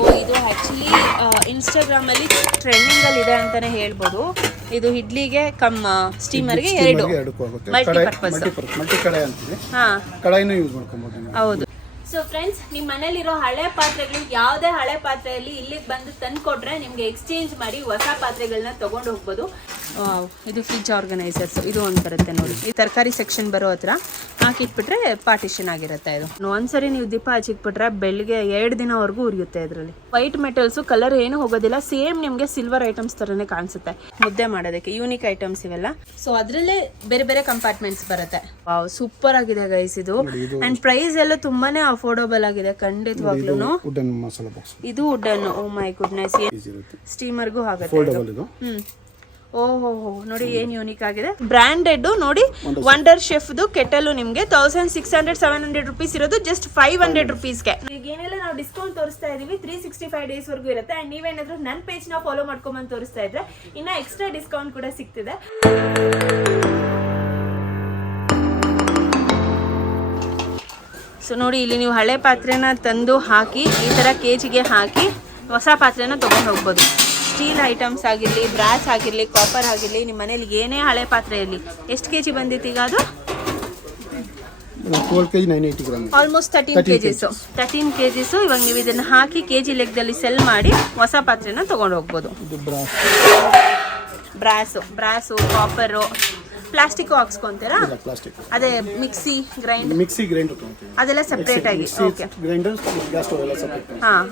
ಓ ಇದು ಆ್ಯಕ್ಚುಲಿ ಇನ್ಸ್ಟಾಗ್ರಾಮಲ್ಲಿ ಟ್ರೆಂಡಿಂಗಲ್ಲಿ ಇದೆ ಅಂತಲೇ ಹೇಳ್ಬೋದು. ಇದು ಇಡ್ಲಿಗೆ ಸ್ಟೀಮರ್ಗೆ ಎರಡು ಮಲ್ಟಿಪರ್ಪಸ್. ಮಲ್ಟಿ ಕಡಾಯಿ ಅಂತಿದೆ. ಹಾಂ, ಕಡಾಯಿನೂ ಯೂಸ್ ಮಾಡ್ಕೊಬೋದು. ಹೌದು. ಸೊ ಫ್ರೆಂಡ್ಸ್, ನಿಮ್ಮ ಮನೇಲಿರೋ ಹಳೆ ಪಾತ್ರೆಗಳು ಯಾವುದೇ ಹಳೆ ಪಾತ್ರೆಯಲ್ಲಿ ಇಲ್ಲಿಗೆ ಬಂದು ತಂದು ಕೊಟ್ರೆ ನಿಮಗೆ ಎಕ್ಸ್ಚೇಂಜ್ ಮಾಡಿ ಹೊಸ ಪಾತ್ರೆಗಳನ್ನ ತೊಗೊಂಡು ಹೋಗ್ಬೋದು. ಇದು ಫ್ರಿಜ್ ಆರ್ಗನೈಸರ್ಸ್, ಇದು ಒಂದು ಬರುತ್ತೆ ನೋಡಿ. ಈ ತರಕಾರಿ ಸೆಕ್ಷನ್ ಬರೋ ಹತ್ರ ಹಾಕಿಟ್ಬಿಟ್ರೆ ಪಾರ್ಟಿಷನ್ ಆಗಿರುತ್ತೆ. ಇದು ಒಂದ್ಸರಿ ನೀವು ದೀಪ ಹಚ್ಚಿಟ್ಬಿಟ್ರೆ ಬೆಳಿಗ್ಗೆ 2 ದಿನವರೆಗೂ ಉರಿಯುತ್ತೆ. ಇದರಲ್ಲಿ ವೈಟ್ ಮೆಟಲ್ಸು, ಕಲರ್ ಏನು ಹೋಗೋದಿಲ್ಲ. ಸೇಮ್ ನಿಮಗೆ ಸಿಲ್ವರ್ ಐಟಮ್ಸ್ ಥರನೇ ಕಾಣಿಸುತ್ತೆ. ಮುದ್ದೆ ಮಾಡೋದಕ್ಕೆ ಯೂನಿಕ್ ಐಟಮ್ಸ್ ಇವೆಲ್ಲ. ಸೊ ಅದರಲ್ಲೇ ಬೇರೆ ಬೇರೆ ಕಂಪಾರ್ಟ್ಮೆಂಟ್ಸ್ ಬರುತ್ತೆ. ವಾವ್, ಸೂಪರ್ ಆಗಿದೆ ಗೈಸ್ ಇದು. ಅಂಡ್ ಪ್ರೈಸ್ ಎಲ್ಲ ತುಂಬಾನೇ ಅಫೋರ್ಡಬಲ್ ಆಗಿದೆ ಖಂಡಿತವಾಗ್ಲೂ. ಇದು ವುಡನ್. ಓ ಮೈ ಗುಡ್ನೆಸ್, ಸ್ಟೀಮರ್ಗೂ ಆಗುತ್ತೆ. ಓಹೋ, ನೋಡಿ ಏನ್ ಯೂನಿಕ್ ಆಗಿದೆ. ಬ್ರಾಂಡೆಡ್ ನೋಡಿ, ವಂಡರ್ ಶೆಫ್ದು ಕೆಟಲ್ ನಿಮಗೆ 1600-700 ರುಪೀಸ್ ಇರೋದು ಜಸ್ಟ್ 500 ರುಪೀಸ್ಗೆ. ಈಗ ಏನೆಲ್ಲ ನಾವು ಡಿಸ್ಕೌಂಟ್ ತೋರಿಸ್ತಾ ಇದೀವಿ 365 ಡೇಸ್ ವರ್ಗೂ ಇರುತ್ತೆ. ಅಂಡ್ ನೀವೇನಾದ್ರೂ ನನ್ನ ಪೇಜ್ ನ ಫಾಲೋ ಮಾಡ್ಕೊಂಬಂದು ತೋರಿಸ್ತಾ ಇದ್ರೆ ಇನ್ನ ಎಕ್ಸ್ಟ್ರಾ ಡಿಸ್ಕೌಂಟ್ ಕೂಡ ಸಿಗ್ತಿದೆ. ಸೊ ನೋಡಿ, ಇಲ್ಲಿ ನೀವು ಹಳೆ ಪಾತ್ರೆನ ತಂದು ಹಾಕಿ ಈ ಥರ ಕೇಜಿಗೆ ಹಾಕಿ ಹೊಸ ಪಾತ್ರೆನ ತೊಗೊಂಡು ಹೋಗ್ಬೋದು. ಸ್ಟೀಲ್ ಐಟಮ್ಸ್ ಆಗಿರಲಿ, ಬ್ರಾಸ್ ಆಗಿರಲಿ, ಕಾಪರ್ ಆಗಿರಲಿ, ನಿಮ್ಮ ಮನೇಲಿ ಏನೇ ಹಳೆ ಪಾತ್ರೆ ಇರಲಿ. ಎಷ್ಟು ಕೆಜಿ ಬಂದಿತ್ತು ಈಗ ಅದು? 12 kg 980 ಗ್ರಾಮ್. ಆಲ್ಮೋಸ್ಟ್ 13 ಕೆಜಿಸು. ಇವಾಗ ನೀವು ಇದನ್ನು ಹಾಕಿ ಕೆಜಿ ಲೆಕ್ಕದಲ್ಲಿ ಸೆಲ್ ಮಾಡಿ ಹೊಸ ಪಾತ್ರೆನ ತೊಗೊಂಡು ಹೋಗ್ಬೋದು. ಬ್ರಾಸು, ಕಾಪರು, ಪ್ಲಾಸ್ಟಿಕ್ ಹಾಕ್ಸ್ಕೊಂತೀರಾ? ಅದೇ ಮಿಕ್ಸಿ ಗ್ರೈಂಡರ್ ಅದೆಲ್ಲ ಸೆಪರೇಟ್ ಆಗಿ. ಓಕೆ,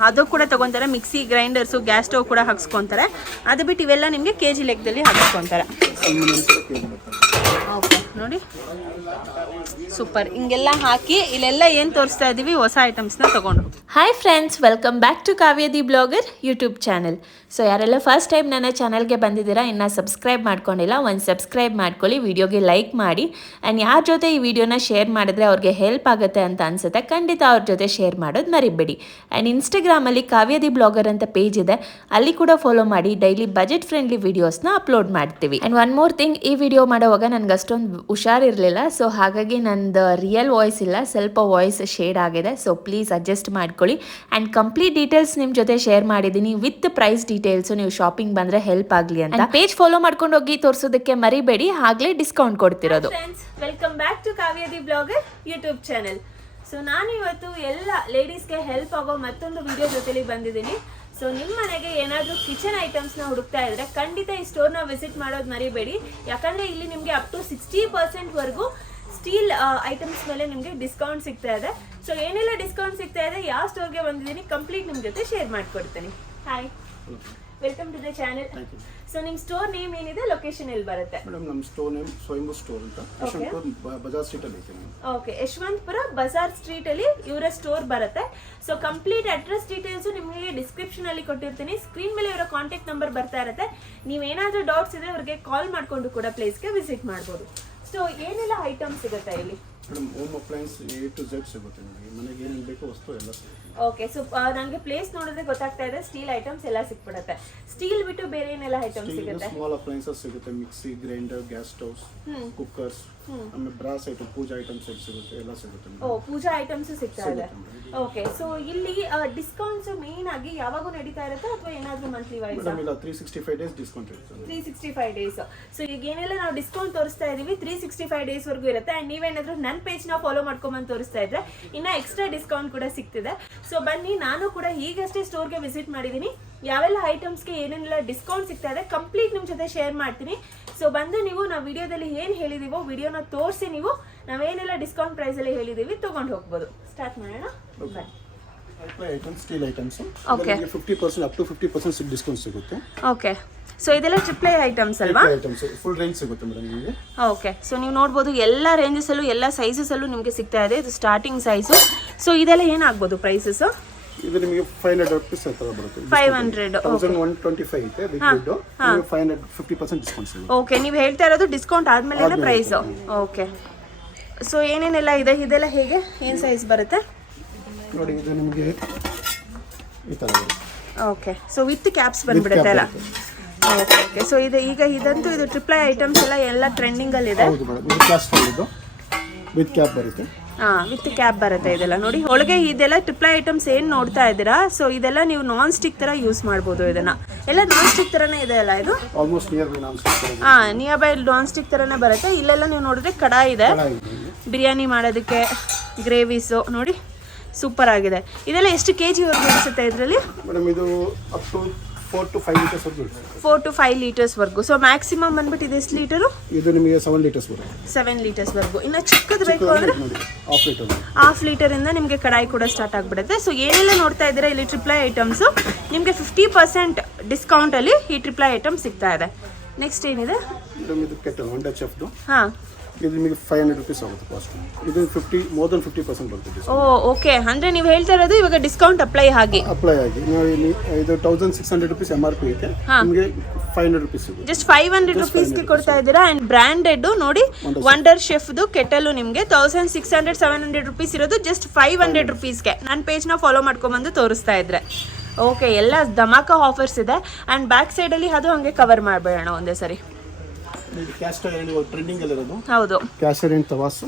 ಅದು ಕೂಡ ತಗೊಂತಾರೆ. ಮಿಕ್ಸಿ ಗ್ರೈಂಡರ್ಸು, ಗ್ಯಾಸ್ ಸ್ಟವ್ ಕೂಡ ಹಾಕ್ಸ್ಕೊಂತಾರೆ. ಅದು ಬಿಟ್ಟು ಇವೆಲ್ಲ ನಿಮಗೆ ಕೆಜಿ ಲೆಕ್ಕದಲ್ಲಿ ಹಾಕ್ಸ್ಕೊಂತಾರೆ. ಓಕೆ, ನೋಡಿ ಸೂಪರ್. ಹಿಂಗೆಲ್ಲ ಹಾಕಿ ಇಲ್ಲೆಲ್ಲ ಏನು ತೋರಿಸ್ತಾ ಇದ್ದೀವಿ ಹೊಸ ಐಟಮ್ಸ್ನ ತೊಗೊಂಡು. Hi friends, welcome back to Kavya the blogger YouTube channel. So ಯಾರೆಲ್ಲ ಫಸ್ಟ್ ಟೈಮ್ ನನ್ನ ಚಾನಲ್ಗೆ ಬಂದಿದ್ದೀರಾ, ಇನ್ನು ಸಬ್ಸ್ಕ್ರೈಬ್ ಮಾಡ್ಕೊಂಡಿಲ್ಲ, ಒಂದು ಸಬ್ಸ್ಕ್ರೈಬ್ ಮಾಡ್ಕೊಳ್ಳಿ, ವಿಡಿಯೋಗೆ ಲೈಕ್ ಮಾಡಿ. ಆ್ಯಂಡ್ ಯಾರ ಜೊತೆ ಈ ವಿಡಿಯೋನ ಶೇರ್ ಮಾಡಿದ್ರೆ ಅವ್ರಿಗೆ ಹೆಲ್ಪ್ ಆಗುತ್ತೆ ಅಂತ ಅನಿಸುತ್ತೆ, ಖಂಡಿತ ಅವ್ರ ಜೊತೆ ಶೇರ್ ಮಾಡೋದು ಮರಿಬೇಡಿ. ಆ್ಯಂಡ್ ಇನ್ಸ್ಟಾಗ್ರಾಮಲ್ಲಿ ಕಾವ್ಯ ದಿ ಬ್ಲಾಗರ್ ಅಂತ ಪೇಜ್ ಇದೆ, ಅಲ್ಲಿ ಕೂಡ ಫಾಲೋ ಮಾಡಿ. ಡೈಲಿ ಬಜೆಟ್ ಫ್ರೆಂಡ್ಲಿ ವಿಡಿಯೋಸ್ನ ಅಪ್ಲೋಡ್ ಮಾಡ್ತೀವಿ. ಆ್ಯಂಡ್ ಒನ್ ಮೋರ್ ಥಿಂಗ್, ಈ ವಿಡಿಯೋ ಮಾಡೋವಾಗ ನನಗೆ ಅಷ್ಟೊಂದು ಹುಷಾರಿರಲಿಲ್ಲ. ಸೊ ಹಾಗಾಗಿ ನಂದು ರಿಯಲ್ ವಾಯ್ಸ್ ಇಲ್ಲ, ಸ್ವಲ್ಪ ವಾಯ್ಸ್ ಶೇಡ್ ಆಗಿದೆ. ಸೊ ಪ್ಲೀಸ್ ಅಡ್ಜಸ್ಟ್ ಮಾಡ್ಕೊಳ್ಳಿ. ಆ್ಯಂಡ್ ಕಂಪ್ಲೀಟ್ ಡೀಟೇಲ್ಸ್ ನಿಮ್ಮ ಜೊತೆ ಶೇರ್ ಮಾಡಿದ್ದೀನಿ ವಿತ್ ಪ್ರೈಸ್ ಡೀಟೇಲ್ಸು. ನೀವು ಶಾಪಿಂಗ್ ಬಂದರೆ ಹೆಲ್ಪ್ ಆಗಲಿ ಅಂತ. ಪೇಜ್ ಫಾಲೋ ಮಾಡ್ಕೊಂಡು ಹೋಗಿ ತೋರಿಸೋದಕ್ಕೆ ಮರಿಬೇಡಿ, ಆಗಲೇ ಡಿಸ್ಕೌಂಟ್ ಕೊಡ್ತಿರೋದು. Welcome back to Kavya the blogger YouTube channel. So ನಾನು ಇವತ್ತು ಎಲ್ಲ ಲೇಡೀಸ್ಗೆ ಹೆಲ್ಪ್ ಆಗೋ ಮತ್ತೊಂದು ವಿಡಿಯೋ ಜೊತೆಲಿ ಬಂದಿದ್ದೀನಿ. ಸೊ ನಿಮ್ಮ ಮನೆಗೆ ಏನಾದರೂ ಕಿಚನ್ ಐಟಮ್ಸ್ನ ಹುಡುಕ್ತಾ ಇದ್ರೆ ಖಂಡಿತ ಈ ಸ್ಟೋರ್ನ ವಿಸಿಟ್ ಮಾಡೋದು ಮರಿಬೇಡಿ. ಯಾಕಂದರೆ ಇಲ್ಲಿ ನಿಮಗೆ ಅಪ್ ಟು 60% ಸ್ಟೀಲ್ ಐಟಮ್ಸ್ ಮೇಲೆ ನಿಮಗೆ ಡಿಸ್ಕೌಂಟ್ ಸಿಗ್ತಾ ಇದೆ. ಸೊ ಏನೆಲ್ಲ ಡಿಸ್ಕೌಂಟ್ ಸಿಗ್ತಾ ಇದೆ, ಯಾವ ಸ್ಟೋರ್ಗೆ ಬಂದಿದ್ದೀನಿ, ಕಂಪ್ಲೀಟ್ ನಿಮ್ಮ ಜೊತೆ ಶೇರ್ ಮಾಡ್ಕೊಡ್ತೀನಿ. Hi, welcome to the channel. So ನಿಮ್ಮ ಸ್ಟೋರ್ ನೇಮ್ ಏನಿದೆ, ಲೊಕೇಶನ್ ಎಲ್ಲಿ ಬರುತ್ತೆ? ಮೇಡಮ್, ನಮ್ಮ ಸ್ಟೋರ್ ನೇಮ್ ಸ್ವಯಂಭೂ ಸ್ಟೋರ್ ಅಂತ ಯಶವಂತಪುರ ಬಜಾರ್ ಸ್ಟ್ರೀಟ್ ಅಲ್ಲಿ ಇದೆ. ಓಕೆ, ಯಶವಂತಪುರ ಬಜಾರ್ ಸ್ಟ್ರೀಟ್ ಅಲ್ಲಿ ಇವರ ಸ್ಟೋರ್ ಬರುತ್ತೆ. ಸೊ ಕಂಪ್ಲೀಟ್ ಅಡ್ರೆಸ್ ಡೀಟೇಲ್ಸ್ ನಿಮಗೆ ಡಿಸ್ಕ್ರಿಪ್ಷನ್ ಅಲ್ಲಿ ಕೊಟ್ಟಿರ್ತೀನಿ. ಸ್ಕ್ರೀನ್ ಮೇಲೆ ಇವರ ಕಾಂಟ್ಯಾಕ್ಟ್ ನಂಬರ್ ಬರ್ತಾ ಇರುತ್ತೆ. ನೀವೇನಾದ್ರೂ ಡೌಟ್ಸ್ ಇದ್ರೆ ಅವ್ರಿಗೆ ಕಾಲ್ ಮಾಡ್ಕೊಂಡು ಕೂಡ ಪ್ಲೇಸ್ಗೆ ವಿಸಿಟ್ ಮಾಡ್ಬೋದು. ಸೊ ಏನೆಲ್ಲ ಐಟಮ್ಸ್ ಸಿಗುತ್ತೆ ಇಲ್ಲಿ? Madam, home appliances A to Z ಸಿಗುತ್ತೆ. ಮನೆಗೆ ಏನೇನು ಬೇಕೋ ವಸ್ತು ಎಲ್ಲ ಸಿಗುತ್ತೆ. ಓಕೆ, ಸೊ ನನಗೆ ಪ್ಲೇಸ್ ನೋಡಿದ್ರೆ ಗೊತ್ತಾಗ್ತಾ ಇದೆ ಸ್ಟೀಲ್ ಐಟಮ್ಸ್ ಎಲ್ಲ ಸಿಕ್ಬಿಡುತ್ತೆ. ಸ್ಟೀಲ್ ಬಿಟ್ಟು ಬೇರೆ ಏನೆಲ್ಲ ಐಟಮ್ಸ್ ಸಿಗುತ್ತೆ? ಸ್ಮಾಲ್ ಅಪ್ಲಯನ್ಸಸ್ ಸಿಗುತ್ತೆ, mixie, grinder, gas stoves, cookers, ಆಮೇಲೆ ಬ್ರಾಸ್ ಐಟಮ್, ಪೂಜಾ ಐಟಮ್ಸ್ ಸಿಗುತ್ತೆ, ಎಲ್ಲ ಸಿಗುತ್ತೆ. ಓ, ಪೂಜಾ ಐಟಮ್ಸ್ ಸಿಗ್ತಾ ಇದೆ. ಓಕೆ, ಸೊ ಇಲ್ಲಿ ಡಿಸ್ಕೌಂಟ್ಸ್ ಮೇನ್ ಆಗಿ ಯಾವಾಗೂ ನಡೀತಾ ಇರುತ್ತೆ ಅಥವಾ ಏನಾದರೂ ಮಂತ್ಲಿ ವೈಸ್? ಮೇಡಮ್, ಇಲ್ಲ 365 ಡೇಸ್ ಡಿಸ್ಕೌಂಟ್ ಇರುತ್ತೆ. 365 ಡೇಸ್. ಸೊ ಈಗ ಏನೆಲ್ಲ ನಾವು ಡಿಸ್ಕೌಂಟ್ ತೋರಿಸ್ತಾ ಇದೀವಿ 365 ಡೇಸ್ ವರ್ಗೂ ಇರುತ್ತೆ. ಅಂಡ್ ನೀವೇನಾದ್ರೂ ನನ್ನ ಪೇಜ್ ನ ಫಾಲೋ ಮಾಡ್ಕೊಂಬಂದು ತೋರಿಸ್ತಾ ಇದ್ರೆ ಇನ್ನ ಎಕ್ಸ್ಟ್ರಾ ಡಿಸ್ಕೌಂಟ್ ಕೂಡ ಸಿಗ್ತಿದೆ. ಸೊ ಬನ್ನಿ, ನಾನು ಕೂಡ ಈಗಷ್ಟೇ ಸ್ಟೋರ್ಗೆ ವಿಸಿಟ್ ಮಾಡಿದ್ದೀನಿ. ಯಾವೆಲ್ಲ ಐಟಮ್ಸ್ಗೆ ಏನೇನೆಲ್ಲ ಡಿಸ್ಕೌಂಟ್ ಸಿಗ್ತಾ ಇದೆ ಕಂಪ್ಲೀಟ್ ನಿಮ್ಮ ಜೊತೆ ಶೇರ್ ಮಾಡ್ತೀನಿ. ಸೊ ಬಂದು ನೀವು ನಾವು ವಿಡಿಯೋದಲ್ಲಿ ಏನು ಹೇಳಿದೀವೋ ವಿಡಿಯೋನ ತೋರಿಸಿ ನೀವು ನಾವೇನೆಲ್ಲ ಡಿಸ್ಕೌಂಟ್ ಪ್ರೈಸಲ್ಲಿ ಹೇಳಿದೀವಿ ತೊಗೊಂಡು ಹೋಗ್ಬೋದು. ಸ್ಟಾರ್ಟ್ ಮಾಡೋಣ. Steel items okay, 50% up to 50% discount ಸಿಗುತ್ತೆ. ಓಕೆ, ಸೊ ಇದೆಲ್ಲ ಟ್ರಿಪ್ಲೈ ಐಟಮ್ಸ್ ಅಲ್ವಾ? ಐಟಮ್ಸ್ ಫುಲ್ ರೇಂಜ್ ಸಿಗುತ್ತೆ ಮೇಡಮ್ ನಿಮಗೆ. ಓಕೆ, ಸೊ ನೀವು ನೋಡ್ಬೋದು ಎಲ್ಲ ರೇಂಜಸಲ್ಲೂ ಎಲ್ಲ ಸೈಜಸಲ್ಲೂ ನಿಮಗೆ ಸಿಗ್ತಾ ಇದೆ. ಇದು ಸ್ಟಾರ್ಟಿಂಗ್ ಸೈಜು. ಸೊ ಇದೆಲ್ಲ ಏನಾಗ್ಬೋದು ಪ್ರೈಸಸ್? ಇದು ನಿಮಗೆ 500 ರೂಪೀಸ್ ಅಂತ ಬರುತ್ತೆ. 500. 1125 ಇದೆ ಬಿಗ್ ಬಿಡ್. 500 50% ಡಿಸ್ಕೌಂಟ್ ಸಿಗುತ್ತೆ. ಓಕೆ, ನೀವು ಹೇಳ್ತಾ ಇರೋದು ಡಿಸ್ಕೌಂಟ್ ಆದ್ಮೇಲೆ ಪ್ರೈಸ್. ಓಕೆ, ಸೊ ಏನೇನೆಲ್ಲ ಇದೆ, ಇದೆಲ್ಲ ಹೇಗೆ ಏನು ಸೈಜ್ ಬರುತ್ತೆ ನೋಡಿ? ಇದು ನಿಮಗೆ ಈ ತರ ಬರುತ್ತೆ. ಓಕೆ, ಸೊ ವಿತ್ ಕ್ಯಾಪ್ಸ್ ಬಂದ್ಬಿಡುತ್ತೆ ಅಲ್ಲ? ಓಕೆ ಓಕೆ, ಸೊ ಇದು ಈಗ ಇದಂತೂ ಇದು ಟ್ರಿಪ್ಲೈ ಐಟಮ್ಸ್ ಎಲ್ಲ ಟ್ರೆಂಡಿಂಗ್ ಅಲ್ಲಿ ಇದೆ. ಹೌದು ಮೇಡಮ್, ಇದು ಕ್ಲಾಸ್ ಫುಲ್ ಇದು ವಿತ್ ಕ್ಯಾಪ್ ಬರುತ್ತೆ. ವಿತ್ ಕ್ಯಾಪ್ ಬರುತ್ತೆ ಇದೆಲ್ಲ ನೋಡಿ. ಒಳಗೆ ಇದೆಲ್ಲ ಟ್ರಿಪ್ಲೈ ಐಟಮ್ಸ್ ಏನು ನೋಡ್ತಾ ಇದ್ದೀರಾ, ಸೊ ಇದೆಲ್ಲ ನೀವು ನಾನ್ ಸ್ಟಿಕ್ ತರ ಯೂಸ್ ಮಾಡ್ಬೋದು. ಇದನ್ನ ಎಲ್ಲ ನಾನ್ ಸ್ಟಿಕ್ ತರನೇ ಇದೆ ಅಲ್ಲ ಇದು? Almost near by non stick. Near by non stick ತರನೇ ಬರುತ್ತೆ. ಇಲ್ಲೆಲ್ಲ ನೀವು ನೋಡಿದ್ರೆ ಕಡಾಯಿ ಇದೆ ಬಿರಿಯಾನಿ ಮಾಡೋದಕ್ಕೆ, ಗ್ರೇವೀಸು ನೋಡಿ ಸೂಪರ್ ಆಗಿದೆ. ಇದೆಲ್ಲ ಎಷ್ಟು kg ವರೆಗೂ ಅನಿಸುತ್ತೆ ಇದರಲ್ಲಿ? ಮೇಡಮ್ ಇದು ಅಪ್ ಟು 4 to 5 ಲೀಟರ್ಸ್ ವರೆಗೂ ಇರುತ್ತೆ. 4 to 5 ಲೀಟರ್ಸ್ ವರೆಗೂ. ಸೊ ಮ್ಯಾಕ್ಸಿಮಮ್ ಬಂದ್ಬಿಟ್ಟು ಇದು ಎಷ್ಟು ಲೀಟರು? ಇದು ನಿಮಗೆ 7 ಲೀಟರ್ಸ್ ಬರುತ್ತೆ. 7 ಲೀಟರ್ಸ್ ವರೆಗೂ. ಇನ್ನು ಚಿಕ್ಕದು ಬೇಕು ಅಂದ್ರೆ ನೋಡಿ ಹಾಫ್ ಲೀಟರ್. ಹಾಫ್ ಲೀಟರ್ ಇಂದ ನಿಮಗೆ ಕಡಾಯಿ ಕೂಡ ಸ್ಟಾರ್ಟ್ ಆಗಿಬಿಡುತ್ತೆ. ಸೊ ಏನೆಲ್ಲ ನೋಡ್ತಾ ಇದ್ದೀರಾ ಇಲ್ಲಿ ಟ್ರಿಪ್ಲೈ ಐಟಮ್ಸು ನಿಮಗೆ 50% ಡಿಸ್ಕೌಂಟ್ ಅಲ್ಲಿ ಈ ಟ್ರಿಪ್ಲೈ ಐಟಮ್ ಸಿಗ್ತಾ ಇದೆ. ನೆಕ್ಸ್ಟ್ ಏನಿದೆ? ಇದು ಕೆಟಲ್ ಹೊಂಡಾ ಚೆಫ್ದು. ಹಾಂ, ಇದು ನಿಮಗೆ 500 ರುಪೀಸ್ ಆಗುತ್ತೆ ಕಾಸ್ಟ್. ಇದು more than 50% ಬರುತ್ತೆ. ಓಕೆ. ಅಂದ್ರೆ ನೀವು ಹೇಳ್ತಾ ಇರೋದು ಇವಾಗ ಡಿಸ್ಕೌಂಟ್ ಅಪ್ಲೈ ಆಗಿ ಇದು 1600 ರುಪೀಸ್ MRP ಇದೆ, ನಿಮಗೆ 500 ರುಪೀಸ್ ಸಿಗುತ್ತೆ. ಜಸ್ಟ್ 500 ರುಪೀಸ್ಗೆ ಕೊಡ್ತಾ ಇದ್ದೀರಾ. ಅಂಡ್ ಬ್ರ್ಯಾಂಡೆಡ್ ನೋಡಿ ವಂಡರ್ ಶೆಫ್ದು ಕೆಟಲು ನಿಮಗೆ 1600-700 ರುಪೀಸ್ ಇರೋದು ಜಸ್ಟ್ 500 ರುಪೀಸ್ಗೆ. ನನ್ನ ಪೇಜ್ನ ಫಾಲೋ ಮಾಡ್ಕೊಂಬಂದು ತೋರಿಸ್ತಾ ಇದ್ರೆ. ಓಕೆ, ಎಲ್ಲ ಧಮಾಕ ಆಫರ್ಸ್ ಇದೆ. ಆ್ಯಂಡ್ ಬ್ಯಾಕ್ ಸೈಡಲ್ಲಿ ಅದು ಹಾಗೆ ಕವರ್ ಮಾಡಬೇಡ ಒಂದೇ ಸರಿ. ಕ್ಯಾಸ್ಟ್ ಐರನ್ ಟ್ರೆಂಡಿಂಗ್ ಅಲ್ಲಿ ಇರೋದು. ಹೌದು, ಕ್ಯಾಸ್ಟ್ ಐರನ್ ತವಾಸ್.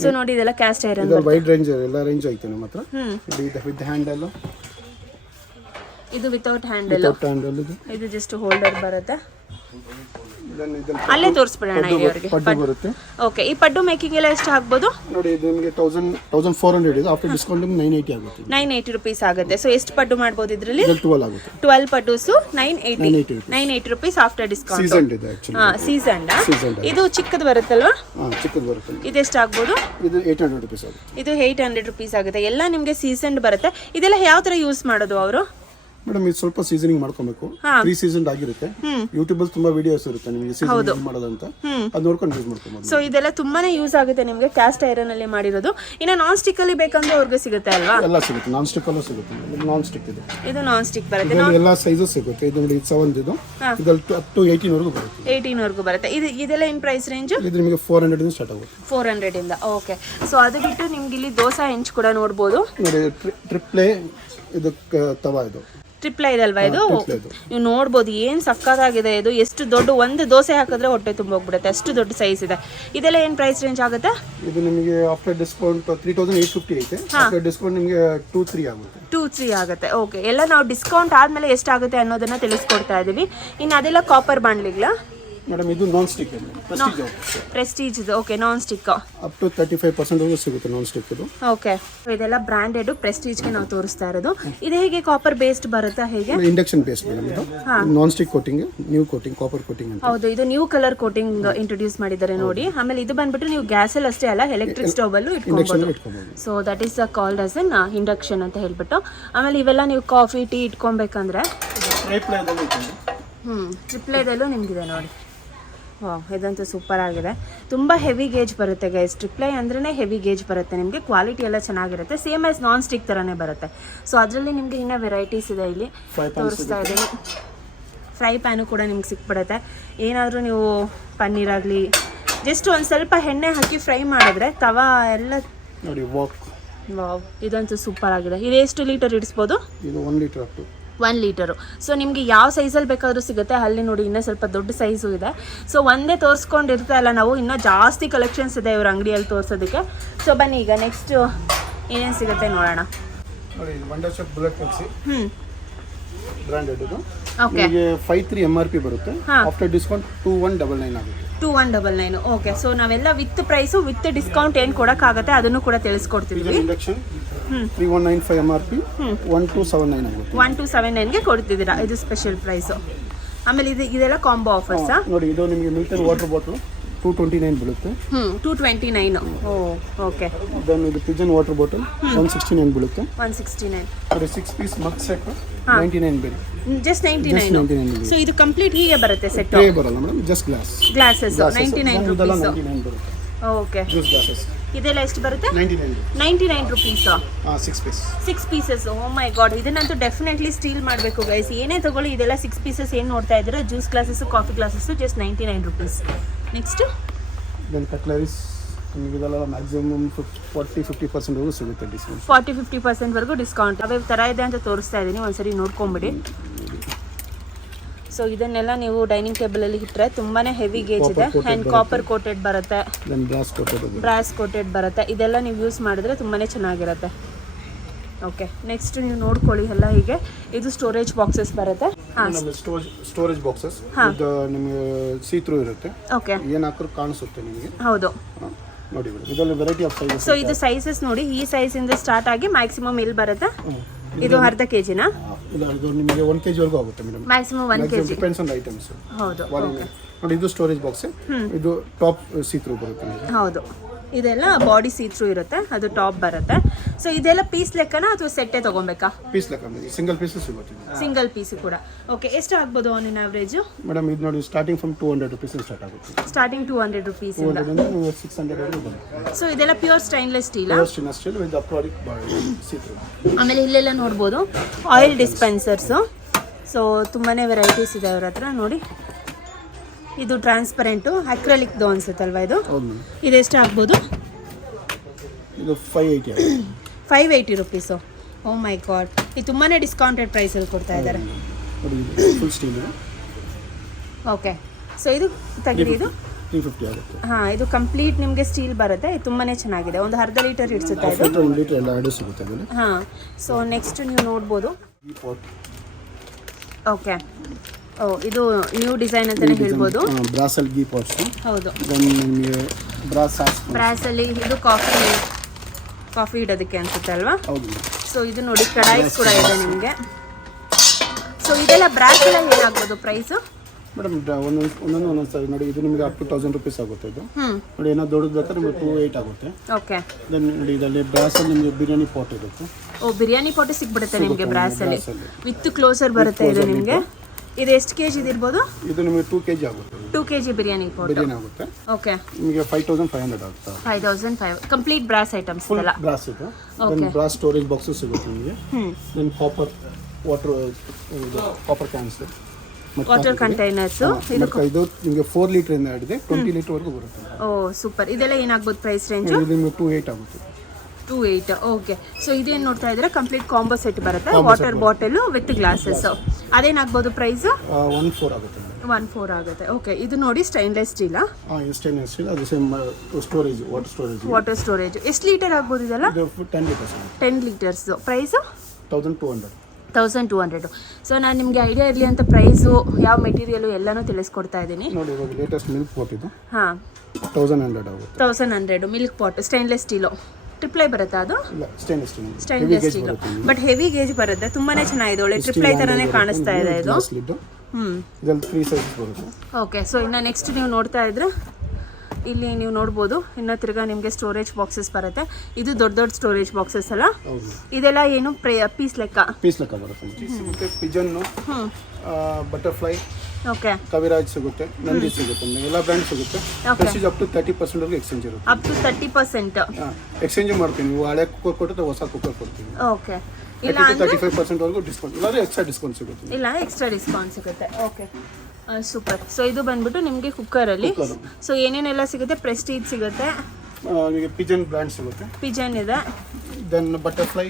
ಸೊ ನೋಡಿ ಇದೆಲ್ಲ ಕ್ಯಾಸ್ಟ್ ಐರನ್. ಇದು ವೈಡ್ ರೇಂಜ್, ಎಲ್ಲ ರೇಂಜ್ ಐತೆ ನಮ್ಮ ಹತ್ರ. ಇದು ವಿತ್ ಹ್ಯಾಂಡಲ್, ಇದು ವಿತೌಟ್ ಹ್ಯಾಂಡಲ್. ಇದು ಜಸ್ಟ್ ಹೋಲ್ಡರ್ ಬರುತ್ತೆ. ಅಲ್ಲೇ ತೋರಿಸ್ಬಿಡೋಣ ಅವರಿಗೆ. ಬರುತ್ತೆ. ಓಕೆ, ಈ ಪಡ್ಡು ಮೇಕಿಂಗ್ ಎಲ್ಲ ಎಷ್ಟು ಆಗ್ಬೋದು ನೋಡಿ? ಇದು ನಿಮಗೆ 1400 ಇದೆ. ಆಫ್ಟರ್ ಡಿಸ್ಕೌಂಟ್ 980 ಆಗುತ್ತೆ. 980 ರುಪೀಸ್ ಆಗುತ್ತೆ. ಸೊ ಎಷ್ಟು ಪಡ್ಡು ಮಾಡ್ಬೋದು ಇದರಲ್ಲಿ? 12 ಆಗುತ್ತೆ. 12 ಪಡ್ಡುಸು 980 ರುಪೀಸ್ ಆಫ್ಟರ್ ಡಿಸ್ಕೌಂಟ್. ಸೀಸನ್ ಇದೆ ಆಕ್ಚುಲಿ. ಸೀಸನ್. ಇದು ಚಿಕ್ಕದು ಬರುತ್ತಲ್ವಾ? ಚಿಕ್ಕದು ಬರುತ್ತೆ. ಇದು ಎಷ್ಟು ಆಗ್ಬೋದು? ಇದು 800 ರುಪೀಸ್ ಆಗುತ್ತೆ. ಇದು 800 ರುಪೀಸ್ ಆಗುತ್ತೆ. ಎಲ್ಲ ನಿಮಗೆ ಸೀಸನ್ ಬರುತ್ತೆ. ಇದೆಲ್ಲ ಯಾವ ತರ ಯೂಸ್ ಮಾಡೋದು ಅವರು? ಮೇಡಮ್ ಇದು ಸ್ವಲ್ಪ ಸೀಸನಿಂಗ್ ಮಾಡ್ಕೊಬೇಕು. ಪ್ರೀ ಸೀಸನ್ ಆಗಿರುತ್ತೆ. ಯೂಟ್ಯೂಬ್ ಅಲ್ಲಿ ತುಂಬಾ ವಿಡಿಯೋಸ್ ಇರುತ್ತೆ ನಿಮಗೆ ಸೀಸನಿಂಗ್ ಮಾಡೋದಂತ, ಅದು ನೋಡ್ಕೊಂಡು ಯೂಸ್ ಮಾಡ್ಕೊಬಹುದು. ಸೊ ಇದೆಲ್ಲ ತುಂಬಾನೇ ಯೂಸ್ ಆಗುತ್ತೆ ನಿಮಗೆ ಕ್ಯಾಸ್ಟ್ ಐರನ್ ಅಲ್ಲಿ ಮಾಡಿರೋದು. ಇನ್ನು ನಾನ್ ಸ್ಟಿಕ್ ಅಲ್ಲಿ ಬೇಕಂದ್ರೆ ಅವ್ರಿಗೆ ಸಿಗುತ್ತೆ ಅಲ್ವಾ? ಎಲ್ಲ ಸಿಗುತ್ತೆ. ನಾನ್ ಸ್ಟಿಕ್ ಅಲ್ಲೂ ಸಿಗುತ್ತೆ. ನಾನ್ ಸ್ಟಿಕ್ ಇದೆ. ಇದು ನಾನ್ ಸ್ಟಿಕ್ ಬರುತ್ತೆ. ಎಲ್ಲ ಸೈಜಸ್ ಸಿಗುತ್ತೆ. ಇದು ನೋಡಿ 7 ಇದು. ಇದರಲ್ಲಿ ಅಪ್ ಟು 18 ವರೆಗೂ ಬರುತ್ತೆ. 18 ವರೆಗೂ ಬರುತ್ತೆ. ಇದೆಲ್ಲ ಇನ್ ಪ್ರೈಸ್ ರೇಂಜ್? ಇದು ನಿಮಗೆ 400 ಇಂದ ಸ್ಟಾರ್ಟ್ ಆಗುತ್ತೆ. 400 ಇಂದ. ಓಕೆ, ಸೊ ಅದು ಬಿಟ್ಟು ನಿಮ್ಗೆ ಇಲ್ಲಿ ದೋಸೆ ಹೆಂಚು ಕೂಡ ನೋಡಬಹುದು. ನೋಡಿ ಟ್ರಿಪ್ಲೇ ಇದು ತವಾ. ಇದು ಟ್ರಿಪ್ಲೈ ಇದಲ್ವಾ? ಇದು ನೀವು ನೋಡ್ಬೋದು ಏನು ಸಕ್ಕತ್ತಾಗಿದೆ. ಇದು ಎಷ್ಟು ದೊಡ್ಡ ಒಂದು ದೋಸೆ ಹಾಕಿದ್ರೆ ಹೊಟ್ಟೆ ತುಂಬ ಹೋಗ್ಬಿಡುತ್ತೆ, ಅಷ್ಟು ದೊಡ್ಡ ಸೈಜ್ ಇದೆ. ಇದೆಲ್ಲ ಏನು ಪ್ರೈಸ್ ರೇಂಜ್ ಆಗುತ್ತೆ? ಇದು ನಿಮಗೆ ಆಫ್ಟರ್ ಡಿಸ್ಕೌಂಟ್ 3850 ಐತೆ. ಆಫ್ಟರ್ ಡಿಸ್ಕೌಂಟ್ ನಿಮಗೆ 23 ಆಗುತ್ತೆ. 23 ಆಗುತ್ತೆ. ಓಕೆ, ಎಲ್ಲ ನಾವು ಡಿಸ್ಕೌಂಟ್ ಆದಮೇಲೆ ಎಷ್ಟಾಗುತ್ತೆ ಅನ್ನೋದನ್ನ ತಿಳಿಸ್ಕೊಡ್ತಾ ಇದ್ದೀವಿ. ಇನ್ನು ಅದೆಲ್ಲ ಕಾಪರ್ ಬಾಂಡ್ಲಿಗ್ಲಾ? ಮೇಡಮ್ ಇದು non stick Prestige. Okay, non stick up to 35% ವರೆಗೂ ಸಿಗುತ್ತೆ ನಾನ್ ಸ್ಟಿಕ್ ಇದು. ಓಕೆ, ಇದೆಲ್ಲ ಬ್ರಾಂಡೆಡ್ ಪ್ರೆಸ್ಟೀಜ್ಗೆ ನಾವು ತೋರಿಸ್ತಾ ಇರೋದು. ಇದು ಹೇಗೆ ಕಾಪರ್ ಬೇಸ್ಡ್ ಬರುತ್ತಾ ಹೇಗೆ? ಇಂಡಕ್ಷನ್ ಬೇಸ್ಡ್ ಮೇಡಮ್ ಇದು. Non stick coating, new coating, copper coating ಅಂತ. ಹೌದು, ಇದು ನ್ಯೂ ಕಲರ್ ಕೋಟಿಂಗ್ ಇಂಟ್ರೊಡ್ಯೂಸ್ ಮಾಡಿದ್ದಾರೆ ನೋಡಿ. ಆಮೇಲೆ ಇದು ಬಂದ್ಬಿಟ್ಟು ನೀವು ಗ್ಯಾಸ್ ಅಲ್ಲಿ ಅಷ್ಟೇ ಅಲ್ಲ, ಎಲೆಕ್ಟ್ರಿಕ್ ಸ್ಟವ್ ಅಲ್ಲೂ ಇಟ್ಕೊಬಹುದು. So that is called as an induction ಅಂತ ಹೇಳ್ಬಿಟ್ಟು. ಆಮೇಲೆ ಇವೆಲ್ಲ ನೀವು ಕಾಫಿ ಟೀ ಇಟ್ಕೊಬೇಕಂದ್ರೆ ಟ್ರಿಪ್ಲೈದಲ್ಲೂ ನಿಮ್ಗಿದೆ ನೋಡಿ. ವಾವ್, ಇದಂತೂ ಸೂಪರ್ ಆಗಿದೆ. ತುಂಬ ಹೆವಿ ಗೇಜ್ ಬರುತ್ತೆ ಗೈಸ್. ಟ್ರಿಪ್ಲೈ ಅಂದ್ರೇ ಹೆವಿ ಗೇಜ್ ಬರುತ್ತೆ ನಿಮಗೆ. ಕ್ವಾಲಿಟಿ ಎಲ್ಲ ಚೆನ್ನಾಗಿರುತ್ತೆ. ಸೇಮ್ ಆಸ್ ನಾನ್ ಸ್ಟಿಕ್ ಥರನೇ ಬರುತ್ತೆ. ಸೊ ಅದರಲ್ಲಿ ನಿಮಗೆ ಇನ್ನೂ ವೆರೈಟೀಸ್ ಇದೆ. ಇಲ್ಲಿ ತೋರಿಸ್ತಾ ಇದ್ದೀನಿ. ಫ್ರೈ ಪ್ಯಾನು ಕೂಡ ನಿಮ್ಗೆ ಸಿಕ್ಬಿಡುತ್ತೆ. ಏನಾದರೂ ನೀವು ಪನ್ನೀರ್ ಆಗಲಿ ಜಸ್ಟ್ ಒಂದು ಸ್ವಲ್ಪ ಎಣ್ಣೆ ಹಾಕಿ ಫ್ರೈ ಮಾಡಿದ್ರೆ ತವಾ ಎಲ್ಲ ನೋಡಿ. ವಾವ್, ಇದಂತೂ ಸೂಪರ್ ಆಗಿದೆ. ಇದು ಎಷ್ಟು ಲೀಟರ್ ಇಡಿಸ್ಬೋದು? ಇದು 1 litre up to 1 litre. So ನಿಮಗೆ ಯಾವ ಸೈಜಲ್ಲಿ ಬೇಕಾದರೂ ಸಿಗುತ್ತೆ. ಅಲ್ಲಿ ನೋಡಿ ಇನ್ನೂ ಸ್ವಲ್ಪ ದೊಡ್ಡ ಸೈಜು ಇದೆ. ಸೊ ಒಂದೇ ತೋರಿಸ್ಕೊಂಡಿರ್ತಾ ಇಲ್ಲ ನಾವು, ಇನ್ನೂ ಜಾಸ್ತಿ ಕಲೆಕ್ಷನ್ಸ್ ಇದೆ ಇವ್ರ ಅಂಗಡಿಯಲ್ಲಿ ತೋರಿಸೋದಕ್ಕೆ. ಸೊ ಬನ್ನಿ ಈಗ ನೆಕ್ಸ್ಟ್ ಏನೇನು ಸಿಗುತ್ತೆ ನೋಡೋಣ. ನೋಡಿ wonder chef bullet mixie branded ಇದು. ಓಕೆ, ನಿಮಗೆ 53 MRP ಬರುತ್ತೆ. ಆಫ್ಟರ್ ಡಿಸ್ಕೌಂಟ್ 2199 ಆಗುತ್ತೆ. 2199. ಓಕೆ, ಸೊ ನಾವೆಲ್ಲ ವಿತ್ ಪ್ರೈಸು ವಿತ್ ಡಿಸ್ಕೌಂಟ್ ಏನು ಕೊಡೋಕ್ಕಾಗುತ್ತೆ ಅದನ್ನು ಕೂಡ ತಿಳಿಸ್ಕೊಡ್ತಿದ್ವಿ. ಇಂಡಕ್ಷನ್ 3195 MRP 1279 ಆಗುತ್ತೆ. 1279ಗೆ ಕೊಡ್ತಿದ್ದೀರಾ. ಇದು ಸ್ಪೆಷಲ್ ಪ್ರೈಸು. ಆಮೇಲೆ ಇದೆಲ್ಲ ಕಾಂಬೋ ಆಫರ್ಸಾ? ನೋಡಿ ಇದು ನಿಮಗೆ ಮಿಲ್ಟನ್ ವಾಟರ್ ಬಾಟಲ್ 229 ಬೀಳುತ್ತೆ. 229. ಓಕೆ. ದೆನ್ ಇದು ಪಿಜನ್ ವಾಟರ್ ಬಾಟಲ್ 169 ಬೀಳುತ್ತೆ. 169. ನೋಡಿ 6 ಪೀಸ್ ಮಗ್ ಸೆಟ್ 99 ಬೀಳುತ್ತೆ. ಜಸ್ಟ್ 99. ಸೊ ಇದು ಕಂಪ್ಲೀಟ್ ಹೀಗೆ ಬರುತ್ತೆ ಸೆಟ್? ಟ್ರೇ ಬರಲ್ಲ ಮೇಡಮ್, ಜಸ್ಟ್ ಗ್ಲಾಸಸ್ 99 ರುಪೀಸ್. 99 ಬರುತ್ತೆ. ಓಕೆ, ಜ್ಯೂಸ್ ಗ್ಲಾಸಸ್ ಇದೆಲ್ಲ ಎಷ್ಟು ಬರುತ್ತೆ? 99 rupees. 6 pieces. Oh my God, ಇದನ್ನಂತೂ ಡೆಫಿನೆಟ್ಲಿ ಸ್ಟೀಲ್ ಮಾಡಬೇಕು ಗೈಸ್. ಏನೇ ತಗೊಳ್ಳಿ ಇದೆಲ್ಲ 6 ಪೀಸಸ್ ಏನು ನೋಡ್ತಾ ಇದ್ದೀರಾ. Juice glasses, coffee glasses just 99 rupees. Next then cutleries ನಿಮಗೆಲ್ಲ ಮ್ಯಾಕ್ಸಿಮಮ್ 40-50% ವರೆಗೂ ಸಿಗುತ್ತೆ ಡಿಸ್ಕೌಂಟ್. 40-50% ವರೆಗೂ ಡಿಸ್ಕೌಂಟ್. ಅವೇ ಥರ ಇದೆ ಅಂತ ತೋರಿಸ್ತಾ ಇದ್ದೀನಿ, ಒಂದ್ಸರಿ ನೋಡ್ಕೊಂಬಿಡಿ. ಸೊ ಇದನ್ನೆಲ್ಲ ನೀವು ಡೈನಿಂಗ್ ಟೇಬಲಲ್ಲಿ ಇಟ್ಟರೆ ತುಂಬಾ ಹೆವಿ ಗೇಜ್ ಇದೆ ಆ್ಯಂಡ್ ಕಾಪರ್ ಕೋಟೆಡ್ ಬರುತ್ತೆ, ಬ್ರಾಸ್ ಕೋಟೆಡ್ ಬರುತ್ತೆ. ಇದೆಲ್ಲ ನೀವು ಯೂಸ್ ಮಾಡಿದ್ರೆ ತುಂಬಾ ಚೆನ್ನಾಗಿರುತ್ತೆ. ಓಕೆ, ನೆಕ್ಸ್ಟ್ ನೀವು ನೋಡ್ಕೊಳ್ಳಿ ಎಲ್ಲ ಹೀಗೆ. ಇದು ಸ್ಟೋರೇಜ್ ಬಾಕ್ಸಸ್ ಬರುತ್ತೆ. ಹಾಂ, ಸ್ಟೋರೇಜ್ ಬಾಕ್ಸಸ್ ಇದು ನಿಮಗೆ ಸೀತ್ರೂ ಇರುತ್ತೆ. ಓಕೆ, ಏನು ಹಾಕಿದ್ರು ಕಾಣಿಸುತ್ತೆ ನಿಮಗೆ. ಹೌದು ನೋಡಿ ಇದರಲ್ಲಿ ವೆರೈಟಿ ಆಫ್ ಸೈಜಸ್. ಸೊ ಇದು ಸೈಜಸ್ ನೋಡಿ, ಈ ಸೈಜಿಂದ ಸ್ಟಾರ್ಟ್ ಆಗಿ ಮ್ಯಾಕ್ಸಿಮಮ್ ಇಲ್ಲಿ ಬರುತ್ತೆ. ಇದು ಅರ್ಧ ಕೆಜಿನಾ? ಇಲ್ಲ, ಇದು ನಿಮಗೆ 1 kg ವರೆಗೂ ಆಗುತ್ತೆ madam. Maximum 1 kg. Depends on items. ಹೌದು. ನೋಡಿ ಇದು ಸ್ಟೋರೇಜ್ ಬಾಕ್ಸ್. ಇದು ಟಾಪ್ ಸೀತ್ರೂ ಬರುತ್ತೆ ನಿಮಗೆ. ಹೌದು, ಇದೆಲ್ಲ ಬಾಡಿ ಸೀತ್ರೂ ಇರುತ್ತೆ, ಅದು ಟಾಪ್ ಬರುತ್ತೆ. ಸೊ ಇದೆಲ್ಲ ಪೀಸ್ ಲೆಕ್ಕನಾ ಅಥವಾ ಸೆಟ್ಟೇ ತಗೊಬೇಕಾ? ಪೀಸ್ ಲೆಕ್ಕ, ಸಿಂಗಲ್ ಪೀಸ್ ಸಿಗುತ್ತೆ. ಸಿಂಗಲ್ ಪೀಸ್ ಕೂಡ. ಓಕೆ, ಎಷ್ಟು ಆಗ್ಬೋದು ಆನ್ ಇನ್ ಅವರೇಜು? ಮೇಡಮ್ ಇದು ನೋಡಿ ಸ್ಟಾರ್ಟಿಂಗ್ ಫ್ರಮ್ 200 rupees ಸ್ಟಾರ್ಟ್ ಆಗುತ್ತೆ. ಸ್ಟಾರ್ಟಿಂಗ್ 200 rupees ಇಂದ 600 ವರೆಗೂ ಬರುತ್ತೆ. ಸೊ ಇದೆಲ್ಲ pure stainless steel. Steel with acrylic see through. ಆಮೇಲೆ ಇಲ್ಲೆಲ್ಲ ನೋಡ್ಬೋದು ಆಯಿಲ್ ಡಿಸ್ಪೆನ್ಸರ್ಸು. ಸೊ ತುಂಬಾ ವೆರೈಟೀಸ್ ಇದೆ ಅವ್ರ ಹತ್ರ. ನೋಡಿ, ಇದು ಟ್ರಾನ್ಸ್ಪರೆಂಟು ಅಕ್ರಲಿಕ್ದು ಅನ್ಸುತ್ತಲ್ವಾ ಇದು? ಇದೆಷ್ಟು ಆಗ್ಬೋದು? ಇದು 580. 580 rupees. ಓ ಮೈ ಗಾಡ್, ಇದು ತುಂಬಾ ಡಿಸ್ಕೌಂಟೆಡ್ ಪ್ರೈಸಲ್ಲಿ ಕೊಡ್ತಾ ಇದ್ದಾರೆ. Full steel. ಓಕೆ, ಸೊ ಇದು ತೆಗಿರಿ, ಇದು 350 ಆಗುತ್ತೆ. ಹಾಂ, ಇದು ಕಂಪ್ಲೀಟ್ ನಿಮಗೆ ಸ್ಟೀಲ್ ಬರುತ್ತೆ. ಇದು ತುಂಬಾ ಚೆನ್ನಾಗಿದೆ. ಒಂದು ಅರ್ಧ ಲೀಟರ್ ಇಡ್ಸುತ್ತೆ ಇದು. 1 ಲೀಟರ್ ಎಲ್ಲ ಆರ್ಡರ್ ಸಿಗುತ್ತೆ ಅದರಲ್ಲಿ. ಹಾಂ, ಸೊ ನೆಕ್ಸ್ಟ್ ನೀವು ನೋಡ್ಬೋದು. ಓಕೆ, ಓ ಇದು ನ್ಯೂ ಡಿಸೈನ್ ಅಂತಲೇ ಹೇಳ್ಬೋದು. ಬ್ರಾಸಲ್ ಗೀ ಪಾಟ್ಸ್. ಹೌದು, ನಿಮಗೆ ಬ್ರಾಸಲ್ಲಿ ಇದು ಕಾಫಿ ಇಡೋದಕ್ಕೆ ಅನ್ಸುತ್ತೆ ಅಲ್ವಾ? ಹೌದು. ಸೊ ಇದು ನೋಡಿ ಕಡಾಯಿಸ್ ಕೂಡ ಇದೆ ನಿಮಗೆ. ಸೊ ಇದೆಲ್ಲ ಬ್ರಾಸ್ ಎಲ್ಲ ಏನಾಗ್ಬೋದು ಪ್ರೈಸು? ಮೇಡಮ್ ಒಂದೊಂದು ಸರಿ ನೋಡಿ, ಇದು ನಿಮಗೆ ಅಪ್ ಟು 1000 rupees ಆಗುತ್ತೆ. ಇದು ನೋಡಿ, ಏನೋ ದೊಡ್ಡದು ಬೇಕಾದ್ರೆ ನಿಮಗೆ 280 ಆಗುತ್ತೆ. ಓಕೆ, ನೋಡಿ ಇದರಲ್ಲಿ ಬ್ರಾಸಲ್ಲಿ ನಿಮಗೆ ಬಿರಿಯಾನಿ ಪಾಟ್ ಇರುತ್ತೆ. ಓ, ಬಿರಿಯಾನಿ ಪಾಟ್ ಸಿಗ್ಬಿಡುತ್ತೆ ನಿಮಗೆ ಬ್ರಾಸಲ್ಲಿ, ವಿತ್ ಕ್ಲೋಸರ್ ಬರುತ್ತೆ ಇದು ನಿಮಗೆ. ಇದು ಎಷ್ಟು ಕೆಜಿ ಇರ್ಬೋದು? ಇದು ನಿಮಗೆ 2 kg ಆಗುತ್ತೆ. 2 kg ಬಿರಿಯಾನಿ ಪಾಟ್ ಆಗುತ್ತೆ. ಓಕೆ, ನಿಮಗೆ 5500 ಆಗುತ್ತೆ. 5500 ಕಂಪ್ಲೀಟ್ ಬ್ರಾಸ್ ಐಟಮ್ಸ್ ಎಲ್ಲ. ಬ್ರಾಸ್ ಇದೆ. ದೆನ್ ಬ್ರಾಸ್ ಸ್ಟೋರೇಜ್ ಬಾಕ್ಸಸ್ ಸಿಗುತ್ತೆ ನಿಮಗೆ. Then copper cans, water containers. ಇದು ನಿಮಗೆ 4 ಲೀಟರ್ ಇಂದ ಹಿಡಿದು 20 ಲೀಟರ್ ವರೆಗೂ ಬರುತ್ತೆ. ಓ ಸೂಪರ್. ಇದೆಲ್ಲ ಏನಾಗ್ಬೋದು ಪ್ರೈಸ್ ರೇಂಜ್? ಇದು ನಿಮಗೆ 280 ಆಗುತ್ತೆ. 280. ಓಕೆ, ಸೊ ಇದೇನು ನೋಡ್ತಾ ಇದ್ರೆ ಕಂಪ್ಲೀಟ್ ಕಾಂಬೋ ಸೆಟ್ ಬರುತ್ತೆ. Water bottle with glasses. ಅದೇನಾಗ್ಬೋದು ಪ್ರೈಸ್? 14 ಆಗುತ್ತೆ. 14 ಆಗುತ್ತೆ. ಓಕೆ, ಇದು ನೋಡಿ ಸ್ಟೈನ್ಲೆಸ್ ಸ್ಟೀಲ್. Stainless steel. ಅದು ಸೇಮ್ ಸ್ಟೋರೇಜ್, ವಾಟರ್ ಸ್ಟೋರೇಜ್. ಎಷ್ಟು ಲೀಟರ್ ಆಗ್ಬೋದು ಇದೆಲ್ಲ? 10 ಲೀಟರ್ಸ್. 10 ಲೀಟರ್ಸ್. ಪ್ರೈಸ್ 1200. 1200. ಸೊ ನಾನು ನಿಮಗೆ ಐಡಿಯಾ ಇರಲಿ ಅಂತ ಪ್ರೈಸು, ಯಾವ ಮೆಟೀರಿಯಲು ಎಲ್ಲನೂ ತಿಳಿಸ್ಕೊಡ್ತಾ ಇದ್ದೀನಿ. ನೋಡಿ, ಇವಾಗ ಲೇಟೆಸ್ಟ್ ಮಿಲ್ಕ್ ಪಾಟ್ ಇದು. ಹಾಂ, 1100 ಆಗುತ್ತೆ. 1100 ಮಿಲ್ಕ್ ಪಾಟ್ ಸ್ಟೈನ್ಲೆಸ್ ಸ್ಟೀಲು. ಟ್ರಿಪ್ಲೈ ಬರುತ್ತಾ ಅದು? ಇಲ್ಲ, stainless steel but heavy gauge ಬರುತ್ತೆ. ತುಂಬಾನೇ ಚೆನ್ನಾಗಿದೆ, ಒಳ್ಳೆ ಟ್ರಿಪ್ಲೈ ತರನೇ ಕಾಣಿಸ್ತಾ ಇದೆ ಇದು. ಇದರಲ್ಲಿ 3 ಸೈಜಸ್ ಬರುತ್ತೆ. ಓಕೆ, ಸೊ ಇನ್ನು ನೆಕ್ಸ್ಟ್ ನೀವು ನೋಡ್ತಾ ಇದ್ರೆ ಇಲ್ಲಿ ನೀವು ನೋಡ್ಬೋದು ಇನ್ನು ತಿರ್ಗಾ ನಿಮಗೆ ಸ್ಟೋರೇಜ್ ಬಾಕ್ಸಸ್ ಬರುತ್ತೆ. ಇದು ದೊಡ್ಡ ಸ್ಟೋರೇಜ್ ಬಾಕ್ಸಸ್ ಅಲ್ಲ, ಇದೆಲ್ಲ ಏನು ಪೀಸ್ ಲೆಕ್ಕ ಬರುತ್ತೆ. ಪಿಜನ್, ಬಟರ್ಫ್ಲೈ, ಓಕೆ, ಕವಿರಾಜ್ ಸಿಗುತ್ತೆ, ನಂದಿ ಸಿಗುತ್ತೆ, ಎಲ್ಲ ಬ್ರ್ಯಾಂಡ್ ಸಿಗುತ್ತೆ. ಪ್ರೆಸ್ಟೀಜ್ ಅಪ್ ಟು 30% ವರೆಗೂ ಎಕ್ಸ್ಚೇಂಜ್ ಇರುತ್ತೆ. ಅಪ್ ಟು 30% ಎಕ್ಸ್ಚೇಂಜ್ ಮಾಡ್ತೀನಿ. ನೀವು ಹಳೆ ಕುಕ್ಕರ್ ಕೊಟ್ಟರೆ ಹೊಸ ಕುಕ್ಕರ್ ಕೊಡ್ತೀನಿ. ಓಕೆ, ಇಲ್ಲ 35% ವರೆಗೂ ಡಿಸ್ಕೌಂಟ್, ಇಲ್ಲ ಎಕ್ಸ್ಟ್ರಾ ಡಿಸ್ಕೌಂಟ್ ಸಿಗುತ್ತೆ. ಇಲ್ಲ ಎಕ್ಸ್ಟ್ರಾ ಡಿಸ್ಕೌಂಟ್ ಸಿಗುತ್ತೆ. Okay, super. ಸೊ ಇದು ಬಂದ್ಬಿಟ್ಟು ನಿಮಗೆ ಕುಕ್ಕರಲ್ಲಿ ಸೊ ಏನೇನೆಲ್ಲ ಸಿಗುತ್ತೆ? ಪ್ರೆಸ್ಟೀಜ್ ಸಿಗುತ್ತೆ, ನಿಮಗೆ ಪಿಜನ್ ಬ್ರ್ಯಾಂಡ್ ಸಿಗುತ್ತೆ. ಪಿಜನ್ ಇದೆ, ದೆನ್ ಬಟರ್ಫ್ಲೈ,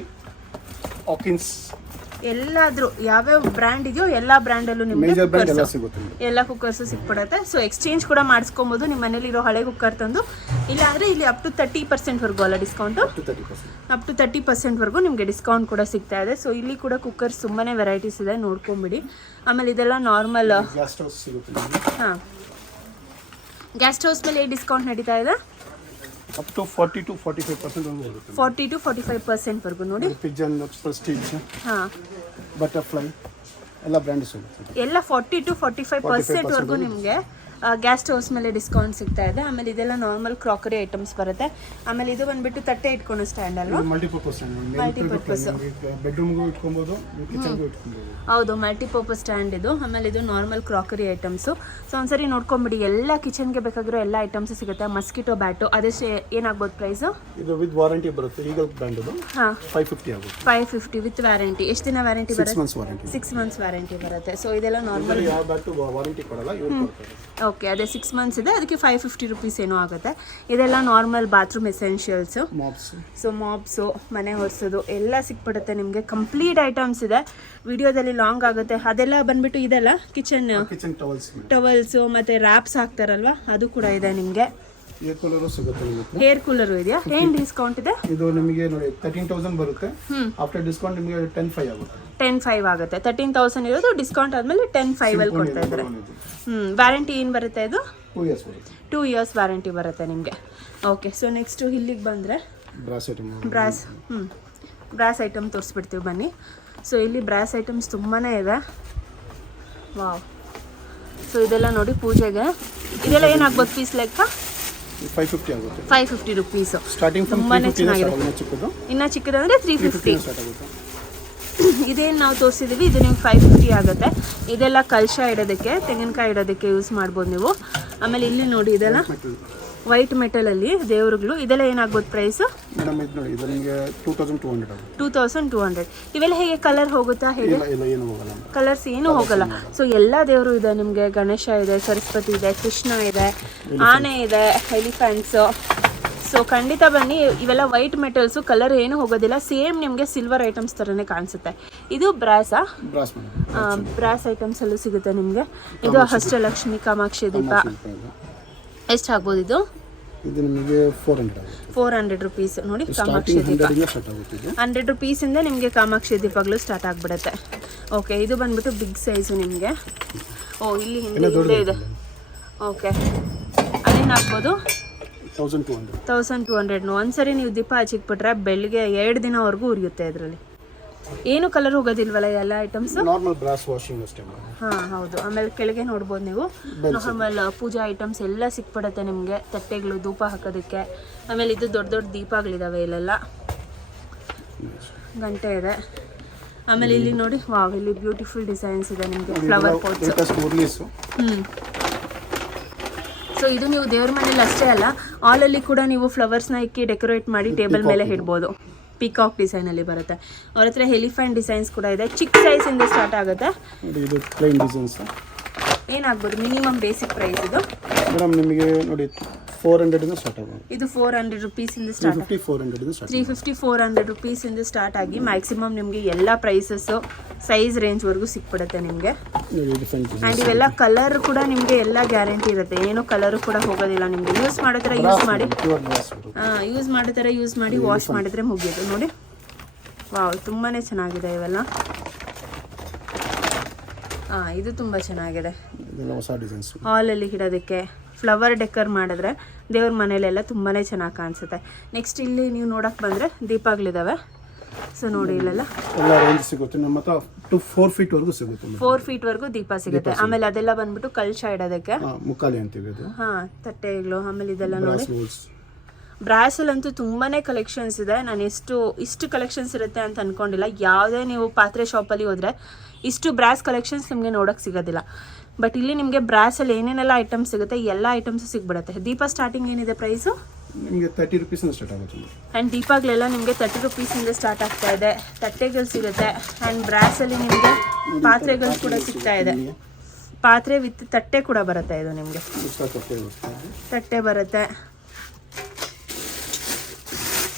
ಹಾಕಿನ್ಸ್, ಎಲ್ಲಾದ್ರೂ ಯಾವ್ಯಾವ ಬ್ರ್ಯಾಂಡ್ ಇದೆಯೋ ಎಲ್ಲ ಬ್ರ್ಯಾಂಡಲ್ಲೂ ನಿಮಗೆ ಎಲ್ಲ ಕುಕ್ಕರ್ಸು ಸಿಕ್ಬಿಡುತ್ತೆ. ಸೊ ಎಕ್ಸ್ಚೇಂಜ್ ಕೂಡ ಮಾಡಿಸ್ಕೊಬೋದು ನಿಮ್ಮ ಮನೇಲಿರೋ ಹಳೆ ಕುಕ್ಕರ್ ತಂದು. ಇಲ್ಲಾಂದರೆ ಇಲ್ಲಿ ಅಪ್ ಟು 30% ವರೆಗೂ ಅಲ್ಲ ಡಿಸ್ಕೌಂಟು, ಅಪ್ ಟು 30% ವರೆಗೂ ನಿಮಗೆ ಡಿಸ್ಕೌಂಟ್ ಕೂಡ ಸಿಗ್ತಾ ಇದೆ. ಸೊ ಇಲ್ಲಿ ಕೂಡ ಕುಕ್ಕರ್ಸ್ ತುಂಬಾ ವೆರೈಟೀಸ್ ಇದೆ, ನೋಡ್ಕೊಂಬಿಡಿ. ಆಮೇಲೆ ಇದೆಲ್ಲ ನಾರ್ಮಲ್. ಹಾಂ, ಗ್ಯಾಸ್ ಸ್ಟವ್ಸ್ ಮೇಲೆ ಡಿಸ್ಕೌಂಟ್ ನಡೀತಾ ಇದೆ. ಅಪ್ ಟು 40 to 45% ವರೆಗೂ ಹೋಗುತ್ತೆ. 40 to 45% ವರೆಗೂ ನೋಡಿ. ಪಿಜನ್, ಪ್ರೆಸ್ಟೀಜ್, ಹಾಂ, ಬಟರ್ಫ್ಲೈ ಎಲ್ಲ ಬ್ರ್ಯಾಂಡ್ ಸಿಗುತ್ತೆ. ಎಲ್ಲ 40 to 45% ವರೆಗೂ ನಿಮಗೆ ಗ್ಯಾಸ್ ಸ್ಟವ್ಸ್ ಮೇಲೆ ಡಿಸ್ಕೌಂಟ್ ಸಿಗ್ತಾ ಇದೆ. ಆಮೇಲೆ ಇದೆಲ್ಲ ನಾರ್ಮಲ್ ಕ್ರಾಕರಿ ಐಟಮ್ಸ್ ಬರುತ್ತೆ. ಆಮೇಲೆ ಇದು ಬಂದ್ಬಿಟ್ಟು ತಟ್ಟೆ ಇಟ್ಕೊಂಡು ಸ್ಟ್ಯಾಂಡ್ ಅಲ್ವಾ? ಮಲ್ಟಿಪರ್ಪಸ್. ಬೆಡ್ರೂಮ್ಗೂ ಇಟ್ಕೊಬೋದು, ಕಿಚನ್ಗೂ ಇಟ್ಕೊಬೋದು. ಹೌದು, ಮಲ್ಟಿಪರ್ಪಸ್ ಸ್ಟ್ಯಾಂಡ್ ಇದು. ಆಮೇಲೆ ಇದು ನಾರ್ಮಲ್ ಕ್ರಾಕರಿ ಐಟಮ್ಸು. ಸೊ ಒಂದ್ಸರಿ ನೋಡ್ಕೊಂಬಿಡಿ, ಎಲ್ಲ ಕಿಚನ್ಗೆ ಬೇಕಾಗಿರೋ ಎಲ್ಲ ಐಟಮ್ಸ್ ಸಿಗುತ್ತೆ. ಮಸ್ಕಿಟೋ ಬ್ಯಾಟು ಅದೆಷ್ಟು ಏನಾಗ್ಬೋದು ಪ್ರೈಸು? ಇದು ವಿತ್ ವಾರಂಟಿ ಬರುತ್ತೆ. ಈಗಲ್ ಬ್ರ್ಯಾಂಡ್ ಇದು. ಹಾಂ, 550 ಆಗುತ್ತೆ. 550 ವಿತ್ ವ್ಯಾರಂಟಿ. ಎಷ್ಟು ದಿನ ವ್ಯಾರಂಟಿ ಬರುತ್ತೆ? 6 months ವಾರಂಟಿ. 6 months ವ್ಯಾರಂಟಿ ಬರುತ್ತೆ. ಸೊ ಇದೆಲ್ಲ ನಾರ್ಮಲ್. ಯಾವ ಬ್ಯಾಟು ವಾರಂಟಿ ಕೊಡಲ್ಲ, ಇವ್ರು ಕೊಡ್ತಾರೆ. ಓಕೆ, ಅದೇ 6 ಮಂತ್ಸ್ ಇದೆ, ಅದಕ್ಕೆ 550 ರುಪೀಸ್ ಏನೋ ಆಗುತ್ತೆ. ಇದೆಲ್ಲ ನಾರ್ಮಲ್ ಬಾತ್ರೂಮ್ ಎಸೆನ್ಷಿಯಲ್ಸು. ಸೊ ಮಾಪ್ಸು, ಮನೆ ಒರೆಸೋದು ಎಲ್ಲ ಸಿಕ್ಬಿಡುತ್ತೆ ನಿಮಗೆ. ಕಂಪ್ಲೀಟ್ ಐಟಮ್ಸ್ ಇದೆ. ವಿಡಿಯೋದಲ್ಲಿ ಲಾಂಗ್ ಆಗುತ್ತೆ. ಅದೆಲ್ಲ ಬಂದ್ಬಿಟ್ಟು ಇದೆಲ್ಲ ಕಿಚನ್ ಟವಲ್ಸು ಮತ್ತು ರ್ಯಾಪ್ಸ್ ಹಾಕ್ತಾರಲ್ವ, ಅದು ಕೂಡ ಇದೆ ನಿಮಗೆ. ಹೇರ್ ಕೂಲರು ಇದೆಯಾ? ಏನು ಡಿಸ್ಕೌಂಟ್ ಇದೆ? ಇದು ನಿಮಗೆ ನೋಡಿ 13,000 ಬರುತ್ತೆ. ಆಫ್ಟರ್ ಡಿಸ್ಕೌಂಟ್ ನಿಮಗೆ 10,500 ಆಗುತ್ತೆ. 10,500 ಆಗುತ್ತೆ. 13,000 ಇರೋದು ಡಿಸ್ಕೌಂಟ್ ಆದಮೇಲೆ 10,500 ಅಲ್ಲಿ ಕೊಡ್ತಾ ಇದ್ದಾರೆ. ವ್ಯಾರಂಟಿ ಏನು ಬರುತ್ತೆ ಇದು? 2 years ಬರುತ್ತೆ. 2 years ವ್ಯಾರಂಟಿ ಬರುತ್ತೆ ನಿಮಗೆ. ಓಕೆ, ಸೊ ನೆಕ್ಸ್ಟು ಇಲ್ಲಿಗೆ ಬಂದರೆ ಬ್ರಾಸ್ ಐಟಮ್ ತೋರಿಸ್ಬಿಡ್ತೀವಿ ಬನ್ನಿ. ಸೊ ಇಲ್ಲಿ ಬ್ರಾಸ್ ಐಟಮ್ಸ್ ತುಂಬಾ ಇದೆ. ವಾವ್. ಸೊ ಇದೆಲ್ಲ ನೋಡಿ ಪೂಜೆಗೆ. ಇದೆಲ್ಲ ಏನಾಗ್ಬೋದು ಪೀಸ್ ಲೆಕ್ಕ? 550 ಆಗುತ್ತೆ. 550 ರುಪೀಸು. ಸ್ಟಾರ್ಟಿಂಗ್ ತುಂಬಾ ಚೆನ್ನಾಗಿದೆ. ಇನ್ನು ಚಿಕ್ಕದಂದರೆ 350. ಇದೇನು ನಾವು ತೋರಿಸಿದ್ದೀವಿ ಇದು ನಿಮ್ಗೆ 550 ಆಗುತ್ತೆ. ಇದೆಲ್ಲ ಕಲಶ ಇಡೋದಕ್ಕೆ, ತೆಂಗಿನಕಾಯಿ ಇಡೋದಕ್ಕೆ ಯೂಸ್ ಮಾಡ್ಬೋದು ನೀವು. ಆಮೇಲೆ ಇಲ್ಲಿ ನೋಡಿ ಇದೆಲ್ಲ ವೈಟ್ ಮೆಟಲಲ್ಲಿ ದೇವರುಗಳು. ಇದೆಲ್ಲ ಏನಾಗ್ಬೋದು ಪ್ರೈಸು? ಮೇಡಮ್ ಇದು ನೋಡಿ ಇದು ನಿಮಗೆ 2200 ಆಗುತ್ತೆ. 2200. ಇವೆಲ್ಲ ಹೇಗೆ ಕಲರ್ ಹೋಗುತ್ತಾ ಹೇಗೆ? ಇಲ್ಲ ಏನು ಹೋಗಲ್ಲ. ಕಲರ್ಸ್ ಏನೂ ಹೋಗಲ್ಲ. ಸೊ ಎಲ್ಲ ದೇವರು ಇದೆ ನಿಮಗೆ. ಗಣೇಶ ಇದೆ, ಸರಸ್ವತಿ ಇದೆ, ಕೃಷ್ಣ ಇದೆ, ಆನೆ ಇದೆ, ಎಲಿಫೆಂಟ್ಸು. ಸೊ ಖಂಡಿತ ಬನ್ನಿ. ಇವೆಲ್ಲ ವೈಟ್ ಮೆಟಲ್ಸು, ಕಲರ್ ಏನು ಹೋಗೋದಿಲ್ಲ. ಸೇಮ್ ನಿಮಗೆ ಸಿಲ್ವರ್ ಐಟಮ್ಸ್ ಥರನೇ ಕಾಣಿಸುತ್ತೆ. ಇದು ಬ್ರಾಸಾ? ಬ್ರಾಸ್ ಐಟಮ್ಸ್ ಅಲ್ಲೂ ಸಿಗುತ್ತೆ ನಿಮಗೆ. ಇದು ಅಷ್ಟಲಕ್ಷ್ಮಿ, ಕಾಮಾಕ್ಷಿ ದೀಪ. ಎಷ್ಟು ಆಗ್ಬೋದು ಇದು? ಇದು ನಿಮಗೆ 400 ರುಪೀಸ್. ನೋಡಿ ಕಾಮಾಕ್ಷಿ ದೀಪ 100 ರುಪೀಸಿಂದ ನಿಮಗೆ ಕಾಮಾಕ್ಷಿ ದೀಪಗಳು ಸ್ಟಾರ್ಟ್ ಆಗಿಬಿಡುತ್ತೆ. ಓಕೆ, ಇದು ಬಂದ್ಬಿಟ್ಟು ಬಿಗ್ ಸೈಜು ನಿಮಗೆ. ಓ, ಇಲ್ಲಿ ಹಿಂದೆ ಇದೆ. ಓಕೆ, ಅದೇನು ಹಾಕ್ಬೋದು? 1200. ಒಂದ್ಸರಿ ನೀವು ದೀಪ ಹಚ್ಚಿಕ್ಬಿಟ್ರೆ ಬೆಳಿಗ್ಗೆ 2 ದಿನವರೆಗೂ ಉರಿಯುತ್ತೆ. ಇದರಲ್ಲಿ ಏನು ಕಲರ್ ಹೋಗೋದಿಲ್ವಲ್ಲ ಎಲ್ಲ ಐಟಮ್ಸ್? ನಾರ್ಮಲ್ ಬ್ರಾಸ್ ವಾಷಿಂಗ್ ಅಷ್ಟೇ. ಹಾಂ ಹೌದು. ಆಮೇಲೆ ಕೆಳಗೆ ನೋಡ್ಬೋದು ನೀವು. ಆಮೇಲೆ ಪೂಜಾ ಐಟಮ್ಸ್ ಎಲ್ಲ ಸಿಕ್ಬಿಡುತ್ತೆ ನಿಮಗೆ. ತಟ್ಟೆಗಳು, ಧೂಪ ಹಾಕೋದಕ್ಕೆ. ಆಮೇಲೆ ಇದು ದೊಡ್ಡ ದೊಡ್ಡ ದೀಪಗಳಿದಾವೆ ಇಲ್ಲೆಲ್ಲ. ಗಂಟೆ ಇದೆ. ಆಮೇಲೆ ಇಲ್ಲಿ ನೋಡಿ, ವಾವ್, ಇಲ್ಲಿ ಬ್ಯೂಟಿಫುಲ್ ಡಿಸೈನ್ಸ್ ಇದೆ ನಿಮಗೆ. Flower pats. ಸೊ ಇದು ನೀವು ದೇವ್ರ ಮನೇಲಿ ಅಷ್ಟೇ ಅಲ್ಲ, ಹಾಲಲ್ಲಿ ಕೂಡ ನೀವು ಫ್ಲವರ್ಸ್ನ ಇಕ್ಕಿ ಡೆಕೋರೇಟ್ ಮಾಡಿ ಟೇಬಲ್ ಮೇಲೆ ಇಡ್ಬೋದು. ಪಿಕಾಕ್ ಡಿಸೈನಲ್ಲಿ ಬರುತ್ತೆ. ಅವ್ರ ಹತ್ರ ಎಲಿಫೆಂಟ್ ಡಿಸೈನ್ಸ್ ಕೂಡ ಇದೆ. ಚಿಕ್ಕ ಸೈಜಿಂದ ಸ್ಟಾರ್ಟ್ ಆಗುತ್ತೆ. ಏನಾಗ್ಬೋದು ಮಿನಿಮಮ್ ಬೇಸಿಕ್ ಪ್ರೈಸ್ ಇದು? ಮೇಡಮ್ ನಿಮಗೆ ನೋಡಿ 400 ಇಂದ ಸ್ಟಾರ್ಟ್ ಆಗುತ್ತೆ. ಇದು 400 ರುಪೀಸಿಂದ ಸ್ಟಾರ್ಟ್. 350 400 ರುಪೀಸಿಂದ ಸ್ಟಾರ್ಟ್ ಆಗಿ ಮ್ಯಾಕ್ಸಿಮಮ್ ನಿಮಗೆ ಎಲ್ಲ ಪ್ರೈಸಸ್ಸು ಸೈಜ್ ರೇಂಜ್ವರೆಗೂ ಸಿಕ್ಬಿಡುತ್ತೆ ನಿಮಗೆ. ಆ್ಯಂಡ್ ಇವೆಲ್ಲ ಕಲರ್ ಕೂಡ ನಿಮಗೆ ಎಲ್ಲ ಗ್ಯಾರಂಟಿ ಇರುತ್ತೆ. ಏನೂ ಕಲರು ಕೂಡ ಹೋಗೋದಿಲ್ಲ. ನಿಮಗೆ ಯೂಸ್ ಮಾಡೋ ಥರ ಯೂಸ್ ಮಾಡಿ ವಾಶ್ ಮಾಡಿದ್ರೆ ಮುಗಿಯೋದು. ನೋಡಿ, ವಾವ್, ತುಂಬಾ ಚೆನ್ನಾಗಿದೆ ಇವೆಲ್ಲ. ಇದು ತುಂಬ ಚೆನ್ನಾಗಿದೆ. ಹಾಲಲ್ಲಿ ಇಡೋದಕ್ಕೆ ಫ್ಲವರ್ ಡೆಕೋರ್ ಮಾಡಿದ್ರೆ ದೇವ್ರ ಮನೇಲೆಲ್ಲ ತುಂಬಾ ಚೆನ್ನಾಗಿ ಕಾಣಿಸುತ್ತೆ. ನೆಕ್ಸ್ಟ್ ಇಲ್ಲಿ ನೀವು ನೋಡೋಕೆ ಬಂದರೆ ದೀಪಗಳಿದ್ದಾವೆ. ಸೊ ನೋಡಿ ಇಲ್ಲೆಲ್ಲ 4 feet ವರೆಗೂ ಸಿಗುತ್ತೆ. 4 feet ವರೆಗೂ ದೀಪ ಸಿಗುತ್ತೆ. ಆಮೇಲೆ ಅದೆಲ್ಲ ಬಂದ್ಬಿಟ್ಟು ಕಲಶ ಇಡೋದಕ್ಕೆ. ಮುಕ್ಕಾಲಿ ಅಂತೀವಿ ಅದು. ತಟ್ಟೆಗಳು. ಆಮೇಲೆ ಇದೆಲ್ಲ ನೋಡಿ ಬ್ರಾಸಲ್ಲಂತೂ ತುಂಬಾ ಕಲೆಕ್ಷನ್ಸ್ ಇದೆ. ನಾನು ಇಷ್ಟು ಕಲೆಕ್ಷನ್ಸ್ ಇರುತ್ತೆ ಅಂತ ಅಂದ್ಕೊಂಡಿಲ್ಲ. ಯಾವುದೇ ನೀವು ಪಾತ್ರೆ ಶಾಪಲ್ಲಿ ಹೋದರೆ ಇಷ್ಟು ಬ್ರಾಸ್ ಕಲೆಕ್ಷನ್ಸ್ ನಿಮಗೆ ನೋಡೋಕ್ಕೆ ಸಿಗೋದಿಲ್ಲ. ಬಟ್ ಇಲ್ಲಿ ನಿಮಗೆ ಬ್ರಾಸಲ್ಲಿ ಏನೇನೆಲ್ಲ ಐಟಮ್ಸ್ ಸಿಗುತ್ತೆ ಎಲ್ಲ ಐಟಮ್ಸು ಸಿಗ್ಬಿಡುತ್ತೆ. ದೀಪ ಸ್ಟಾರ್ಟಿಂಗ್ ಏನಿದೆ ಪ್ರೈಸು? ನಿಮಗೆ 30 ರೂಪೀಸಿಂದ ಸ್ಟಾರ್ಟ್ ಆಗುತ್ತೆ. ಆ್ಯಂಡ್ ದೀಪಗಳೆಲ್ಲ ನಿಮಗೆ 30 ರುಪೀಸಿಂದ ಸ್ಟಾರ್ಟ್ ಆಗ್ತಾ ಇದೆ. ತಟ್ಟೆಗಳು ಸಿಗುತ್ತೆ. ಆ್ಯಂಡ್ ಬ್ರಾಸಲ್ಲಿ ನಿಮಗೆ ಪಾತ್ರೆಗಳು ಕೂಡ ಸಿಗ್ತಾ ಇದೆ. ಪಾತ್ರೆ ವಿತ್ ತಟ್ಟೆ ಕೂಡ ಬರುತ್ತೆ. ಇದು ನಿಮಗೆ ತಟ್ಟೆ ಬರುತ್ತೆ.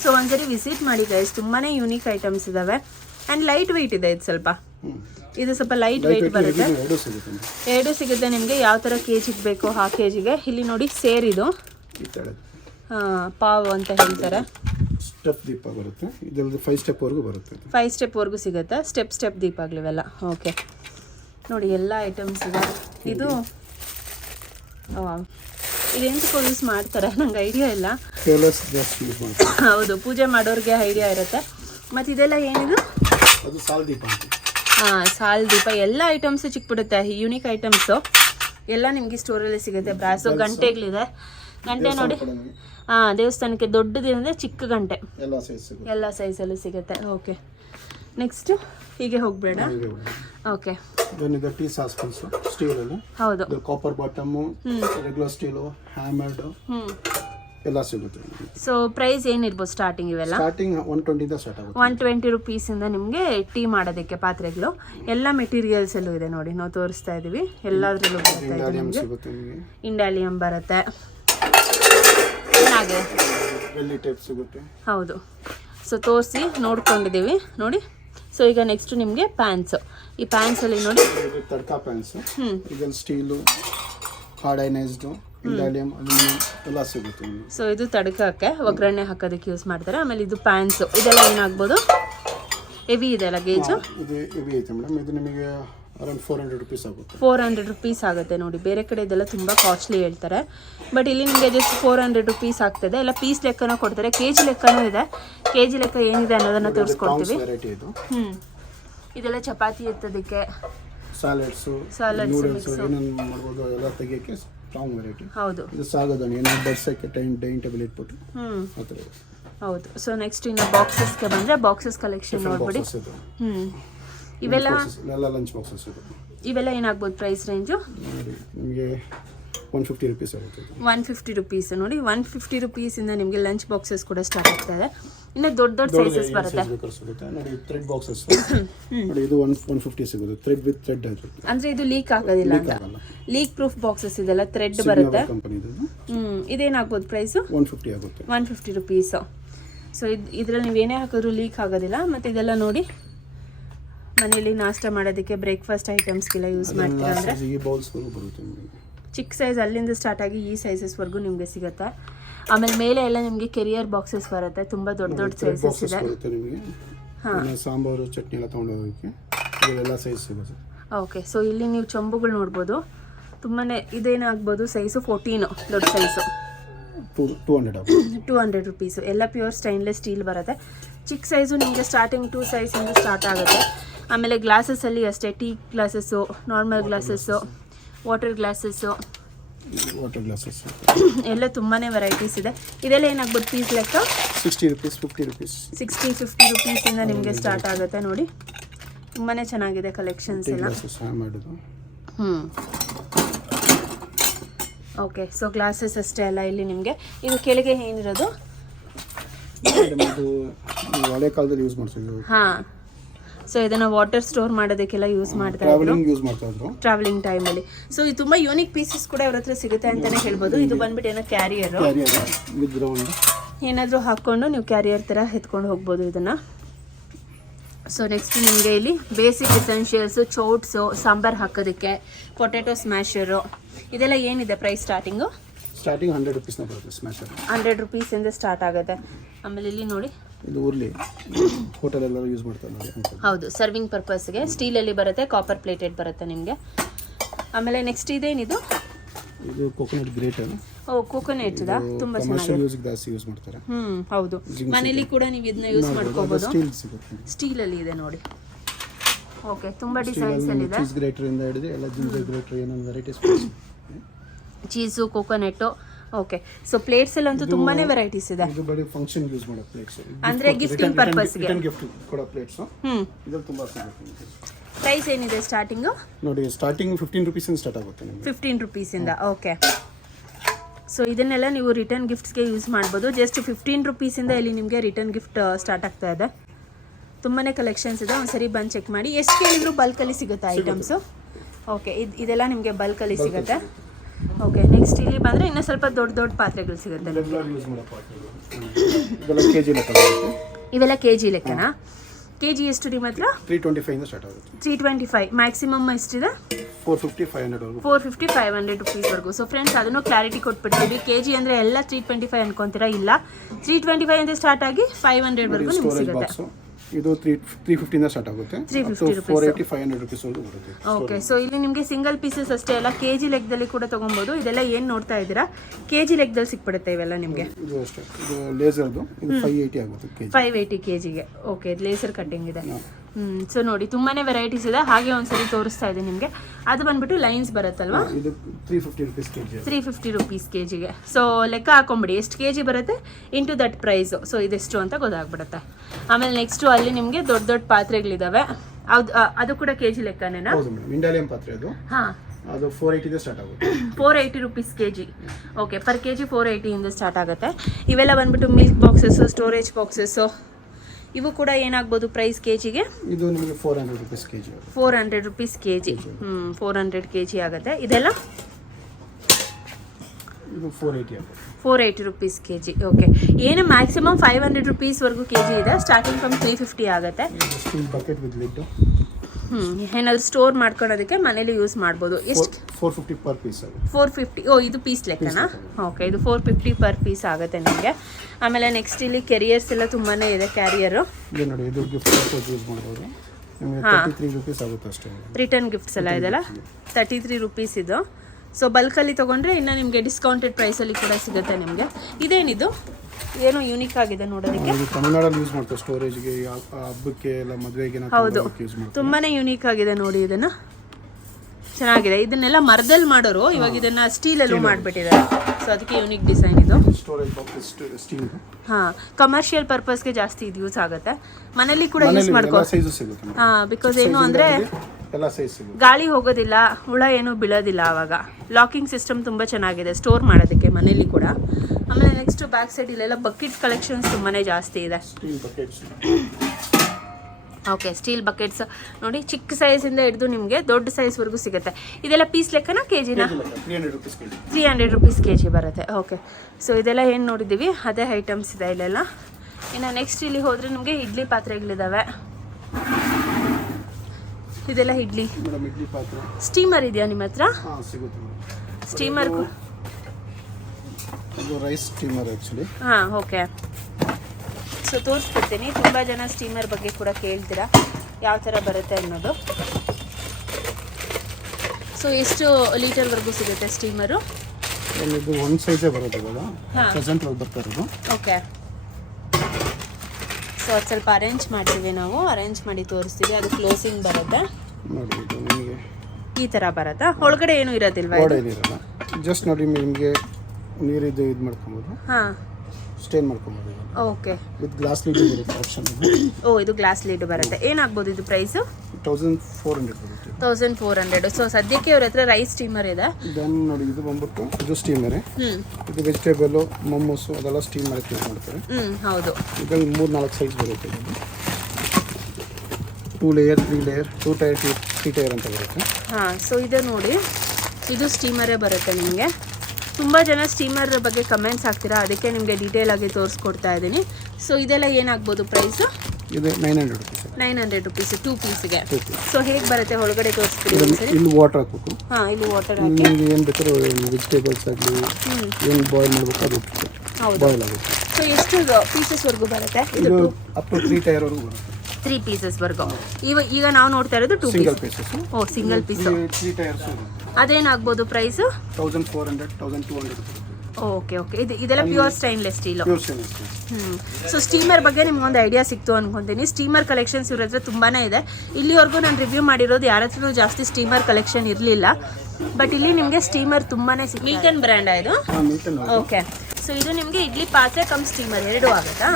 ಸೊ ಒಂದ್ಸರಿ ವಿಸಿಟ್ ಮಾಡಿ ಗೈಸ್. ತುಂಬಾ ಯೂನಿಕ್ ಐಟಮ್ಸ್ ಇದ್ದಾವೆ. ಆ್ಯಂಡ್ ಲೈಟ್ ವೆಯ್ಟ್ ಇದೆ. ಇದು ಸ್ವಲ್ಪ ಲೈಟ್ ವೆಯ್ಟ್ ಬರುತ್ತೆ. 2 ಸಿಗುತ್ತೆ ನಿಮಗೆ. ಯಾವ ಥರ ಕೆಜಿಗೆ ಬೇಕೋ ಆ ಕೆಜಿಗೆ. ಇಲ್ಲಿ ನೋಡಿ ಸೇರಿದು ಪಾವ್ ಅಂತ ಹೇಳ್ತಾರೆ. ಸ್ಟೆಪ್ ದೀಪ ಬರುತ್ತೆ. ಇದರಲ್ಲಿ 5 ಸ್ಟೆಪ್ ವರೆಗೂ ಬರುತ್ತೆ. 5 ಸ್ಟೆಪ್ ವರೆಗೂ ಸಿಗುತ್ತೆ. ಸ್ಟೆಪ್ ದೀಪಗಳಿವೆಲ್ಲ. ಓಕೆ, ನೋಡಿ ಎಲ್ಲ ಐಟಮ್ಸ್ ಇದೆ. ಇದು ಇದೆಂತಕ್ಕೂ ಯೂಸ್ ಮಾಡ್ತಾರೆ ನಂಗೆ ಐಡಿಯಾ ಇಲ್ಲ. ಹೌದು, ಪೂಜೆ ಮಾಡೋರಿಗೆ ಐಡಿಯಾ ಇರುತ್ತೆ. ಮತ್ತು ಇದೆಲ್ಲ ಏನಿದು? ಅದು ಸಾಲ್ ದೀಪ. ಸಾಲ್ ದೀಪ. ಎಲ್ಲ ಐಟಮ್ಸು ಚಿಕ್ಕಬಿಡುತ್ತೆ. ಯೂನಿಕ್ ಐಟಮ್ಸು ಎಲ್ಲ ನಿಮಗೆ ಸ್ಟೋರಲ್ಲಿ ಸಿಗುತ್ತೆ. ಬ್ರಾಸು ಗಂಟೆಗಳಿದೆ. ಗಂಟೆ ನೋಡಿ, ದೇವಸ್ಥಾನಕ್ಕೆ ದೊಡ್ಡದಿದೆ, ಚಿಕ್ಕ ಗಂಟೆ ಎಲ್ಲ ಸೈಜಲ್ಲೂ ಸಿಗುತ್ತೆ. ಓಕೆ, ನೆಕ್ಸ್ಟ್ ಹೀಗೆ ಹೋಗಬೇಡ. ಓಕೆ, ಟೀ ಸಾಸ್ಪನ್ಸ್ ಸ್ಟೀಲ್ ಅಲ್ಲಿ. ಹೌದು, copper bottom, regular steel, hammered, ಎಲ್ಲ ಸಿಗುತ್ತೆ. ಸೊ ಪ್ರೈಸ್ ಏನಿರ್ಬೋದು ಸ್ಟಾರ್ಟಿಂಗ್ ಇವೆಲ್ಲ? ಸ್ಟಾರ್ಟಿಂಗ್ 120 ಇಂದ ಸ್ಟಾರ್ಟ್ ಆಗುತ್ತೆ. 120 ರುಪೀಸಿಂದ ನಿಮಗೆ ಟೀ ಮಾಡೋದಕ್ಕೆ ಪಾತ್ರೆಗಳು ಎಲ್ಲ ಮೆಟೀರಿಯಲ್ಸ್ ಎಲ್ಲೂ ಇದೆ ನೋಡಿ, ನಾವು ತೋರಿಸ್ತಾ ಇದ್ದೀವಿ. ಎಲ್ಲದರಲ್ಲೂ ಬರ್ತಾ ಇದೆ ನಿಮಗೆ. ಇಂಡಾಲಿಯಂ ಬರುತ್ತೆ, ಹಾಗೆ ಬೆಳ್ಳಿ ಟೈಪ್ ಸಿಗುತ್ತೆ. ಹೌದು. ಸೊ ತೋರಿಸಿ ನೋಡ್ಕೊಂಡಿದ್ದೀವಿ ನೋಡಿ. ಸೊ ಈಗ ನೆಕ್ಸ್ಟ್ ನಿಮಗೆ ಪ್ಯಾನ್ಸ್. ಈ ಪ್ಯಾನ್ಸಲ್ಲಿ ನೋಡಿ ತಡ್ಕಾ ಪ್ಯಾನ್ಸ್, ಇದರಲ್ಲಿ ಸ್ಟೀಲು, ಹಾರ್ಡ್ ಐನೈಸ್ಡ್, ಇಂಡಾಲಿಯಂ, ಅಲ್ಯೂಮಿನಿಯಂ ಎಲ್ಲ ಸಿಗುತ್ತೆ. ಸೊ ಇದು ತಡ್ಕಕ್ಕೆ ಒಗ್ಗರಣೆ ಹಾಕೋದಕ್ಕೆ ಯೂಸ್ ಮಾಡ್ತಾರೆ. ಆಮೇಲೆ ಇದು ಪ್ಯಾನ್ಸು, ಇದೆಲ್ಲ ಏನಾಗ್ಬೋದು? ಹೆವಿ ಇದೆ ಅಲ್ಲ ಗೇಜು? ಇದು ಹೆವಿ ಐತೆ ಮೇಡಮ್. ಇದು ನಿಮಗೆ ಅರೌಂಡ್ 400 ರುಪೀಸ್ ಆಗುತ್ತೆ. 400 ರುಪೀಸ್ ಆಗುತ್ತೆ ನೋಡಿ. ಬೇರೆ ಕಡೆ ಇದೆಲ್ಲ ತುಂಬ ಕಾಸ್ಟ್ಲಿ ಹೇಳ್ತಾರೆ, ಬಟ್ ಇಲ್ಲಿ ನಿಮಗೆ ಜಸ್ಟ್ 400 ರುಪೀಸ್ ಆಗ್ತದೆ. ಎಲ್ಲ ಪೀಸ್ ಲೆಕ್ಕನೂ ಕೊಡ್ತಾರೆ, ಕೆ ಜಿ ಲೆಕ್ಕನೂ ಇದೆ. ಕೆ ಜಿ ಲೆಕ್ಕ ಏನಿದೆ ಅನ್ನೋದನ್ನು ತೋರಿಸ್ಕೊಡ್ತೀವಿ. ಇದೆಲ್ಲ ಚಪಾತಿ ಎತ್ತೋದಕ್ಕೆ, ಸ್ಯಾಲಡ್ಸು, ನೂಡಲ್ಸ್ ಏನೇನು ಮಾಡ್ಬೋದು ಎಲ್ಲ ತೆಗಿಯೋಕ್ಕೆ ಸ್ಟ್ರಾಂಗ್ ವೆರೈಟಿ. ಹೌದು. ಇದು ಸಾಗೋದನ್ನು ಏನೋ ಬಡ್ಸೋಕ್ಕೆ ಡೈನಿಂಗ್ ಟೇಬಲ್ ಇಟ್ಬಿಟ್ಟು ಆ ಥರ. ಹೌದು. ಸೊ ನೆಕ್ಸ್ಟ್ ಇನ್ನು ಬಾಕ್ಸಸ್ಗೆ ಬಂದರೆ ಬಾಕ್ಸಸ್ ಕಲೆಕ್ಷನ್ ನೋಡ್ಬಿಡಿ. ಇವೆಲ್ಲ ಲಂಚ್ ಬಾಕ್ಸಸ್ ಇದು. ಇವೆಲ್ಲ ಏನಾಗ್ಬೋದು ಪ್ರೈಸ್ ರೇಂಜು? ನಿಮಗೆ 150 ರುಪೀಸ್ ಆಗುತ್ತೆ. 150 ರುಪೀಸ್ ನೋಡಿ. 150 ರುಪೀಸಿಂದ ನಿಮಗೆ ಲಂಚ್ ಬಾಕ್ಸಸ್ ಕೂಡ ಸ್ಟಾರ್ಟ್ ಆಗ್ತಾ ಇದೆ. ಇನ್ನು ದೊಡ್ಡ ದೊಡ್ಡ ಸೈಜಸ್ ಬರುತ್ತೆ ನೋಡಿ. ಥ್ರೆಡ್ ಬಾಕ್ಸಸ್ ನೋಡಿ, ಇದು 150 ಸಿಗುತ್ತೆ. ಥ್ರೆಡ್ ವಿತ್ ಥ್ರೆಡ್ ಅಂದ್ರೆ ಇದು ಲೀಕ್ ಆಗೋದಿಲ್ಲ ಅಂತ. ಲೀಕ್ ಪ್ರೂಫ್ ಬಾಕ್ಸಸ್ ಇದೆಲ್ಲ ಥ್ರೆಡ್ ಬರುತ್ತೆ. ಇದೇನಾಗ್ಬೋದು ಪ್ರೈಸ್? 150 ಆಗುತ್ತೆ. 150 ರುಪೀಸ್. ಸೊ ಇದ್ರಲ್ಲಿ ನೀವು ಏನೇ ಹಾಕಿದ್ರು ಲೀಕ್ ಆಗೋದಿಲ್ಲ. ಮತ್ತು ಇದೆಲ್ಲ ನೋಡಿ, ಮನೇಲಿ ನಾಷ್ಟ ಮಾಡೋದಕ್ಕೆ ಬ್ರೇಕ್ಫಾಸ್ಟ್ ಐಟಮ್ಸ್ಗೆಲ್ಲ ಯೂಸ್ ಮಾಡ್ತೀರಾ ಅಂದರೆ ಈ ಬೌಲ್ಸ್ಗಳು ಬರುತ್ತೆ. ಚಿಕ್ಕ ಸೈಜ್ ಅಲ್ಲಿಂದ ಸ್ಟಾರ್ಟ್ ಆಗಿ ಈ ಸೈಜಸ್ವರೆಗೂ ನಿಮಗೆ ಸಿಗುತ್ತೆ. ಆಮೇಲೆ ಮೇಲೆ ಎಲ್ಲ ನಿಮಗೆ ಕೆರಿಯರ್ ಬಾಕ್ಸಸ್ ಬರುತ್ತೆ, ತುಂಬ ದೊಡ್ಡ ದೊಡ್ಡ ಸೈಜಸ್ ಇದೆ. ಹಾಂ, ಸಾಂಬಾರು ಚಟ್ನಿ ಎಲ್ಲ ತೊಗೊಂಡೋಗೋಕ್ಕೆ ಇದೆಲ್ಲ ಸೈಜ್ ಸಿಗುತ್ತೆ. ಓಕೆ. ಸೊ ಇಲ್ಲಿ ನೀವು ಚೊಂಬುಗಳು ನೋಡ್ಬೋದು, ತುಂಬಾ ಇದೇನಾಗ್ಬೋದು ಸೈಜು 14 ದೊಡ್ಡ ಸೈಜು 200 ರುಪೀಸು. ಎಲ್ಲ ಪ್ಯೂರ್ ಸ್ಟೈನ್ಲೆಸ್ ಸ್ಟೀಲ್ ಬರುತ್ತೆ. ಚಿಕ್ಕ ಸೈಜು ನಿಮಗೆ ಸ್ಟಾರ್ಟಿಂಗ್ 2 ಸೈಜಿಂದ ಸ್ಟಾರ್ಟ್ ಆಗುತ್ತೆ. ಆಮೇಲೆ ಗ್ಲಾಸಸ್ಸಲ್ಲಿ ಅಷ್ಟೇ, tea glasses, normal glasses, water glasses ಎಲ್ಲ ತುಂಬಾ ವೆರೈಟೀಸ್ ಇದೆ. ಇದೆಲ್ಲ ಏನಾಗ್ಬೋದು ಪೀಸ್ ಲೆಕ್ಕ? 60 ರುಪೀಸ್, 50 ರುಪೀಸ್, 60-50 ರುಪೀಸಿಂದ ನಿಮಗೆ ಸ್ಟಾರ್ಟ್ ಆಗುತ್ತೆ ನೋಡಿ. ತುಂಬಾ ಚೆನ್ನಾಗಿದೆ ಕಲೆಕ್ಷನ್ಸ್ ಎಲ್ಲ. ಓಕೆ. ಸೊ ಗ್ಲಾಸಸ್ ಅಷ್ಟೇ ಅಲ್ಲ ಇಲ್ಲಿ ನಿಮಗೆ. ಇದು ಕೆಳಗೆ ಏನಿರೋದು? ಹಳೆ ಕಾಲದಲ್ಲಿ ಯೂಸ್ ಮಾಡ್ತಿದ್ರು. ಹಾಂ. ಸೊ ಇದನ್ನು ವಾಟರ್ ಸ್ಟೋರ್ ಮಾಡೋದಕ್ಕೆಲ್ಲ ಯೂಸ್ ಮಾಡ್ತಾ ಇದ್ರು ಟ್ರಾವೆಲಿಂಗ್ ಟೈಮಲ್ಲಿ. ಸೊ ಇದು ತುಂಬ ಯೂನಿಕ್ ಪೀಸಸ್ ಕೂಡ ಇವ್ರ ಹತ್ರ ಸಿಗುತ್ತೆ ಅಂತಲೇ ಹೇಳ್ಬೋದು. ಇದು ಬಂದ್ಬಿಟ್ಟು ಏನೋ ಕ್ಯಾರಿಯರು, ಏನಾದರೂ ಹಾಕ್ಕೊಂಡು ನೀವು ಕ್ಯಾರಿಯರ್ ಥರ ಎತ್ಕೊಂಡು ಹೋಗ್ಬೋದು ಇದನ್ನು. ಸೊ ನೆಕ್ಸ್ಟ್ ನಿಮಗೆ ಇಲ್ಲಿ ಬೇಸಿಕ್ ಎಸೆನ್ಷಿಯಲ್ಸು, ಚೌಟ್ಸು, ಸಾಂಬಾರು ಹಾಕೋದಕ್ಕೆ, ಪೊಟ್ಯಾಟೊ ಸ್ಮ್ಯಾಶರು, ಇದೆಲ್ಲ ಏನಿದೆ ಪ್ರೈಸ್ ಸ್ಟಾರ್ಟಿಂಗು? ಸ್ಟಾರ್ಟಿಂಗ್ 100 ರುಪೀಸ್ನ ಬರುತ್ತೆ ಸ್ಮ್ಯಾಶರ್. 100 ರುಪೀಸಿಂದ ಸ್ಟಾರ್ಟ್ ಆಗುತ್ತೆ. ಆಮೇಲೆ ಇಲ್ಲಿ ನೋಡಿ, ಇದು ಉರ್ಲಿ ಹೋಟೆಲ್ ಎಲ್ಲ ಯೂಸ್ ಮಾಡ್ತಾರೆ ನೋಡಿ. ಹೌದು, ಸರ್ವಿಂಗ್ ಪರ್ಪಸ್ಗೆ ಸ್ಟೀಲಲ್ಲಿ ಬರುತ್ತೆ, ಕಾಪರ್ ಪ್ಲೇಟೆಡ್ ಬರುತ್ತೆ ನಿಮಗೆ. ಆಮೇಲೆ ನೆಕ್ಸ್ಟ್ ಇದೇನಿದು? ಇದು ಕೋಕೋನಟ್ ಗ್ರೇಟರ್. ಓ, ಕೋಕೋನಟ್ ಇದಾ? ತುಂಬ ಚೆನ್ನಾಗಿದೆ. ಯೂಸ್ ಮಾಡ್ತಾರೆ. ಹೌದು. ಮನೇಲಿ ಕೂಡ ನೀವು ಇದನ್ನ ಯೂಸ್ ಮಾಡ್ಕೋಬಹುದು. ಸ್ಟೀಲಲ್ಲಿ ಇದೆ ನೋಡಿ. ಓಕೆ, ತುಂಬ ಡಿಸೈನ್ಸ್ ಅಲ್ಲಿ ಇದೆ. ಚೀಸ್ ಗ್ರೇಟರ್ ಇಂದ ಹಿಡಿದು ಎಲ್ಲ ಜಿಂಜರ್ ಗ್ರೇಟರ್ ಏನೇನು varieties, cheese, coconut. Okay. So plates ಎಲ್ಲ ಅಂತೂ ತುಂಬಾನೇ ವೆರೈಟೀಸ್ ಇದೆ. ಇದು ಬರೀ ಫಂಕ್ಷನ್ ಯೂಸ್ ಮಾಡೋ ಪ್ಲೇಟ್ಸ್, ಅಂದ್ರೆ ಗಿಫ್ಟಿಂಗ್ ಪರ್ಪಸ್ಗೆ, ರಿಟರ್ನ್ ಗಿಫ್ಟ್ ಕೊಡೋ ಪ್ಲೇಟ್ಸ್. ಇದು ತುಂಬಾ ಸಿಗುತ್ತೆ. ಪ್ರೈಸ್ ಏನಿದೆ ಸ್ಟಾರ್ಟಿಂಗ್? ನೋಡಿ, ಸ್ಟಾರ್ಟಿಂಗ್ 15 ರುಪೀಸ್ ಇಂದ ಸ್ಟಾರ್ಟ್ ಆಗುತ್ತೆ ನಿಮಗೆ. 15 ರುಪೀಸ್ ಇಂದ. ಓಕೆ. ಸೊ ಇದನ್ನೆಲ್ಲ ನೀವು ರಿಟರ್ನ್ ಗಿಫ್ಟ್ಸ್ಗೆ ಯೂಸ್ ಮಾಡ್ಬೋದು. ಜಸ್ಟ್ 15 ರುಪೀಸಿಂದ ಇಲ್ಲಿ ನಿಮಗೆ ರಿಟರ್ನ್ ಗಿಫ್ಟ್ ಸ್ಟಾರ್ಟ್ ಆಗ್ತಾ ಇದೆ. ತುಂಬಾ ಕಲೆಕ್ಷನ್ಸ್ ಇದೆ, ಒಂದ್ಸರಿ ಬಂದು ಚೆಕ್ ಮಾಡಿ. ಎಷ್ಟು ಕೇಳಿದ್ರು ಬಲ್ಕಲ್ಲಿ ಸಿಗುತ್ತೆ ಐಟಮ್ಸು. ಓಕೆ, ಇದೆಲ್ಲ ನಿಮಗೆ ಬಲ್ಕಲ್ಲಿ ಸಿಗುತ್ತೆ. ಓಕೆ. ನೆಕ್ಸ್ಟ್ ಇಲ್ಲಿ ಬಂದರೆ ಇನ್ನೂ ಸ್ವಲ್ಪ ದೊಡ್ಡ ದೊಡ್ಡ ಪಾತ್ರೆಗಳು ಸಿಗುತ್ತೆ. ಇವೆಲ್ಲ ಕೆ ಜಿ ಲೆಕ್ಕನಾ? ಕೆ ಜಿ ಎಷ್ಟು ನಿಮ್ಮ ಹತ್ರ? 325 ಇಂದ ಸ್ಟಾರ್ಟ್ ಆಗುತ್ತೆ. 325. ಮ್ಯಾಕ್ಸಿಮಮ್ ಎಷ್ಟಿದೆ? 450-500 ರುಪೀಸ್ವರೆಗೂ. ಸೊ ಫ್ರೆಂಡ್ಸ್, ಅದನ್ನು ಕ್ಲಾರಿಟಿ ಕೊಟ್ಬಿಡ್ತೀವಿ. ಕೆ ಜಿ ಅಂದರೆ ಎಲ್ಲ 325 ಅನ್ಕೊಂತೀರಾ? ಇಲ್ಲ, 325 ಅಂತ ಸ್ಟಾರ್ಟ್ ಆಗಿ 500ವರೆಗೂ ನಿಮ್ಗೆ ಸಿಗುತ್ತೆ. ಇದು 350 ಇಂದ ಸ್ಟಾರ್ಟ್ ಆಗುತ್ತೆ. 480-500 ರುಪೀಸ್ ವರೆಗೂ ಬರುತ್ತೆ. ಓಕೆ. ಸೊ ಇಲ್ಲಿ ನಿಮಗೆ ಸಿಂಗಲ್ ಪೀಸಸ್ ಅಷ್ಟೇ ಅಲ್ಲ, ಕೆ ಜಿ ಲೆಕ್ಕದಲ್ಲಿ ಕೂಡ ತೊಗೊಬೋದು. ಇದೆಲ್ಲ ಏನು ನೋಡ್ತಾ ಇದ್ದೀರಾ, ಕೆ ಜಿ ಲೆಕ್ಕದಲ್ಲಿ ಸಿಕ್ಬಿಡುತ್ತೆ ಇವೆಲ್ಲ ನಿಮಗೆ. ಇದು ಅಷ್ಟೇ, ಇದು ಲೇಸರ್ದು. ಇದು 580 ಆಗುತ್ತೆ ಕೆಜಿ. 580 ಕೆಜಿಗೆ. ಓಕೆ, ಲೇಸರ್ ಕಟ್ಟಿಂಗ್ ಇದೆ. ಸೊ ನೋಡಿ, ತುಂಬಾನೇ ವೆರೈಟೀಸ್ ಇದೆ. ಹಾಗೆ ಒಂದ್ಸರಿ ತೋರಿಸ್ತಾ ಇದೆ ನಿಮಗೆ. ಅದು ಬಂದ್ಬಿಟ್ಟು ಲೈನ್ಸ್ ಬರುತ್ತಲ್ವಾ? ಇದು 350 ರುಪೀಸ್ ಕೆಜಿ. 350 ರುಪೀಸ್ ಕೆಜಿಗೆ. ಸೊ ಲೆಕ್ಕ ಹಾಕೊಂಬಿಡಿ, ಎಷ್ಟು ಕೆಜಿ ಬರುತ್ತೆ ಇಂಟು ದಟ್ ಪ್ರೈಸು. ಸೊ ಇದೆಷ್ಟು ಅಂತ ಗೊತ್ತಾಗ್ಬಿಡುತ್ತೆ. ಆಮೇಲೆ ನೆಕ್ಸ್ಟು ಅಲ್ಲಿ ನಿಮಗೆ ದೊಡ್ಡ ದೊಡ್ಡ ಪಾತ್ರೆಗಳಿದಾವೆ. ಅದು ಕೂಡ ಕೆಜಿ ಲೆಕ್ಕನೇನಾ? ಹೌದು ಮೇಡಮ್, ಇಂಡಾಲಿಯಂ ಪಾತ್ರೆ ಅದು. ಹಾಂ. ಅದು 480 ಸ್ಟಾರ್ಟ್ ಆಗುತ್ತೆ. 480 rupees K G. Okay, per K G 480 ಇಂದ ಸ್ಟಾರ್ಟ್ ಆಗುತ್ತೆ. ಇವೆಲ್ಲ ಬಂದ್ಬಿಟ್ಟು ಮಿಲ್ಕ್ ಬಾಕ್ಸಸ್ಸು, ಸ್ಟೋರೇಜ್ ಬಾಕ್ಸಸ್ಸು, ಇವು ಕೂಡ ಏನಾಗ್ಬೋದು ಪ್ರೈಸ್ ಕೆ ಜಿಗೆ? ಇದು ನಿಮಗೆ 400 rupees K G. 400 rupees K G. 400 K G ಆಗುತ್ತೆ. ಇದೆಲ್ಲ ಇದು 480 ಆಗುತ್ತೆ. 480 ರುಪೀಸ್ ಕೆ ಜಿ. ಓಕೆ, ಏನು ಮ್ಯಾಕ್ಸಿಮಮ್ 500 ರುಪೀಸ್ವರೆಗೂ ಕೆ ಜಿ ಇದೆ. ಸ್ಟಾರ್ಟಿಂಗ್ ಫ್ರಮ್ 350 ಆಗುತ್ತೆ. Steel bucket with lid. ಏನಾದರೂ ಸ್ಟೋರ್ ಮಾಡ್ಕೊಳ್ಳೋದಕ್ಕೆ ಮನೇಲಿ ಯೂಸ್ ಮಾಡ್ಬೋದು. ಎಷ್ಟು? 450 ಪರ್ ಪೀಸ್ ಆಗುತ್ತೆ. 450. ಓ, ಇದು ಪೀಸ್ ಲೆಕ್ಕನಾ? ಓಕೆ, ಇದು 450 ಪರ್ ಪೀಸ್ ಆಗುತ್ತೆ ನಿಮಗೆ. ಆಮೇಲೆ ನೆಕ್ಸ್ಟ್ ಇಲ್ಲಿ ಕೆರಿಯರ್ಸ್ ಎಲ್ಲ ತುಂಬಾ ಇದೆ. ಕ್ಯಾರಿಯರು ಇದು ನೋಡಿ, ಇದು ಗಿಫ್ಟ್ ಯೂಸ್ ಮಾಡ್ಬೋದು. ನಿಮಗೆ 33 ರುಪೀಸ್ ಆಗುತ್ತೆ ಅಷ್ಟೇ. ರಿಟರ್ನ್ ಗಿಫ್ಟ್ಸ್ ಎಲ್ಲ ಇದೆಲ್ಲ 33 ರುಪೀಸ್ ಇದು. ಸೊ ಬಲ್ಕಲ್ಲಿ ತೊಗೊಂಡ್ರೆ ಇನ್ನು ನಿಮಗೆ ಡಿಸ್ಕೌಂಟೆಡ್ ಪ್ರೈಸಲ್ಲಿ ಕೂಡ ಸಿಗುತ್ತೆ ನಿಮಗೆ. ಇದೇನಿದು? ಏನೋ ಯೂನಿಕ್ ಆಗಿದೆ ನೋಡೋದಕ್ಕೆ. ತಮಿಳ್ನಾಡಲ್ಲಿ ಯೂಸ್ ಮಾಡ್ತಾರೆ ಸ್ಟೋರೇಜ್ಗೆ, ಹಬ್ಬಕ್ಕೆ ಎಲ್ಲ ಮದುವೆಗೆ. ಹೌದು, ತುಂಬಾ ಯೂನಿಕ್ ಆಗಿದೆ ನೋಡಿ. ಇದನ್ನು ಚೆನ್ನಾಗಿದೆ. ಇದನ್ನೆಲ್ಲ ಮರದಲ್ಲಿ ಮಾಡೋರು, ಇವಾಗ ಇದನ್ನು ಸ್ಟೀಲಲ್ಲೂ ಮಾಡಿಬಿಟ್ಟಿದ್ದಾರೆ. ಸೊ ಅದಕ್ಕೆ ಯೂನಿಕ್ ಡಿಸೈನ್ ಇದು. Storage box steel. ಹಾಂ, ಕಮರ್ಷಿಯಲ್ ಪರ್ಪಸ್ಗೆ ಜಾಸ್ತಿ ಇದು ಯೂಸ್ ಆಗುತ್ತೆ. ಮನೇಲಿ ಕೂಡ ಯೂಸ್ ಮಾಡ್ಕೋ. ಹಾಂ, ಬಿಕಾಸ್ ಏನು ಅಂದರೆ ಗಾಳಿ ಹೋಗೋದಿಲ್ಲ, ಹುಳ ಏನೂ ಬೀಳೋದಿಲ್ಲ. ಆವಾಗ ಲಾಕಿಂಗ್ ಸಿಸ್ಟಮ್ ತುಂಬ ಚೆನ್ನಾಗಿದೆ ಸ್ಟೋರ್ ಮಾಡೋದಕ್ಕೆ ಮನೇಲಿ ಕೂಡ. ಆಮೇಲೆ ನೆಕ್ಸ್ಟ್ ಬ್ಯಾಕ್ ಸೈಡ್ ಇಲ್ಲೆಲ್ಲ ಬಕೆಟ್ ಕಲೆಕ್ಷನ್ಸ್ ತುಂಬಾ ಜಾಸ್ತಿ ಇದೆ. ಓಕೆ, ಸ್ಟೀಲ್ ಬಕೆಟ್ಸ್ ನೋಡಿ, ಚಿಕ್ಕ ಸೈಜಿಂದ ಹಿಡಿದು ನಿಮಗೆ ದೊಡ್ಡ ಸೈಜ್ವರೆಗೂ ಸಿಗುತ್ತೆ. ಇದೆಲ್ಲ ಪೀಸ್ ಲೆಕ್ಕನ ಕೆ ಜಿನ? 300 ರುಪೀಸ್ ಕೆ ಜಿ ಬರುತ್ತೆ. ಓಕೆ, ಸೊ ಇದೆಲ್ಲ ಏನು ನೋಡಿದ್ದೀವಿ ಅದೇ ಐಟಮ್ಸ್ ಇದೆ ಇಲ್ಲೆಲ್ಲ. ಇನ್ನು ನೆಕ್ಸ್ಟ್ ಇಲ್ಲಿ ಹೋದರೆ ನಿಮಗೆ ಇಡ್ಲಿ ಪಾತ್ರೆಗಳಿದ್ದಾವೆ. ಇದೆಲ್ಲ ಇಡ್ಲಿ ಸ್ಟೀಮರ್ ಇದೆಯಾ ನಿಮ್ಮ ಹತ್ರ? Steamer, rice steamer actually. ಹಾಂ, ಓಕೆ. ಸೊ ತೋರಿಸ್ಬಿಡ್ತೀನಿ. ತುಂಬ ಜನ ಸ್ಟೀಮರ್ ಬಗ್ಗೆ ಕೂಡ ಕೇಳ್ತೀರಾ ಯಾವ ಥರ ಬರುತ್ತೆ ಅನ್ನೋದು. ಸೊ ಎಷ್ಟು ಲೀಟರ್ವರೆಗೂ ಸಿಗುತ್ತೆ ಸ್ಟೀಮರು? ಇದು ಒಂದು ಸೈಜೇ ಬರುತ್ತೆ ಇವಾಗ. ಪ್ರೆಸೆಂಟ್ ಬರ್ತಾ ಇರೋದು. ಓಕೆ, ಸೊ ಅದು ಸ್ವಲ್ಪ ಅರೇಂಜ್ ಮಾಡ್ತೀವಿ ನಾವು. ಅರೇಂಜ್ ಮಾಡಿ ತೋರಿಸ್ತೀವಿ. ಅದು ಕ್ಲೋಸಿಂಗ್ ಬರುತ್ತೆ ನೋಡಿ. ಇದು ನಿಮಗೆ ಈ ಥರ ಬರುತ್ತಾ? ಒಳಗಡೆ ಏನೂ ಇರೋದಿಲ್ವಾ? ಇರಲ್ಲ. ಜಸ್ಟ್ ನೋಡಿ ನಿಮಗೆ ನೀರಿದ್ದು ಇದು ಮಾಡ್ಕೊಬೋದು. ಹಾಂ, ಸ್ಟೇನ್ ಮಾಡ್ಕೊಬೋದು. ಓಕೆ, ವಿತ್ ಗ್ಲಾಸ್ ಲೀಡ್ ಬರುತ್ತೆ ಆಪ್ಷನ್. ಓ, ಇದು ಗ್ಲಾಸ್ ಲೀಡ್ ಬರುತ್ತೆ. ಏನಾಗ್ಬೋದು ಇದು ಪ್ರೈಸು? 1400 ಬರುತ್ತೆ. 1400. ಸೊ ಸದ್ಯಕ್ಕೆ ಅವ್ರ ಹತ್ರ ರೈಸ್ ಸ್ಟೀಮರ್ ಇದೆ. ದೆನ್ ನೋಡಿ, ಇದು ಬಂದ್ಬಿಟ್ಟು ಇದು ಸ್ಟೀಮರೇ. ಇದು ವೆಜಿಟೇಬಲ್ ಮೊಮೋಸು ಅದೆಲ್ಲ ಸ್ಟೀಮ್ ಮಾಡಕ್ಕೆ ಯೂಸ್ ಮಾಡ್ತಾರೆ. ಹೌದು. ಇದರಲ್ಲಿ 3-4 ಸೈಜ್ ಬರುತ್ತೆ. 2 ಲೇಯರ್, 3 ಲೇಯರ್, 2 ಟೈರ್, 3 ಟೈರ್ ಅಂತ ಬರುತ್ತೆ. ಹಾಂ, ಸೊ ಇದು ನೋಡಿ, ಇದು ಸ್ಟೀಮರೇ ಬರುತ್ತೆ ನಿಮಗೆ. ತುಂಬ ಜನ ಸ್ಟೀಮರ್ ಬಗ್ಗೆ ಕಮೆಂಟ್ಸ್ ಹಾಕ್ತೀರಾ, ಅದಕ್ಕೆ ನಿಮಗೆ ಡೀಟೇಲ್ ಆಗಿ ತೋರಿಸ್ಕೊಡ್ತಾ ಇದ್ದೀನಿ. ಸೊ ಇದೆಲ್ಲ ಏನಾಗ್ಬೋದು ಪ್ರೈಸು? ಇದು 900 ರುಪೀಸ್. 900 ರುಪೀಸ್ 2 ಪೀಸ್ಗೆ. ಸೊ ಹೇಗೆ ಬರುತ್ತೆ ಒಳಗಡೆ ತೋರಿಸ್ತೀರಿ ಒಂದ್ಸರಿ? ಇಲ್ಲಿ ವಾಟರ್ ಹಾಕಬೇಕು. ಹಾಂ, ಇಲ್ಲಿ ವಾಟರ್ ಹಾಕಿ ನಿಮಗೆ ಏನು ಬೇಕಾದ್ರೂ ವೆಜಿಟೇಬಲ್ಸ್ ಆಗಲಿ ಏನು ಬಾಯ್ಲ್ ಮಾಡಬೇಕು ಅದು ಬಾಯ್ಲ್ ಆಗುತ್ತೆ. ಸೊ ಎಷ್ಟು ಪೀಸಸ್ವರೆಗೂ ಬರುತ್ತೆ? ಇದು ಅಪ್ ಟು 3 ಟೈರ್ವರೆಗೂ ಬರುತ್ತೆ. 3 ಪೀಸಸ್ವರೆಗೂ. ಈಗ ನಾವು ನೋಡ್ತಾ ಇರೋದು 2 pieces. Oh, single piece. 3 tiers. ಅದೇನಾಗ್ಬೋದು ಪ್ರೈಸು? 1400, 1200. Okay, okay. ಇದೆಲ್ಲ pure stainless steel. So steamer ಬಗ್ಗೆ ನಿಮ್ಗೊಂದು ಐಡಿಯಾ ಸಿಕ್ತು ಅನ್ಕೊಂತೀನಿ. ಸ್ಟೀಮರ್ ಕಲೆಕ್ಷನ್ಸ್ ಇವ್ರ ಹತ್ರ ತುಂಬಾ ಇದೆ. ಇಲ್ಲಿವರೆಗೂ ನಾನು ರಿವ್ಯೂ ಮಾಡಿರೋದು ಯಾರ ಹತ್ರನೂ ಜಾಸ್ತಿ ಸ್ಟೀಮರ್ ಕಲೆಕ್ಷನ್ ಇರಲಿಲ್ಲ. ಬಟ್ ಇಲ್ಲಿ ನಿಮಗೆ ಸ್ಟೀಮರ್ ತುಂಬಾ ಸಿಗುತ್ತೆ. ಮಿಲ್ಟನ್ ಬ್ರ್ಯಾಂಡ್ ಇದು. ಓಕೆ, ಸೊ ಇದು ನಿಮಗೆ ಇಡ್ಲಿ ಪಾತ್ರೆ ಕಮ್ ಸ್ಟೀಮರ್ ಎರಡೂ ಆಗುತ್ತಾ?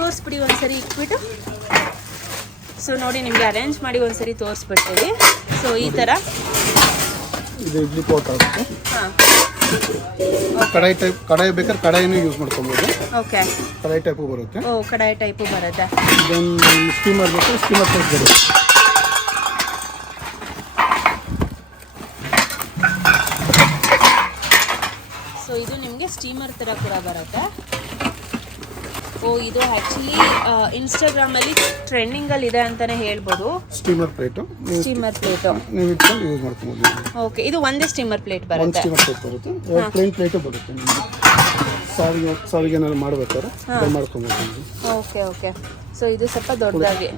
ತೋರಿಸ್ಬಿಡಿ ಒಂದ್ಸರಿ ಇಟ್ಬಿಟ್ಟು. ಸೊ ನೋಡಿ, ನಿಮಗೆ ಅರೇಂಜ್ ಮಾಡಿ ಒಂದ್ಸರಿ ತೋರಿಸ್ಬಿಡ್ತೀವಿ. ಸೊ ಈ ಥರ ಇದು ಇಡ್ಲಿ ಪಾಟ್ ಆಗುತ್ತೆ. ಹಾಂ, ಕಡಾಯಿ ಟೈಪ್. ಕಡಾಯಿ ಬೇಕಾದ್ರೆ ಕಡಾಯಿನೂ ಯೂಸ್ ಮಾಡ್ಕೊಬೋದು. ಓಕೆ, ಕಡಾಯಿ ಟೈಪು ಬರುತ್ತೆ. ಓ, ಕಡಾಯಿ ಟೈಪು ಬರುತ್ತೆ. ದೆನ್ ಸ್ಟೀಮರ್ ಬೇಕಾದ್ರೆ ಸ್ಟೀಮರ್ ಟೈಪ್ ಬರುತ್ತೆ. ಸೊ ಇದು ನಿಮಗೆ ಸ್ಟೀಮರ್ ಥರ ಕೂಡ ಬರುತ್ತೆ. ಓ, ಇದು ಆ್ಯಕ್ಚುಲಿ ಇನ್ಸ್ಟಾಗ್ರಾಮಲ್ಲಿ ಟ್ರೆಂಡಿಂಗಲ್ಲಿ ಇದೆ ಅಂತಲೇ ಹೇಳ್ಬೋದು. Steamer plate. ಸ್ಟೀಮರ್ ಪ್ಲೇಟು ನೀವು ಇಟ್ಕೊಂಡು ಯೂಸ್ ಮಾಡ್ಕೊಬೋದು. ಓಕೆ, ಇದು ಒಂದೇ ಸ್ಟೀಮರ್ ಪ್ಲೇಟ್ ಒಂದು ಬರುತ್ತೆ. ಸ್ಟೀಮರ್ ಪ್ಲೇಟ್ ಬರುತ್ತೆ. ಪ್ಲೇನ್ ಪ್ಲೇಟು ಬರುತ್ತೆ. ನಿಮಗೆ ಸಾವಿಗೆ ಏನಾದ್ರು ಮಾಡ್ಬೇಕಾದ್ರೆ ಮಾಡ್ಕೊಬೋದು. Okay, okay. ಸೊ ಇದು ಸ್ವಲ್ಪ ದೊಡ್ಡದಾಗಿ,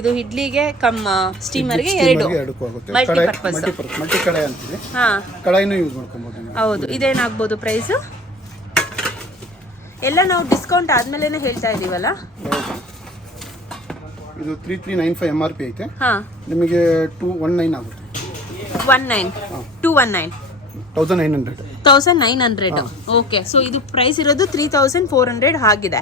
ಇದು ಇಡ್ಲಿಗೆ ಕಮ್ ಸ್ಟೀಮರ್ಗೆ ಎರಡು ಮಲ್ಟಿಪರ್ಪಸ್. ಮಲ್ಟಿ ಕಡಾಯಿ ಅಂತಿದೆ. ಹಾಂ, ಕಡಾಯಿನೂ ಯೂಸ್ ಮಾಡ್ಕೊಬೋದು. ಹೌದು. ಇದೇನಾಗ್ಬೋದು ಪ್ರೈಸು? ಎಲ್ಲ ನಾವು ಡಿಸ್ಕೌಂಟ್ ಆದ್ಮೇಲೆ ಹೇಳ್ತಾ ಇದೀವಲ್ಲ. ಇದು 3395 MRP ಐತೆ. ಹಾಂ, ನಿಮಗೆ 219 ಆಗುತ್ತೆ. 19 219 1900 2900. ಓಕೆ, ಸೊ ಇದು ಪ್ರೈಸ್ ಇರೋದು 3400 ಆಗಿದೆ.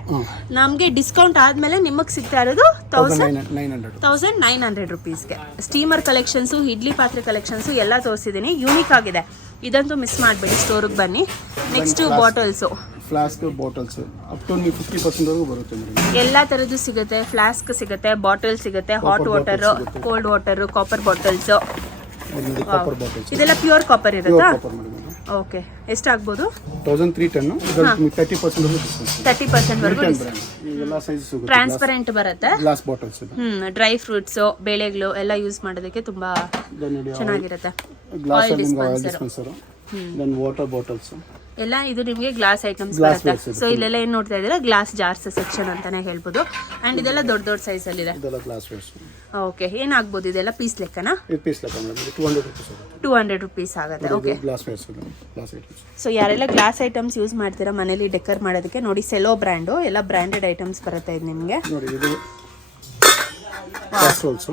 ನಮಗೆ ಡಿಸ್ಕೌಂಟ್ ಆದ್ಮೇಲೆ ನಿಮಗೆ ಸಿಗ್ತಾ ಇರೋದು 1900 ರುಪೀಸ್ಗೆ. ಸ್ಟೀಮರ್ ಕಲೆಕ್ಷನ್ಸು, ಇಡ್ಲಿ ಪಾತ್ರೆ ಕಲೆಕ್ಷನ್ಸು ಎಲ್ಲ ತೋರಿಸಿದ್ದೀನಿ, ಯೂನಿಕ್ ಆಗಿದೆ. ಇದಂತೂ ಮಿಸ್ ಮಾಡಬೇಡಿ, ಸ್ಟೋರಿಗೆ ಬನ್ನಿ. Next bottles, flask bottles up to 50% ವರೆಗೂ ಬರುತ್ತೆ ಮೇಡಮ್. ಎಲ್ಲ ಥರದ್ದು ಸಿಗುತ್ತೆ. ಫ್ಲಾಸ್ಕ್ ಸಿಗುತ್ತೆ, ಬಾಟಲ್ ಸಿಗುತ್ತೆ, hot water, cold water, copper bottles. ಇದೆಲ್ಲ ಪ್ಯೂರ್ ಕಾಪರ್ ಇರುತ್ತಾ? ಓಕೆ, ಎಷ್ಟಾಗ್ಬೋದು? 1310. 30% ವರೆಗೂ ಎಲ್ಲ ಸೈಜ್ ಸಿಗುತ್ತೆ. ಟ್ರಾನ್ಸ್ಪರೆಂಟ್ ಬರುತ್ತೆ. Glass bottles. ಡ್ರೈ ಫ್ರೂಟ್ಸ್, ಬೇಳೆಗಳು ಎಲ್ಲ ಯೂಸ್ ಮಾಡೋದಕ್ಕೆ ತುಂಬಾ ಚೆನ್ನಾಗಿರುತ್ತೆ. Glass dispenser, then water bottles ಎಲ್ಲ ಇದು ನಿಮಗೆ ಗ್ಲಾಸ್ ಐಟಮ್ಸ್ ಬರುತ್ತೆ. ಸೊ ಇಲ್ಲೆಲ್ಲ ಏನು ನೋಡ್ತಾ ಇದ್ದೀರಾ, ಗ್ಲಾಸ್ ಜಾರ್ಸ್ ಸೆಕ್ಷನ್ ಅಂತಾನೆ ಹೇಳ್ಬೋದು. ಅಂಡ್ ಇದೆಲ್ಲ ದೊಡ್ಡ ದೊಡ್ಡ ಸೈಜ್ ಅಲ್ಲಿ ಇದೆ. ಇದೆಲ್ಲ ಗ್ಲಾಸ್ ವೇರ್ಸ್. ಓಕೆ, ಏನಾಗ್ಬೋದು ಇದೆಲ್ಲ? ಪೀಸ್ ಲೆಕ್ಕನಾ? ಪೀಸ್ ಲೆಕ್ಕ ಮೇಡಮ್. 200 ರುಪೀಸ್ ಆಗುತ್ತೆ. 200 ರುಪೀಸ್ ಆಗುತ್ತೆ. Okay, glass wares, glass items. So ಯಾರೆಲ್ಲ ಗ್ಲಾಸ್ ಐಟಮ್ಸ್ ಯೂಸ್ ಮಾಡ್ತೀರಾ ಮನೇಲಿ ಡೆಕೋರ್ ಮಾಡೋದಕ್ಕೆ, ನೋಡಿ ಸೆಲೋ ಬ್ರ್ಯಾಂಡು, ಎಲ್ಲ ಬ್ರ್ಯಾಂಡೆಡ್ ಐಟಮ್ಸ್ ಬರುತ್ತೆ ಇದು ನಿಮಗೆ. ನೋಡಿ ಇದು ಕ್ಯಾಸ್ರೋಲ್ಸ್.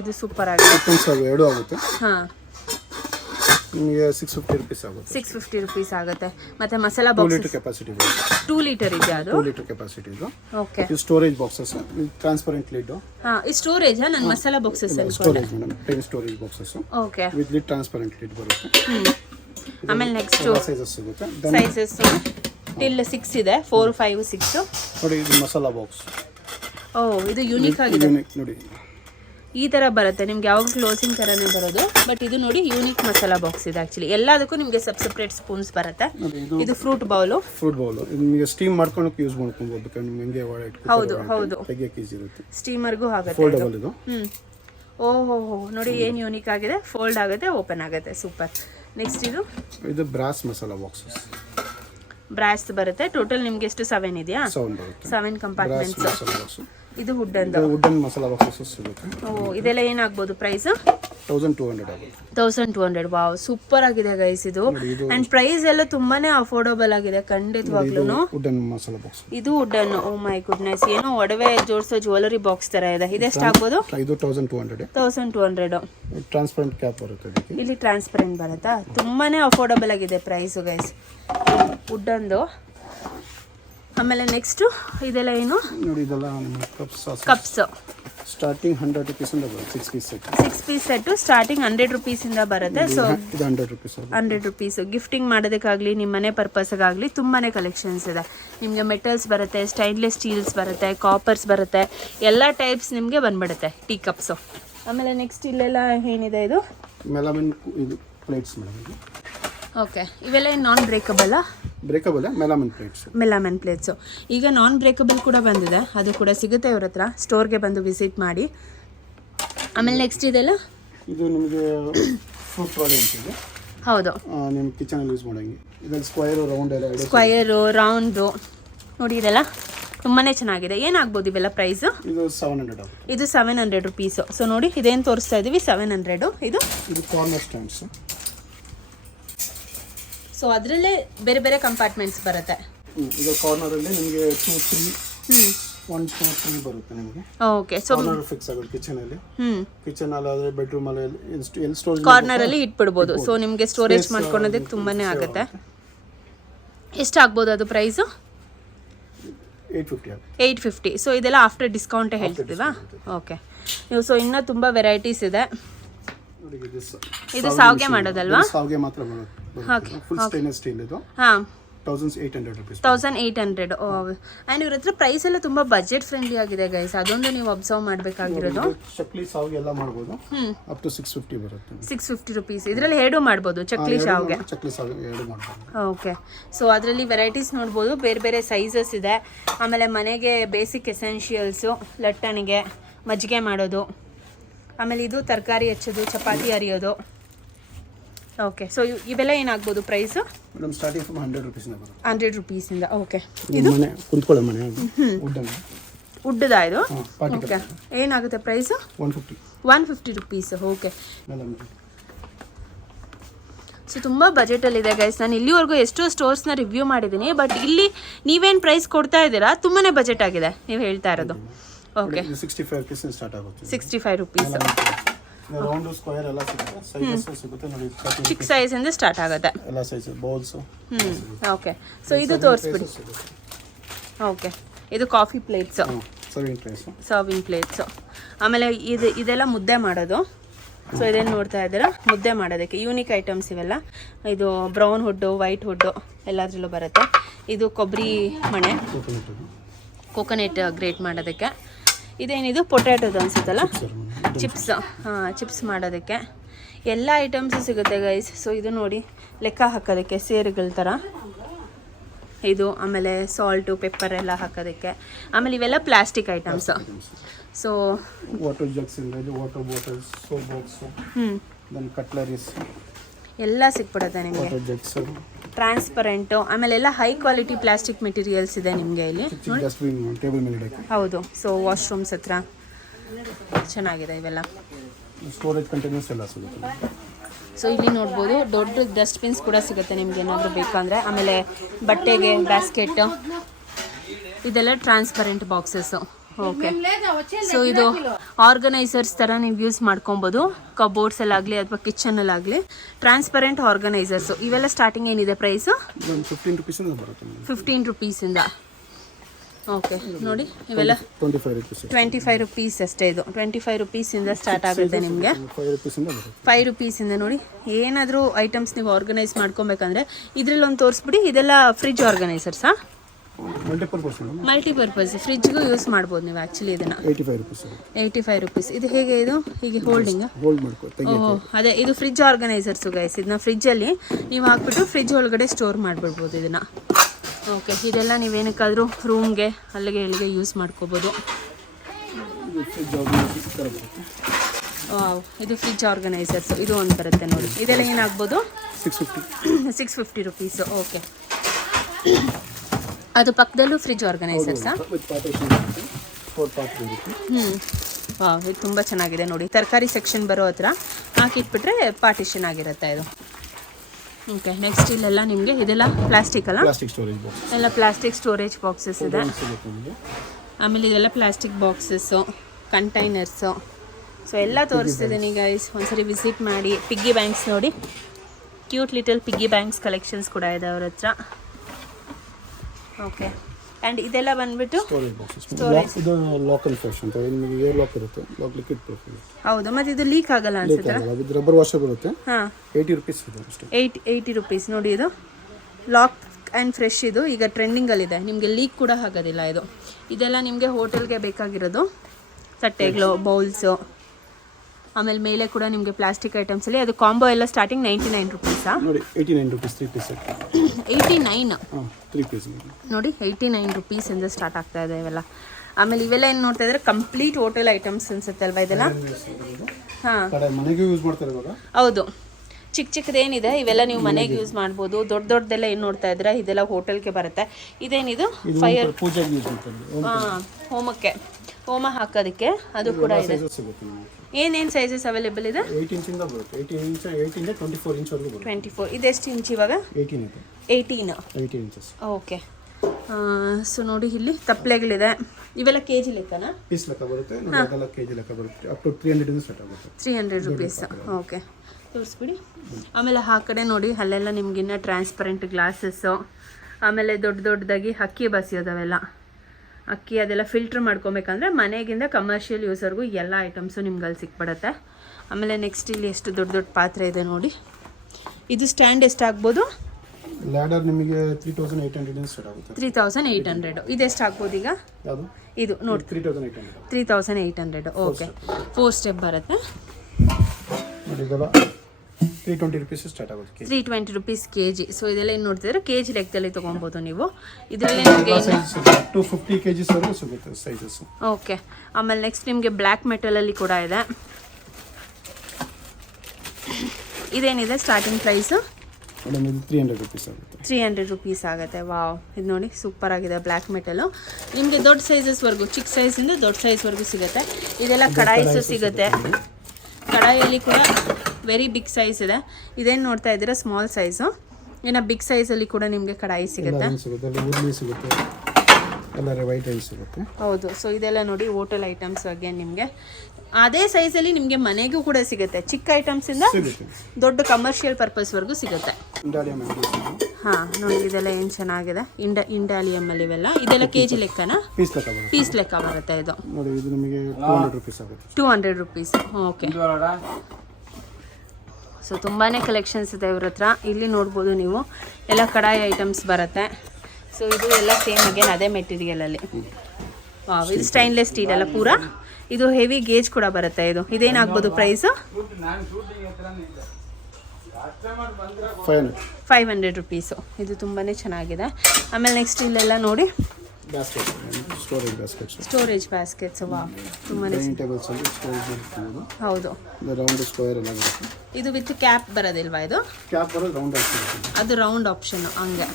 ಇದು ಸೂಪರ್ ಆಗಿದೆ. ಎರಡು ಆಗುತ್ತೆ. ಹಾ, ನಿಮಗೆ 650 ರುಪೀಸ್ ಆಗುತ್ತೆ. 650 ರುಪೀಸ್ ಆಗುತ್ತೆ. ಮತ್ತೆ ಮಸಾಲಾ ಬಾಕ್ಸ್ 2 ಲೀಟರ್ ಕೆಪಾಸಿಟಿ ಇದೆ. 2 ಲೀಟರ್ ಇದೆ ಅದು. 2 ಲೀಟರ್ ಕೆಪಾಸಿಟಿ ಇದೆ. ಓಕೆ, ಇದು ಸ್ಟೋರೇಜ್ ಬಾಕ್ಸಸ್, ಟ್ರಾನ್ಸ್ಪರೆಂಟ್ ಲಿಡ್. ಹಾ, ಈ ಸ್ಟೋರೇಜ್ ನನ್ನ ಮಸಾಲಾ ಬಾಕ್ಸಸ್ ಅಲ್ಲಿ storage madam, 10 storage boxes. Okay, with lid, transparent lid ಬರುತ್ತೆ. ಆಮೇಲೆ ನೆಕ್ಸ್ಟ್ ಸೈಜಸ್ ಸಿಗುತ್ತೆ. ಸೈಜಸ್ ಟಿಲ್ 6 ಇದೆ, 4, 5, 6. ನೋಡಿ ಇದು ಮಸಾಲಾ ಬಾಕ್ಸ್. ಓ, ಇದು ಯೂನಿಕ್ ಆಗಿದೆ. ನೋಡಿ ಈ ತರ ಬರುತ್ತೆ ನಿಮ್ಗೆ, ಯಾವಾಗ ಕ್ಲೋಸಿಂಗ್ ತರನೇ ಬರೋದು. ಬಟ್ ಇದು ನೋಡಿ ಯೂನಿಕ್ ಮಸಾಲಾ ಬಾಕ್ಸ್ ಇದೆ ಆಕ್ಚುಲಿ. ಎಲ್ಲದಕ್ಕೂ ನಿಮಗೆ ಸೆಪರೇಟ್ ಸ್ಪೂನ್ಸ್ ಬರುತ್ತೆ. ಇದು ಫ್ರೂಟ್ ಬೌಲು. ಇದು ನಿಮಗೆ ಸ್ಟೀಮ್ ಮಾಡ್ಕೊಳ್ಳೋಕೆ ಯೂಸ್ ಮಾಡ್ಕೊಬಹುದು. ನಿಮಗೆ ಹೌದು ಹೌದು, ತೆಗಿಯಕ್ಕೆ ಈಜಿ ಇರುತ್ತೆ. ಸ್ಟೀಮರ್ಗೂ ಆಗುತ್ತೆ. ಫೋಲ್ಡಬಲ್ ಇದು. ಓಹೋ, ನೋಡಿ ಏನು ಯೂನಿಕ್ ಆಗಿದೆ. ಫೋಲ್ಡ್ ಆಗುತ್ತೆ, ಓಪನ್ ಆಗುತ್ತೆ. ಸೂಪರ್. ನೆಕ್ಸ್ಟ್ ಇದು ಬ್ರಾಸ್ ಮಸಾಲಾ ಬಾಕ್ಸಸ್. ಬ್ರಾಸ್ ಬರುತ್ತೆ. ಟೋಟಲ್ ನಿಮ್ಗೆ ಎಷ್ಟು 7 ಇದೆಯಾ? 7 ಕಂಪಾರ್ಟ್ಮೆಂಟ್ಸ್. ಇದು ವುಡನ್ ಮಸಾಲಾ ಬಾಕ್ಸಸ್ ಸಿಗುತ್ತೆ. ಓ, ಇದೆಲ್ಲ ಏನಾಗ್ಬೋದು ಪ್ರೈಸ್? 1200 ಆಗುತ್ತೆ. 1200. ವಾವ್, ಸೂಪರ್ ಆಗಿದೆ ಗೈಸ್ ಇದು. ಅಂಡ್ ಪ್ರೈಸ್ ಎಲ್ಲ ತುಂಬಾನೇ ಅಫೋರ್ಡಬಲ್ ಆಗಿದೆ ಖಂಡಿತವಾಗ್ಲೂ. Wooden masala box. ಇದು ವುಡನ್. ಓ ಮೈ ಗುಡ್ನೆಸ್, ಏನೋ ಒಡವೆ ಜೋಡಿಸೋ ಜ್ಯುವೆಲರಿ ಬಾಕ್ಸ್ ತರ ಇದೆ. ಇದೆಷ್ಟಾಗ್ಬೋದು? ಇದು 1200. 1200. ಟ್ರಾನ್ಸ್ಪರೆಂಟ್ ಕ್ಯಾಪ್ ಬರುತ್ತೆ ಇದಕ್ಕೆ. ಇಲ್ಲಿ ಟ್ರಾನ್ಸ್ಪರೆಂಟ್ ಬರುತ್ತಾ? ತುಂಬಾನೇ ಅಫೋರ್ಡಬಲ್ ಆಗಿದೆ ಪ್ರೈಸ್ ಗೈಸ್ ವುಡನ್ದು. ಆಮೇಲೆ ನೆಕ್ಸ್ಟ್ ಇದೆಲ್ಲ ಏನು? ನೋಡಿ ಇದೆಲ್ಲ ಕಪ್ಸ್. ಸ್ಟಾರ್ಟಿಂಗ್ 100 ರೂಪೀಸ್ ಇಂದ ಬರುತ್ತೆ. 6 piece set. 6 piece set starting 100 rupees ಇಂದ ಬರುತ್ತೆ. ಸೊ ಇದು 100 ರೂಪೀಸ್. 100 ರೂಪೀಸ್ ಗಿಫ್ಟಿಂಗ್ ಮಾಡೋದಕ್ಕಾಗಲಿ, ನಿಮ್ಮ ಮನೆ ಪರ್ಪಸ್ಗಾಗಲಿ ತುಂಬಾನೇ ಕಲೆಕ್ಷನ್ಸ್ ಇದೆ. ನಿಮಗೆ ಮೆಟಲ್ಸ್ ಬರುತ್ತೆ, ಸ್ಟೈನ್ಲೆಸ್ ಸ್ಟೀಲ್ಸ್ ಬರುತ್ತೆ, ಕಾಪರ್ಸ್ ಬರುತ್ತೆ, ಎಲ್ಲ ಟೈಪ್ಸ್ ನಿಮಗೆ ಬಂದ್ಬಿಡುತ್ತೆ. Tea cups. ಆಮೇಲೆ ನೆಕ್ಸ್ಟ್ ಇಲ್ಲೆಲ್ಲ ಏನಿದೆ? ಇದು ಮೆಲಾಮಿನ್ ಇದು ಪ್ಲೇಟ್ಸ್ ಮೇಡಮ್. ಓಕೆ, ಇವೆಲ್ಲ non breakable. Breakable melamine plates. Melamine plates. ಈಗ ನಾನ್ ಬ್ರೇಕಬಲ್ ಕೂಡ ಬಂದಿದೆ, ಅದು ಕೂಡ ಸಿಗುತ್ತೆ ಇವ್ರ ಹತ್ರ. ಸ್ಟೋರ್ಗೆ ಬಂದು ವಿಸಿಟ್ ಮಾಡಿ. ಆಮೇಲೆ ನೆಕ್ಸ್ಟ್ ಇದೆಲ್ಲ ಇದು ನಿಮಗೆ ಫ್ರೂಟ್ ಟ್ರಾಲಿ ಅಂತಿದೆ. ಹೌದು, ನಿಮ್ಮ ಕಿಚನಲ್ಲಿ ಯೂಸ್ ಮಾಡೋಂಗೆ. ಇದರಲ್ಲಿ ಸ್ಕ್ವೈರ್, ರೌಂಡ್ ಎಲ್ಲ ಇದೆ. ಸ್ಕ್ವೈರು, ರೌಂಡು ನೋಡಿ, ಇದೆಲ್ಲ ತುಂಬಾ ಚೆನ್ನಾಗಿದೆ. ಏನಾಗ್ಬೋದು ಇವೆಲ್ಲ ಪ್ರೈಸು? ಇದು 700 ಆಗುತ್ತೆ. ಇದು 700 ರುಪೀಸು. ಸೊ ನೋಡಿ, ಇದೇನು ತೋರಿಸ್ತಾ ಇದ್ದೀವಿ 700. ಇದು ಕಾರ್ನರ್ ಸ್ಟ್ಯಾಂಡ್ಸ್. ಸೊ ಅದರಲ್ಲೇ ಬೇರೆ ಬೇರೆ ಕಂಪಾರ್ಟ್ಮೆಂಟ್ಸ್ ಬರುತ್ತೆ. ಇದು ಕಾರ್ನರಲ್ಲಿ ನಿಮಗೆ 2, 3 1, 2, 3 ಬರುತ್ತೆ ನಿಮಗೆ. ಓಕೆ, ಸೊ ಕಾರ್ನರ್ ಫಿಕ್ಸ್ ಆಗುತ್ತೆ ಕಿಚನಲ್ಲಿ. ಕಿಚನ್ ಅಲ್ಲಿ, ಬೆಡ್ರೂಮ್ ಅಲ್ಲಿ, ಎಲ್ಲಿ ಸ್ಟೋರೇಜ್ ಕಾರ್ನರ್ ಅಲ್ಲಿ ಇಟ್ಬಿಡ್ಬೋದು. ಸೊ ನಿಮಗೆ ಸ್ಟೋರೇಜ್ ಮಾಡ್ಕೊಳ್ಳೋದಕ್ಕೆ ತುಂಬಾನೇ ಆಗುತ್ತೆ. ಎಷ್ಟಾಗ್ಬೋದು ಅದು ಪ್ರೈಸು? 850. ಸೊ ಇದೆಲ್ಲ ಆಫ್ಟರ್ ಡಿಸ್ಕೌಂಟೇ ಹೇಳ್ತಿದ್ದೀವಾ? ಓಕೆ. ಸೊ ಇನ್ನೂ ತುಂಬ ವೆರೈಟೀಸ್ ಇದೆ. ಇದು ಸಾವಿಗೆ ಮಾಡೋದಲ್ವಾ? ಸಾವಿಗೆ ಮಾತ್ರ ಬರುತ್ತೆ. ಫುಲ್ ಸ್ಟೇನ್ಲೆಸ್ ಸ್ಟೀಲ್ ಇದು. ಹಾಂ, 1800 ರೂಪೀಸ್. 1800. ಆ್ಯಂಡ್ ಇವ್ರ ಹತ್ರ ಪ್ರೈಸ್ ಎಲ್ಲ ತುಂಬ ಬಜೆಟ್ ಫ್ರೆಂಡ್ಲಿ ಆಗಿದೆ ಗೈಸ್. ಅದೊಂದು ನೀವು ಅಬ್ಸರ್ವ್ ಮಾಡಬೇಕಾಗಿರೋದು. ಚಕ್ಲಿ ಸಾವಿಗೆ ಎಲ್ಲ ಮಾಡ್ಬೋದು. ಅಪ್ ಟು 650 ಬರುತ್ತೆ. 650 ರುಪೀಸ್. ಇದರಲ್ಲಿ ಎರಡು ಮಾಡ್ಬೋದು, ಚಕ್ಲಿ ಶಾವ್ಗೆ. ಚಕ್ಲಿ ಸಾವಿಗೆ ಎರಡು ಮಾಡ್ಬೋದು. ಓಕೆ. ಸೊ ಅದರಲ್ಲಿ ವೆರೈಟೀಸ್ ನೋಡ್ಬೋದು, ಬೇರೆ ಬೇರೆ ಸೈಜಸ್ ಇದೆ. ಆಮೇಲೆ ಮನೆಗೆ ಬೇಸಿಕ್ ಎಸೆನ್ಷಿಯಲ್ಸು, ಲಟ್ಟಣಿಗೆ, ಮಜ್ಜಿಗೆ ಮಾಡೋದು, ಆಮೇಲೆ ಇದು ತರಕಾರಿ ಹೆಚ್ಚೋದು, ಚಪಾತಿ ಅರಿಯೋದು. ಓಕೆ. ಸೊ ಇವೆಲ್ಲ ಏನಾಗ್ಬೋದು price? Madam starting from 100 rupees ಇಂದ ಬರುತ್ತೆ. 100 ರೂಪೀಸಿಂದ. ಓಕೆ. ಇದು ಮನೆ ಕುಂತ್ಕೊಳ್ಳೋ ಮನೆ ವುಡ್ಡದಾ ಇದು? ಓಕೆ. ಏನಾಗುತ್ತೆ ಪ್ರೈಸು? 150 ರುಪೀಸ್. ಓಕೆ. ಸೊ ತುಂಬ ಬಜೆಟಲ್ಲಿದೆ ಗೈಸ್. ನಾನು ಇಲ್ಲಿವರೆಗೂ ಎಷ್ಟೋ ಸ್ಟೋರ್ಸ್ನ ರಿವ್ಯೂ ಮಾಡಿದ್ದೀನಿ, ಬಟ್ ಇಲ್ಲಿ ನೀವೇನು ಪ್ರೈಸ್ ಕೊಡ್ತಾ ಇದ್ದೀರಾ ತುಂಬಾ ಬಜೆಟ್ ಆಗಿದೆ ನೀವು ಹೇಳ್ತಾ ಇರೋದು. ಓಕೆ. 65 ರೂಪೀಸ್ ಸ್ಟಾರ್ಟ್ ಆಗುತ್ತೆ. 65 ರೂಪೀಸ್. ರೌಂಡ್ ಸ್ಕ್ವೇರ್ ಎಲ್ಲ ಸಿಗುತ್ತೆ, ಸೈಜಸ್ ಸಿಗುತ್ತೆ ನೋಡಿ. ಚಿಕ್ಕ ಸೈಜಿಂದ ಸ್ಟಾರ್ಟ್ ಆಗುತ್ತೆ ಎಲ್ಲ ಸೈಜ್ ಬೌಲ್ಸ್. ಓಕೆ, ಸೊ ಇದು ತೋರಿಸ್ಬಿಡಿ. ಓಕೆ, ಇದು ಕಾಫಿ ಪ್ಲೇಟ್ಸು, ಸರ್ವಿಂಗ್ ಪ್ಲೇಟ್ಸು. ಆಮೇಲೆ ಇದೆಲ್ಲ ಮುದ್ದೆ ಮಾಡೋದು. ಸೊ ಇದೇನು ನೋಡ್ತಾ ಇದ್ದೀರಾ, ಮುದ್ದೆ ಮಾಡೋದಕ್ಕೆ ಯೂನಿಕ್ ಐಟಮ್ಸ್ ಇವೆಲ್ಲ. ಇದು ಬ್ರೌನ್ ಹುಡ್ಡು, ವೈಟ್ ಹುಡ್ಡು ಎಲ್ಲದರಲ್ಲೂ ಬರುತ್ತೆ. ಇದು ಕೊಬ್ಬರಿ ಮಣೆ, ಕೋಕೋನಟ್ ಗ್ರೇಟ್ ಮಾಡೋದಕ್ಕೆ. ಇದೇನಿದು ಪೊಟ್ಯಾಟೋದು ಅನ್ಸುತ್ತಲ್ಲ, ಚಿಪ್ಸ್. ಚಿಪ್ಸ್ ಮಾಡೋದಕ್ಕೆ ಎಲ್ಲ ಐಟಮ್ಸು ಸಿಗುತ್ತೆ ಗೈಸ್. ಸೊ ಇದು ನೋಡಿ, ಲೆಕ್ಕ ಹಾಕೋದಕ್ಕೆ ಸೇರುಗಳ ಥರ ಇದು. ಆಮೇಲೆ ಸಾಲ್ಟು, ಪೆಪ್ಪರ್ ಎಲ್ಲ ಹಾಕೋದಕ್ಕೆ. ಆಮೇಲೆ ಇವೆಲ್ಲ plastic items. So water jugs ಇಂದ water bottles, soap box, then cutleries ಎಲ್ಲ ಸಿಕ್ಬಿಡುತ್ತೆ ನಿಮಗೆ. Water jugs, transparent. ಆಮೇಲೆ ಎಲ್ಲ ಹೈ ಕ್ವಾಲಿಟಿ ಪ್ಲಾಸ್ಟಿಕ್ ಮೆಟೀರಿಯಲ್ಸ್ ಇದೆ ನಿಮಗೆ ಇಲ್ಲಿ. ಟೇಬಲ್ ಮೇಲೆ ಇಡಕ್ಕೆ. ಹೌದು, ಸೊ ವಾಶ್ರೂಮ್ಸ್ ಹತ್ರ ಚೆನ್ನಾಗಿದೆ ಇವೆಲ್ಲ. ಸ್ಟೋರೇಜ್ ಕಂಟೈನರ್ಸ್ ಎಲ್ಲ ಸಿಗುತ್ತೆ. ಸೊ ಇಲ್ಲಿ ನೋಡ್ಬೋದು, ದೊಡ್ಡ ಡಸ್ಟ್ಬಿನ್ಸ್ ಕೂಡ ಸಿಗುತ್ತೆ ನಿಮ್ಗೆ ಏನಾದರೂ ಬೇಕಂದರೆ. ಆಮೇಲೆ ಬಟ್ಟೆಗೆ ಬ್ಯಾಸ್ಕೆಟ್, ಇದೆಲ್ಲ ಟ್ರಾನ್ಸ್ಪರೆಂಟ್ ಬಾಕ್ಸಸ್ಸು. ಓಕೆ, ಸೊ ಇದು ಆರ್ಗನೈಸರ್ಸ್ ಥರ ನೀವು ಯೂಸ್ ಮಾಡ್ಕೊಬೋದು, ಕಬೋರ್ಡ್ಸಲ್ಲಾಗಲಿ ಅಥವಾ ಕಿಚನಲ್ಲಾಗಲಿ. ಟ್ರಾನ್ಸ್ಪರೆಂಟ್ ಆರ್ಗನೈಸರ್ಸು ಇವೆಲ್ಲ ಸ್ಟಾರ್ಟಿಂಗ್ ಏನಿದೆ ಪ್ರೈಸು? 15 ರುಪೀಸಿಂದ. ಓಕೆ ನೋಡಿ, ಇವೆಲ್ಲ 25 ರುಪೀಸ್ ಅಷ್ಟೇ. ಇದು 25 ರುಪೀಸಿಂದ ಸ್ಟಾರ್ಟ್ ಆಗುತ್ತೆ ನಿಮಗೆ. 5 ರುಪೀಸಿಂದ ನೋಡಿ. ಏನಾದರೂ ಐಟಮ್ಸ್ ನೀವು ಆರ್ಗನೈಸ್ ಮಾಡ್ಕೊಬೇಕಂದ್ರೆ ಇದರಲ್ಲಿ ಒಂದು ತೋರಿಸ್ಬಿಡಿ. ಇದೆಲ್ಲ ಫ್ರಿಜ್ ಆರ್ಗನೈಸರ್ಸಾ? ಮಲ್ಟಿಪರ್ಪಸ್ ಫ್ರಿಜ್ಗೂ ಯೂಸ್ ಮಾಡ್ಬೋದು ನೀವು ಆ್ಯಕ್ಚುಲಿ ಇದನ್ನು. 85 ರುಪೀಸ್. ಇದು ಹೇಗೆ? ಇದು ಹೀಗೆ ಹೋಲ್ಡಿಂಗ್. ಓಹೋ, ಅದೇ ಇದು ಫ್ರಿಜ್ ಆರ್ಗನೈಸರ್ಸು ಗೈಸ್. ಇದನ್ನ ಫ್ರಿಜ್ಜಲ್ಲಿ ನೀವು ಹಾಕ್ಬಿಟ್ಟು ಫ್ರಿಜ್ ಒಳಗಡೆ ಸ್ಟೋರ್ ಮಾಡಿಬಿಡ್ಬೋದು ಇದನ್ನು. ಓಕೆ, ಇದೆಲ್ಲ ನೀವೇನಕ್ಕಾದರೂ ರೂಮ್ಗೆ ಅಲ್ಲಿಗೆ ಇಲ್ಲಿಗೆ ಯೂಸ್ ಮಾಡ್ಕೋಬೋದು. ಇದು ಫ್ರಿಜ್ ಆರ್ಗನೈಸರ್ಸು. ಇದು ಒಂದು ಬರುತ್ತೆ ನೋಡಿ. ಇದೆಲ್ಲ ಏನಾಗ್ಬೋದು? 650 ರುಪೀಸು. ಓಕೆ, ಅದು ಪಕ್ಕದಲ್ಲೂ ಫ್ರಿಜ್ ಆರ್ಗನೈಸರ್ಸಾ? ವಾವ್, ಇದು ತುಂಬ ಚೆನ್ನಾಗಿದೆ ನೋಡಿ. ತರಕಾರಿ ಸೆಕ್ಷನ್ ಬರೋ ಹತ್ರ ಹಾಕಿಟ್ಬಿಟ್ರೆ ಪಾರ್ಟಿಷನ್ ಆಗಿರುತ್ತೆ ಇದು. ಓಕೆ, ನೆಕ್ಸ್ಟ್ ಇಲ್ಲೆಲ್ಲ ನಿಮಗೆ ಇದೆಲ್ಲ ಪ್ಲಾಸ್ಟಿಕ್ ಅಲ್ಲ? ಎಲ್ಲ ಪ್ಲಾಸ್ಟಿಕ್ ಸ್ಟೋರೇಜ್ ಬಾಕ್ಸಸ್ ಇದೆ. ಆಮೇಲೆ ಇದೆಲ್ಲ ಪ್ಲಾಸ್ಟಿಕ್ ಬಾಕ್ಸಸ್ಸು, ಕಂಟೈನರ್ಸು. ಸೊ ಎಲ್ಲ ತೋರಿಸ್ತಿದ್ದೀನಿ ಗೈಸ್, ಒಂದ್ಸರಿ ವಿಸಿಟ್ ಮಾಡಿ. ಪಿಗ್ಗಿ ಬ್ಯಾಂಕ್ಸ್ ನೋಡಿ, cute little piggy banks collections ಕೂಡ ಇದೆ ಅವ್ರ ಹತ್ರ. ಓಕೆ, ಆ್ಯಂಡ್ ಇದೆಲ್ಲ ಬಂದ್ಬಿಟ್ಟು ಹೌದು. ಮತ್ತು ಇದು ಲೀಕ್ ಆಗಲ್ಲ ಅನ್ಸುತ್ತೆ. ರಬ್ಬರ್ ವಾಷರ್ ಬರುತ್ತೆ. ಹಾಂ, 80 ರುಪೀಸ್ ಇದೆ ಅಷ್ಟೇ. 80 ರುಪೀಸ್ ನೋಡಿ. ಇದು ಲಾಕ್ ಆ್ಯಂಡ್ ಫ್ರೆಶ್. ಇದು ಈಗ ಟ್ರೆಂಡಿಂಗಲ್ಲಿದೆ. ನಿಮಗೆ ಲೀಕ್ ಕೂಡ ಆಗೋದಿಲ್ಲ ಇದು. ಇದೆಲ್ಲ ನಿಮಗೆ ಹೋಟೆಲ್ಗೆ ಬೇಕಾಗಿರೋದು, ತಟ್ಟೆಗಳು, ಬೌಲ್ಸು. ಆಮೇಲೆ ಮೇಲೆ ಕೂಡ ನಿಮಗೆ ಪ್ಲಾಸ್ಟಿಕ್ ಐಟಮ್ಸಲ್ಲಿ ಅದು ಕಾಂಬೋ ಎಲ್ಲ ಸ್ಟಾರ್ಟಿಂಗ್ 99 ರುಪೀಸಾ? ನೋಡಿ, 89 ರುಪೀಸ್ 3 ಪೀಸ್. 89 3 ಪೀಸ್ ನೋಡಿ, 89 ರುಪೀಸಿಂದ ಸ್ಟಾರ್ಟ್ ಆಗ್ತಾ ಇದೆ ಇವೆಲ್ಲ. ಆಮೇಲೆ ಇವೆಲ್ಲ ಏನು ನೋಡ್ತಾ ಇದ್ರೆ ಕಂಪ್ಲೀಟ್ ಹೋಟೆಲ್ ಐಟಮ್ಸ್ ಅನ್ಸುತ್ತೆ ಅಲ್ವಾ ಇದೆಲ್ಲ? ಹಾಂ, ಮನೆಗೆ ಯೂಸ್ ಮಾಡ್ತಾರೆ ಇವಾಗ. ಹೌದು, ಚಿಕ್ಕ ಚಿಕ್ಕದೇನಿದೆ ಇವೆಲ್ಲ ನೀವು ಮನೆಗೆ ಯೂಸ್ ಮಾಡ್ಬೋದು. ದೊಡ್ಡದೆಲ್ಲ ಏನು ನೋಡ್ತಾ ಇದ್ರೆ ಇದೆಲ್ಲ ಹೋಟೆಲ್ಗೆ ಬರುತ್ತೆ. ಇದೇನಿದು ಫೈರ್, ಹಾಂ, ಹೋಮ ಹಾಕೋದಕ್ಕೆ ಅದು ಕೂಡ ಇದೆ. ಏನೇನು ಸೈಜಸ್ ಅವೈಲೇಬಲ್ ಇದೆ? 24. ಇದೆಷ್ಟು ಇಂಚ್ ಇವಾಗ? 18. ಓಕೆ, ಸೊ ನೋಡಿ ಇಲ್ಲಿ ತಪ್ಪಲೆಗಳಿದೆ. ಇವೆಲ್ಲ ಕೆಜಿ ಲೆಕ್ಕನಾ? ಪೀಸ್ ಲೆಕ್ಕ ಬರುತ್ತೆ, ಅದೆಲ್ಲ ಕೆಜಿ ಲೆಕ್ಕ ಬರುತ್ತೆ. ಅಪ್ ಟು 300 ಇಂದ ಸ್ಟಾರ್ಟ್ ಆಗುತ್ತೆ. 300 ರುಪೀಸ್. ಓಕೆ, ತೋರಿಸ್ಬಿಡಿ. ಆಮೇಲೆ ಆ ಕಡೆ ನೋಡಿ, ಅಲ್ಲೆಲ್ಲ ನಿಮ್ಗಿನ್ನ ಟ್ರಾನ್ಸ್ಪರೆಂಟ್ ಗ್ಲಾಸಸ್ಸು. ಆಮೇಲೆ ದೊಡ್ಡದಾಗಿ ಅಕ್ಕಿ ಬಸಿಯೋದವೆಲ್ಲ ಅಕ್ಕಿ ಅದೆಲ್ಲ ಫಿಲ್ಟ್ರ್ ಮಾಡ್ಕೊಬೇಕಂದ್ರೆ ಮನೆಗಿಂದ ಕಮರ್ಷಿಯಲ್ ಯೂಸರ್ಗೂ ಎಲ್ಲ ಐಟಮ್ಸು ನಿಮ್ಗೆ ಅಲ್ಲಿ ಸಿಕ್ಬಿಡುತ್ತೆ. ಆಮೇಲೆ ನೆಕ್ಸ್ಟ್ ಇಲ್ಲಿ ಎಷ್ಟು ದೊಡ್ಡ ಪಾತ್ರೆ ಇದೆ ನೋಡಿ. ಇದು ಸ್ಟ್ಯಾಂಡ್ ಎಷ್ಟಾಗ್ಬೋದು? ಲ್ಯಾಡರ್ ನಿಮಗೆ 3800 ಸ್ಟಾರ್ಟ್ ಆಗುತ್ತೆ. 3800. ಇದೆಷ್ಟು ಆಗ್ಬೋದು ಈಗ? ಇದು ನೋಡಿ, 3800. ಓಕೆ, 4 ಸ್ಟೆಪ್ ಬರುತ್ತೆ. 320 ರುಪೀಸ್ ಸ್ಟಾರ್ಟ್ ಆಗುತ್ತೆ. 320 ರುಪೀಸ್ ಕೆಜಿ. ಸೊ ಇದೆಲ್ಲ ಏನು ನೋಡ್ತಿದ್ರೆ ಕೆಜಿ ಲೆಕ್ಕದಲ್ಲಿ ತೊಗೊಬೋದು ನೀವು. ಇದರಲ್ಲಿ ನಿಮಗೆ 250 ಕೆಜಿ ಸಿಗುತ್ತೆ ಸೈಜಸ್. ಓಕೆ, ಆಮೇಲೆ ನೆಕ್ಸ್ಟ್ ನಿಮಗೆ ಬ್ಲ್ಯಾಕ್ ಮೆಟಲಲ್ಲಿ ಕೂಡ ಇದೆ. ಇದೇನಿದೆ ಸ್ಟಾರ್ಟಿಂಗ್ ಪ್ರೈಸು? 300 ರುಪೀಸ್ ಆಗುತ್ತೆ. 300 ರುಪೀಸ್ ಆಗುತ್ತೆ. ವಾವ್, ಇದು ನೋಡಿ ಸೂಪರ್ ಆಗಿದೆ ಬ್ಲ್ಯಾಕ್ ಮೆಟಲು. ನಿಮಗೆ ದೊಡ್ಡ ಸೈಜಸ್ವರೆಗೂ, ಚಿಕ್ಕ ಸೈಜಿಂದ ದೊಡ್ಡ ಸೈಜ್ವರೆಗೂ ಸಿಗುತ್ತೆ. ಇದೆಲ್ಲ ಕಡಾಯಿಸು ಸಿಗುತ್ತೆ. ಕಡಾಯಿಯಲ್ಲಿ ಕೂಡ ವೆರಿ ಬಿಗ್ ಸೈಜ್ ಇದೆ. ಇದೇನು ನೋಡ್ತಾ ಇದ್ದೀರಾ ಸ್ಮಾಲ್ ಸೈಜು. ಇನ್ನು ಬಿಗ್ ಸೈಜಲ್ಲಿ ಕೂಡ ನಿಮಗೆ ಕಡಾಯಿ ಸಿಗುತ್ತೆ. ಹೌದು, ಸೊ ಇದೆಲ್ಲ ನೋಡಿ ಹೋಟೆಲ್ ಐಟಮ್ಸ್ ಬಗ್ಗೆ ನಿಮಗೆ. ಅದೇ ಸೈಜಲ್ಲಿ ನಿಮಗೆ ಮನೆಗೂ ಕೂಡ ಸಿಗುತ್ತೆ. ಚಿಕ್ಕ ಐಟಮ್ಸಿಂದ ಸಿಗುತ್ತೆ. ದೊಡ್ಡ ಕಮರ್ಷಿಯಲ್ ಪರ್ಪಸ್ವರೆಗೂ ಸಿಗುತ್ತೆ. ಇಂಡಾಲಿಯಂ ಹಾಂ ನೋಡಿ, ಇದೆಲ್ಲ ಏನು ಚೆನ್ನಾಗಿದೆ. ಇಂಡಾಲಿಯಮ್ಮಲ್ಲಿ ಇವೆಲ್ಲ ಇದೆಲ್ಲ ಕೆ ಜಿ ಲೆಕ್ಕನಾ? ಪೀಸ್ ಲೆಕ್ಕ ಬರುತ್ತೆ ಇದು. ನೋಡಿ, ಇದು ನಿಮಗೆ 200 ರೂಪೀಸ್ ಆಗುತ್ತೆ. 200 ರೂಪೀಸ್. ಓಕೆ. ಸೊ ತುಂಬಾ ಕಲೆಕ್ಷನ್ಸ್ ಇದೆ ಇವ್ರ ಹತ್ರ. ಇಲ್ಲಿ ನೋಡ್ಬೋದು ನೀವು, ಎಲ್ಲ ಕಡಾಯಿ ಐಟಮ್ಸ್ ಬರುತ್ತೆ. ಸೊ ಇದು ಎಲ್ಲ ಸೇಮ್ ಅಗೇನ್ ಅದೇ ಮೆಟೀರಿಯಲಲ್ಲಿ. ವಾವ್, ಇದು ಸ್ಟೈನ್ಲೆಸ್ ಸ್ಟೀಲ್ ಅಲ್ಲ ಪೂರ. ಇದು ಹೆವಿ ಗೇಜ್ ಕೂಡ ಬರುತ್ತೆ. ಇದೇನಾಗ್ಬೋದು ಪ್ರೈಸು? 500 ರೂಪೀಸು. ಇದು ತುಂಬಾ ಚೆನ್ನಾಗಿದೆ. ಆಮೇಲೆ ನೆಕ್ಸ್ಟ್ ಇಲ್ಲೆಲ್ಲ ನೋಡಿ, ಸ್ಟೋರೇಜ್ ಬ್ಯಾಸ್ಕೆಟ್ಸ್. ವಾವ್, ತುಂಬಾ ಹೌದು. ಇದು ವಿತ್ ಕ್ಯಾಪ್ ಬರೋದಿಲ್ವಾ? ಇದು ಅದು ರೌಂಡ್ ಆಪ್ಷನ್ ಹಂಗೆ.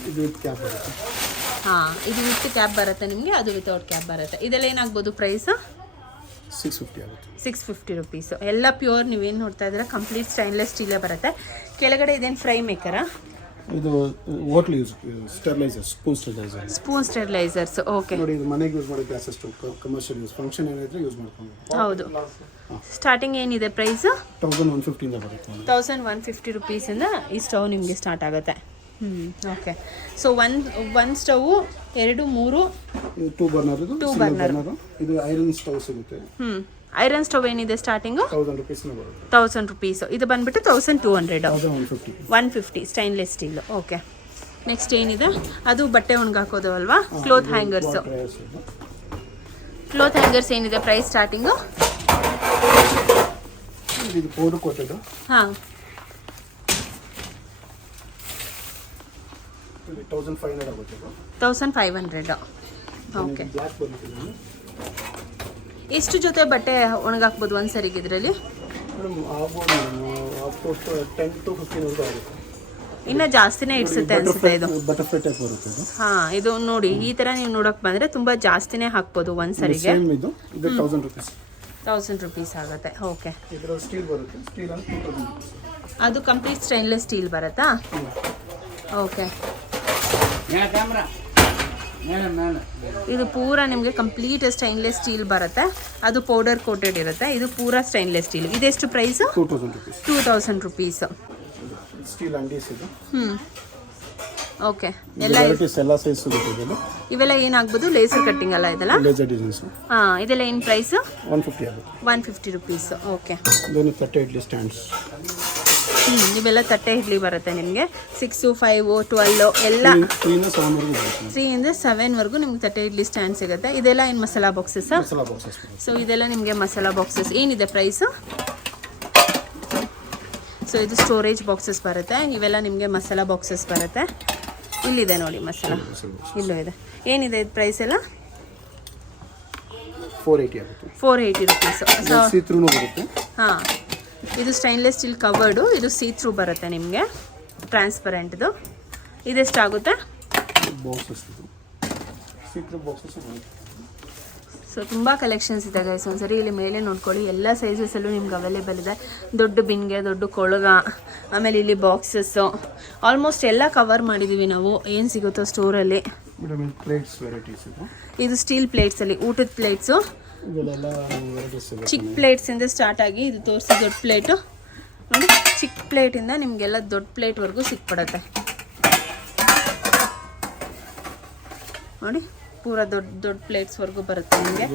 ಹಾಂ, ಇದು ವಿತ್ ಕ್ಯಾಪ್ ಬರುತ್ತೆ ನಿಮಗೆ, ಅದು ವಿತೌಟ್ ಕ್ಯಾಪ್ ಬರುತ್ತೆ. ಇದೆಲ್ಲ ಏನಾಗ್ಬೋದು ಪ್ರೈಸ್? 650 ರೂಪೀಸು. ಎಲ್ಲ ಪ್ಯೂರ್. ನೀವೇನು ನೋಡ್ತಾ ಇದ್ದೀರಾ ಕಂಪ್ಲೀಟ್ ಸ್ಟೈನ್ಲೆಸ್ ಸ್ಟೀಲೇ ಬರುತ್ತೆ. ಕೆಳಗಡೆ ಇದೇನು ಫ್ರೈ ಮೇಕರಾ? ಇದು hotel use sterilisers, spoon sterilisers. Okay. ನೋಡಿ, ಇದು ಮನೆಗೆ ಯೂಸ್ ಮಾಡೋ ಗ್ಯಾಸಸ್, ಕಮರ್ಷಿಯಲ್ ಯೂಸ್, ಫಂಕ್ಷನ್ ಏನಿದ್ರೆ ಯೂಸ್ ಮಾಡ್ಕೊಂಡು. ಹೌದು. ಸ್ಟಾರ್ಟಿಂಗ್ ಏನಿದೆ ಪ್ರೈಸ್? 1150 ಇಂದ ಬರುತ್ತೆ. 1150 ರೂಪೀಸಿಂದ ಈ ಸ್ಟವ್ ನಿಮಗೆ ಸ್ಟಾರ್ಟ್ ಆಗುತ್ತೆ. Okay. So one stove 2 3 2 burner. ಇದು ಇದು ಐರನ್ ಸ್ಟವ್ ಸಿಗುತ್ತೆ. ಐರನ್ ಸ್ಟವ್ ಏನಿದೆ ಸ್ಟಾರ್ಟಿಂಗು? 1000 ರೂಪೀಸ್ ಬರುತ್ತೆ. 1000 ರೂಪೀಸು. ಇದು ಬಂದ್ಬಿಟ್ಟು 1200. 150 ಸ್ಟೈನ್ಲೆಸ್ ಸ್ಟೀಲ್. ಓಕೆ. ನೆಕ್ಸ್ಟ್ ಏನಿದೆ? ಅದು ಬಟ್ಟೆ ಒಣಗಾಕೋದು ಅಲ್ವಾ? ಕ್ಲೋತ್ ಹ್ಯಾಂಗರ್ಸು. ಕ್ಲೋತ್ ಹ್ಯಾಂಗರ್ಸ್ ಏನಿದೆ ಪ್ರೈಸ್ ಸ್ಟಾರ್ಟಿಂಗು? ಇದು ಪೌಡರ್ ಕೋಟೆಡ್. ಹಾಂ, 1500 ಆಗುತ್ತೆ. 1500. ಓಕೆ. ಎಷ್ಟು ಜೊತೆ ಬಟ್ಟೆ ಒಣಗಾಕ್ಬೋದು ಒಂದು ಸರಿಗೆ ಇದರಲ್ಲಿ? ಇನ್ನು ಜಾಸ್ತಿನೇ ಇಡ್ಸುತ್ತೆ ಅನ್ಸುತ್ತೆ ಇದು. ಹಾಂ, ಇದು ನೋಡಿ, ಈ ಥರ ನೀವು ನೋಡೋಕೆ ಬಂದರೆ ತುಂಬ ಜಾಸ್ತಿನೇ ಹಾಕ್ಬೋದು ಒಂದು ಸರಿಗೆ. 1000 ರೂಪೀಸ್ ಆಗುತ್ತೆ. ಓಕೆ. ಅದು ಕಂಪ್ಲೀಟ್ ಸ್ಟೈನ್ಲೆಸ್ ಸ್ಟೀಲ್ ಬರುತ್ತಾ? ಓಕೆ. ಇದು ಪೂರ ನಿಮಗೆ ಕಂಪ್ಲೀಟ್ ಸ್ಟೈನ್ಲೆಸ್ ಸ್ಟೀಲ್ ಬರುತ್ತೆ. ಅದು ಪೌಡರ್ ಕೋಟೆಡ್ ಇರುತ್ತೆ. ಇದು ಪೂರ ಸ್ಟೈನ್ಲೆಸ್ ಸ್ಟೀಲ್. ಇದೆಷ್ಟು ಪ್ರೈಸು? 2000 ರೂಪೀಸ್. ಓಕೆ. ಎಲ್ಲ ಇವೆಲ್ಲ ಏನಾಗ್ಬೋದು? ಲೇಸರ್ ಕಟ್ಟಿಂಗ್ ಅಲ್ಲ ಇದೆಲ್ಲ? ಹಾಂ, ಇದೆಲ್ಲ ಏನು ಪ್ರೈಸು? 150 ರೂಪೀಸ್. ಓಕೆ. ಇವೆಲ್ಲ ತಟ್ಟೆ ಇಡ್ಲಿ ಬರುತ್ತೆ ನಿಮಗೆ. 6, 5, 12 ಎಲ್ಲ 3 ಇಂದ 7ವರೆಗೂ ನಿಮ್ಗೆ ತಟ್ಟೆ ಇಡ್ಲಿ ಸ್ಟ್ಯಾಂಡ್ ಸಿಗುತ್ತೆ. ಇದೆಲ್ಲ ಏನು ಮಸಾಲಾ ಬಾಕ್ಸಸ್? ಸೊ ಇದೆಲ್ಲ ನಿಮಗೆ ಮಸಾಲಾ ಬಾಕ್ಸಸ್. ಏನಿದೆ ಪ್ರೈಸು? ಸೊ ಇದು ಸ್ಟೋರೇಜ್ ಬಾಕ್ಸಸ್ ಬರುತ್ತೆ. ಇವೆಲ್ಲ ನಿಮಗೆ ಮಸಾಲಾ ಬಾಕ್ಸಸ್ ಬರುತ್ತೆ. ಇಲ್ಲಿದೆ ನೋಡಿ ಮಸಾಲ, ಇಲ್ಲೂ ಇದೆ. ಏನಿದೆ ಇದು ಪ್ರೈಸ್ ಎಲ್ಲ? 480 ರೂಪೀಸು. ಹಾಂ, ಇದು ಸ್ಟೈನ್ಲೆಸ್ ಸ್ಟೀಲ್ ಕವರ್ಡು. ಇದು ಸೀ ಥ್ರೂ ಬರುತ್ತೆ ನಿಮಗೆ, ಟ್ರಾನ್ಸ್ಪರೆಂಟ್ದು. ಇದೆಷ್ಟಾಗುತ್ತೆ? ಸೊ ತುಂಬ ಕಲೆಕ್ಷನ್ಸ್ ಇದೆ ಗೈಸ್. ಒಂದ್ಸರಿ ಇಲ್ಲಿ ಮೇಲೆ ನೋಡ್ಕೊಳ್ಳಿ. ಎಲ್ಲ ಸೈಜಸಲ್ಲೂ ನಿಮ್ಗೆ ಅವೈಲೇಬಲ್ ಇದೆ. ದೊಡ್ಡ ಬಿನ್ಗೆ, ದೊಡ್ಡ ಕೊಳಗ, ಆಮೇಲೆ ಇಲ್ಲಿ ಬಾಕ್ಸಸ್ಸು, ಆಲ್ಮೋಸ್ಟ್ ಎಲ್ಲ ಕವರ್ ಮಾಡಿದ್ದೀವಿ ನಾವು. ಏನು ಸಿಗುತ್ತೋ ಸ್ಟೋರಲ್ಲಿ. ಇದು ಸ್ಟೀಲ್ ಪ್ಲೇಟ್ಸಲ್ಲಿ ಊಟದ ಪ್ಲೇಟ್ಸು. ಚಿಕ್ಕ ಪ್ಲೇಟ್ಸಿಂದ ಸ್ಟಾರ್ಟ್ ಆಗಿ ಇದು ತೋರಿಸಿ ದೊಡ್ಡ ಪ್ಲೇಟು ನೋಡಿ. ಚಿಕ್ಕ ಪ್ಲೇಟಿಂದ ನಿಮಗೆಲ್ಲ ದೊಡ್ಡ ಪ್ಲೇಟ್ವರೆಗೂ ಸಿಕ್ಬಿಡುತ್ತೆ ನೋಡಿ. ಪೂರ ದೊಡ್ಡ ಪ್ಲೇಟ್ಸ್ವರೆಗೂ ಬರುತ್ತೆ ನಿಮಗೆ.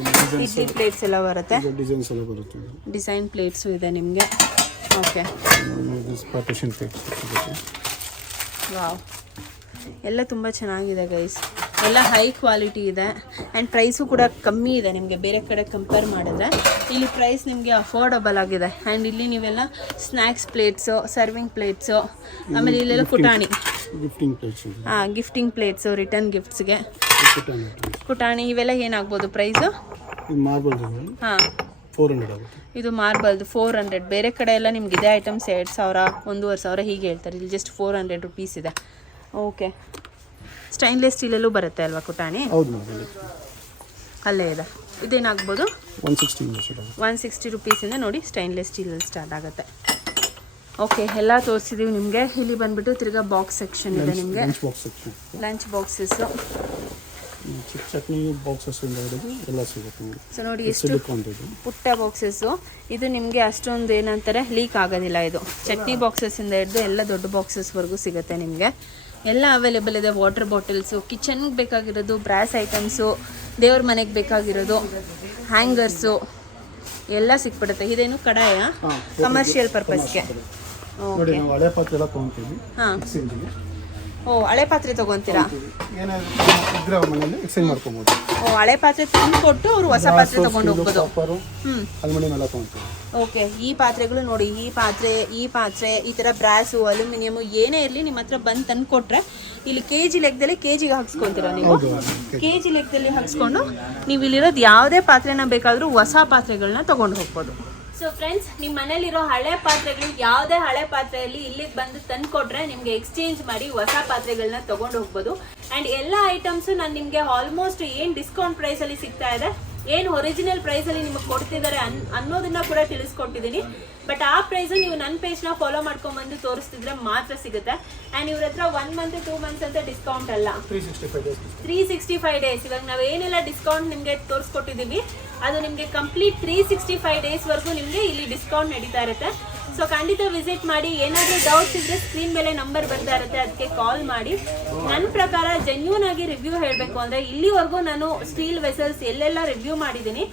ಇಡ್ಲಿ ಪ್ಲೇಟ್ಸ್ ಎಲ್ಲ ಬರುತ್ತೆ. ಡಿಸೈನ್ ಪ್ಲೇಟ್ಸು ಇದೆ ನಿಮಗೆ. ಓಕೆ. ವಾವ್, ಎಲ್ಲ ತುಂಬ ಚೆನ್ನಾಗಿದೆ ಗೈಸ್. ಎಲ್ಲ ಹೈ ಕ್ವಾಲಿಟಿ ಇದೆ ಆ್ಯಂಡ್ ಪ್ರೈಸು ಕೂಡ ಕಮ್ಮಿ ಇದೆ ನಿಮಗೆ ಬೇರೆ ಕಡೆ ಕಂಪೇರ್ ಮಾಡಿದ್ರೆ. ಇಲ್ಲಿ ಪ್ರೈಸ್ ನಿಮಗೆ ಅಫೋರ್ಡಬಲ್ ಆಗಿದೆ. ಆ್ಯಂಡ್ ಇಲ್ಲಿ ನೀವೆಲ್ಲ ಸ್ನ್ಯಾಕ್ಸ್ ಪ್ಲೇಟ್ಸು, ಸರ್ವಿಂಗ್ ಪ್ಲೇಟ್ಸು, ಆಮೇಲೆ ಇಲ್ಲೆಲ್ಲ ಪುಟಾಣಿ, ಗಿಫ್ಟಿಂಗ್ ಪ್ಲೇಟ್ಸು, ರಿಟರ್ನ್ ಗಿಫ್ಟ್ಸ್ಗೆ ಪುಟಾಣಿ, ಇವೆಲ್ಲ ಏನಾಗ್ಬೋದು ಪ್ರೈಸು? ಹಾಂ, 400 ಇದು ಮಾರ್ಬಲ್ದು 400. ಬೇರೆ ಕಡೆ ಎಲ್ಲ ನಿಮ್ಗೆ ಇದೇ ಐಟಮ್ಸ್ 2000, 1500 ಹೀಗೆ ಹೇಳ್ತಾರೆ. ಇಲ್ಲಿ ಜಸ್ಟ್ 400 ರೂಪೀಸ್ ಇದೆ. ಓಕೆ. ಸ್ಟೈನ್ಲೆಸ್ ಸ್ಟೀಲಲ್ಲೂ ಬರುತ್ತೆ ಅಲ್ವಾ ಕುಟಾಣಿ? ಅಲ್ಲೇ ಇದೆ. ಇದೇನಾಗ್ಬೋದು? 160 ರೂಪೀಸಿಂದ ನೋಡಿ ಸ್ಟೈನ್ಲೆಸ್ ಸ್ಟೀಲಲ್ಲಿ ಸ್ಟಾರ್ಟ್ ಆಗುತ್ತೆ. ಓಕೆ, ಎಲ್ಲ ತೋರಿಸಿದ್ದೀವಿ ನಿಮಗೆ. ಇಲ್ಲಿ ಬಂದುಬಿಟ್ಟು ತಿರ್ಗಾ ಬಾಕ್ಸ್ ಸೆಕ್ಷನ್ ಇದೆ ನಿಮಗೆ. ಲಂಚ್ ಬಾಕ್ಸಸ್ಸು ಚಿಕ್ಕ ಚಟ್ನಿ ಬಾಕ್ಸಸ್ ಇಂದ ಹಿಡಿದು ಎಲ್ಲ ಸಿಗುತ್ತೆ ನಿಮಗೆ. ಸೊ ನೋಡಿ ಎಷ್ಟು ಸಿಲಿಕಾನ್ ಇದು ಪುಟ್ಟ ಬಾಕ್ಸಸ್ಸು. ಇದು ನಿಮಗೆ ಅಷ್ಟೊಂದು ಏನಂತಾರೆ ಲೀಕ್ ಆಗೋದಿಲ್ಲ. ಇದು ಚಟ್ನಿ ಬಾಕ್ಸಸ್ಸಿಂದ ಹಿಡಿದು ಎಲ್ಲ ದೊಡ್ಡ ಬಾಕ್ಸಸ್ವರೆಗೂ ಸಿಗುತ್ತೆ ನಿಮಗೆ. ಎಲ್ಲ ಅವೈಲೇಬಲ್ ಇದೆ. ವಾಟರ್ ಬಾಟಲ್ಸು, ಕಿಚನ್ಗೆ ಬೇಕಾಗಿರೋದು, ಬ್ರಾಸ್ ಐಟಮ್ಸು, ದೇವ್ರ ಮನೆಗೆ ಬೇಕಾಗಿರೋದು, ಹ್ಯಾಂಗರ್ಸು ಎಲ್ಲ ಸಿಕ್ಬಿಡುತ್ತೆ. ಇದೇನು ಕಡಾಯ ಕಮರ್ಷಿಯಲ್ ಪರ್ಪಸ್ಗೆ. ನೋಡಿ ನಾವು ಹಳೆ ಪಾತ್ರೆ ಎಲ್ಲ ತೊಗೊತೀವಿ. ಹಾಂ, ಎಕ್ಸ್ಚೇಂಜ್ಗೆ ಓ ಹಳೆ ಪಾತ್ರೆ ತೊಗೊತೀರಾ? ಏನಾದರೂ ಇದ್ರೆ ಮನೆಯಲ್ಲಿ ಎಕ್ಸ್ಚೇಂಜ್ ಮಾಡ್ಕೊಬೋದು. ಓ ಹಳೆ ಪಾತ್ರೆ ತಂದು ಕೊಟ್ಟು ಅವರು ಹೊಸ ಪಾತ್ರೆ ತೊಗೊಂಡು ಹೋಗ್ಬೋದು. ಅಲ್ಯೂಮಿನಿಯಂ ಎಲ್ಲ ತೊಗೊತೀವಿ. ಓಕೆ, ಈ ಪಾತ್ರೆಗಳು ನೋಡಿ, ಈ ಪಾತ್ರೆ ಈ ಥರ ಬ್ರಾಸು, ಅಲ್ಯೂಮಿನಿಯಮು ಏನೇ ಇರಲಿ ನಿಮ್ಮ ಹತ್ರ ಬಂದು ತಂದು ಕೊಟ್ಟರೆ ಇಲ್ಲಿ KG ಲೆಕ್ಕದಲ್ಲಿ KGಗೆ ಹಾಕ್ಸ್ಕೊತೀರಾ ನೀವು. KG ಲೆಕ್ಕದಲ್ಲಿ ಹಾಕ್ಸ್ಕೊಂಡು ನೀವು ಇಲ್ಲಿರೋದು ಯಾವುದೇ ಪಾತ್ರೆನ ಬೇಕಾದರೂ ಹೊಸ ಪಾತ್ರೆಗಳನ್ನ ತೊಗೊಂಡು ಹೋಗ್ಬೋದು. ಸೊ ಫ್ರೆಂಡ್ಸ್, ನಿಮ್ಮ ಮನೇಲಿರೋ ಹಳೆ ಪಾತ್ರೆಗಳು ಯಾವುದೇ ಹಳೆ ಪಾತ್ರೆಯಲ್ಲಿ ಇಲ್ಲಿಗೆ ಬಂದು ತಂದು ಕೊಟ್ರೆ ನಿಮಗೆ ಎಕ್ಸ್ಚೇಂಜ್ ಮಾಡಿ ಹೊಸ ಪಾತ್ರೆಗಳನ್ನ ತೊಗೊಂಡು ಹೋಗ್ಬೋದು. ಆ್ಯಂಡ್ ಎಲ್ಲ ಐಟಮ್ಸು ನಾನು ನಿಮಗೆ ಆಲ್ಮೋಸ್ಟ್ ಏನು ಡಿಸ್ಕೌಂಟ್ ಪ್ರೈಸಲ್ಲಿ ಸಿಗ್ತಾ ಇದೆ, ಏನು ಒರಿಜಿನಲ್ ಪ್ರೈಸಲ್ಲಿ ನಿಮಗೆ ಕೊಡ್ತಿದ್ದಾರೆ ಅನ್ನೋದನ್ನ ಕೂಡ ತಿಳಿಸ್ಕೊಟ್ಟಿದ್ದೀನಿ. ಬಟ್ ಆ ಪ್ರೈಸು ನೀವು ನನ್ನ ಪೇಜ್ನ ಫಾಲೋ ಮಾಡ್ಕೊಂಡ್ಬಂದು ತೋರಿಸ್ತಿದ್ರೆ ಮಾತ್ರ ಸಿಗುತ್ತೆ. ಆ್ಯಂಡ್ ಇವ್ರ ಹತ್ರ 1 ಮಂತ್ 2 ಮಂತ್ಸ್ ಅಂತ ಡಿಸ್ಕೌಂಟ್ ಅಲ್ಲ, 365 ಡೇಸ್. ಇವಾಗ ನಾವು ಏನೆಲ್ಲ ಡಿಸ್ಕೌಂಟ್ ನಿಮಗೆ ತೋರಿಸ್ಕೊಟ್ಟಿದ್ದೀವಿ ಅದು ನಿಮಗೆ ಕಂಪ್ಲೀಟ್ 365 ಡೇಸ್ವರೆಗೂ ನಿಮಗೆ ಇಲ್ಲಿ ಡಿಸ್ಕೌಂಟ್ ನಡೀತಾ ಇರುತ್ತೆ. ಸೊ ಖಂಡಿತ ವಿಸಿಟ್ ಮಾಡಿ. ಏನಾದರೂ ಡೌಟ್ಸ್ ಇದ್ದರೆ ಸ್ಕ್ರೀನ್ ಮೇಲೆ ನಂಬರ್ ಬರ್ತಾ ಇರುತ್ತೆ, ಅದಕ್ಕೆ ಕಾಲ್ ಮಾಡಿ. ನನ್ನ ಪ್ರಕಾರ ಜೆನ್ಯೂನ್ ಆಗಿ ರಿವ್ಯೂ ಹೇಳಬೇಕು ಅಂದರೆ ಇಲ್ಲಿವರೆಗೂ ನಾನು ಸ್ಟೀಲ್ ವೆಸಲ್ಸ್ ಎಲ್ಲೆಲ್ಲ ರಿವ್ಯೂ ಮಾಡಿದ್ದೀನಿ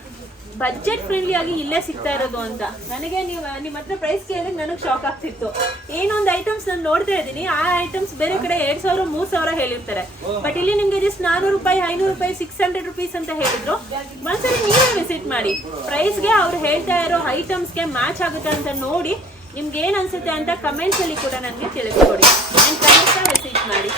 ಬಜೆಟ್ ಫ್ರೆಂಡ್ಲಿ ಆಗಿ ಇಲ್ಲೇ ಸಿಗ್ತಾ ಇರೋದು ಅಂತ. ನನಗೆ ನಿಮ್ಮ ಹತ್ರ ಪ್ರೈಸ್ ಕೇಳಿದ್ರೆ ನನಗೆ ಶಾಕ್ ಆಗ್ತಿತ್ತು. ಏನೊಂದು ಐಟಮ್ಸ್ ನಾನು ನೋಡ್ತಾ ಇದ್ದೀನಿ, ಆ ಐಟಮ್ಸ್ ಬೇರೆ ಕಡೆ 2000 3000 ಹೇಳಿರ್ತಾರೆ. ಬಟ್ ಇಲ್ಲಿ ನಿಮಗೆ ಜಸ್ಟ್ 400 ರೂಪಾಯಿ 500 ರೂಪಾಯಿ 600 ರುಪೀಸ್ ಅಂತ ಹೇಳಿದ್ರು. ಒಂದ್ಸರಿ ನೀವೇ ವಿಸಿಟ್ ಮಾಡಿ. ಪ್ರೈಸ್ಗೆ ಅವ್ರು ಹೇಳ್ತಾ ಇರೋ ಐಟಮ್ಸ್ಗೆ ಮ್ಯಾಚ್ ಆಗುತ್ತೆ ಅಂತ ನೋಡಿ ನಿಮ್ಗೆ ಏನು ಅನ್ಸುತ್ತೆ ಅಂತ ಕಮೆಂಟ್ಸಲ್ಲಿ ಕೂಡ ನನಗೆ ತಿಳಿಸ್ಕೊಡಿ. ಖಂಡಿತ ವಿಸಿಟ್ ಮಾಡಿ.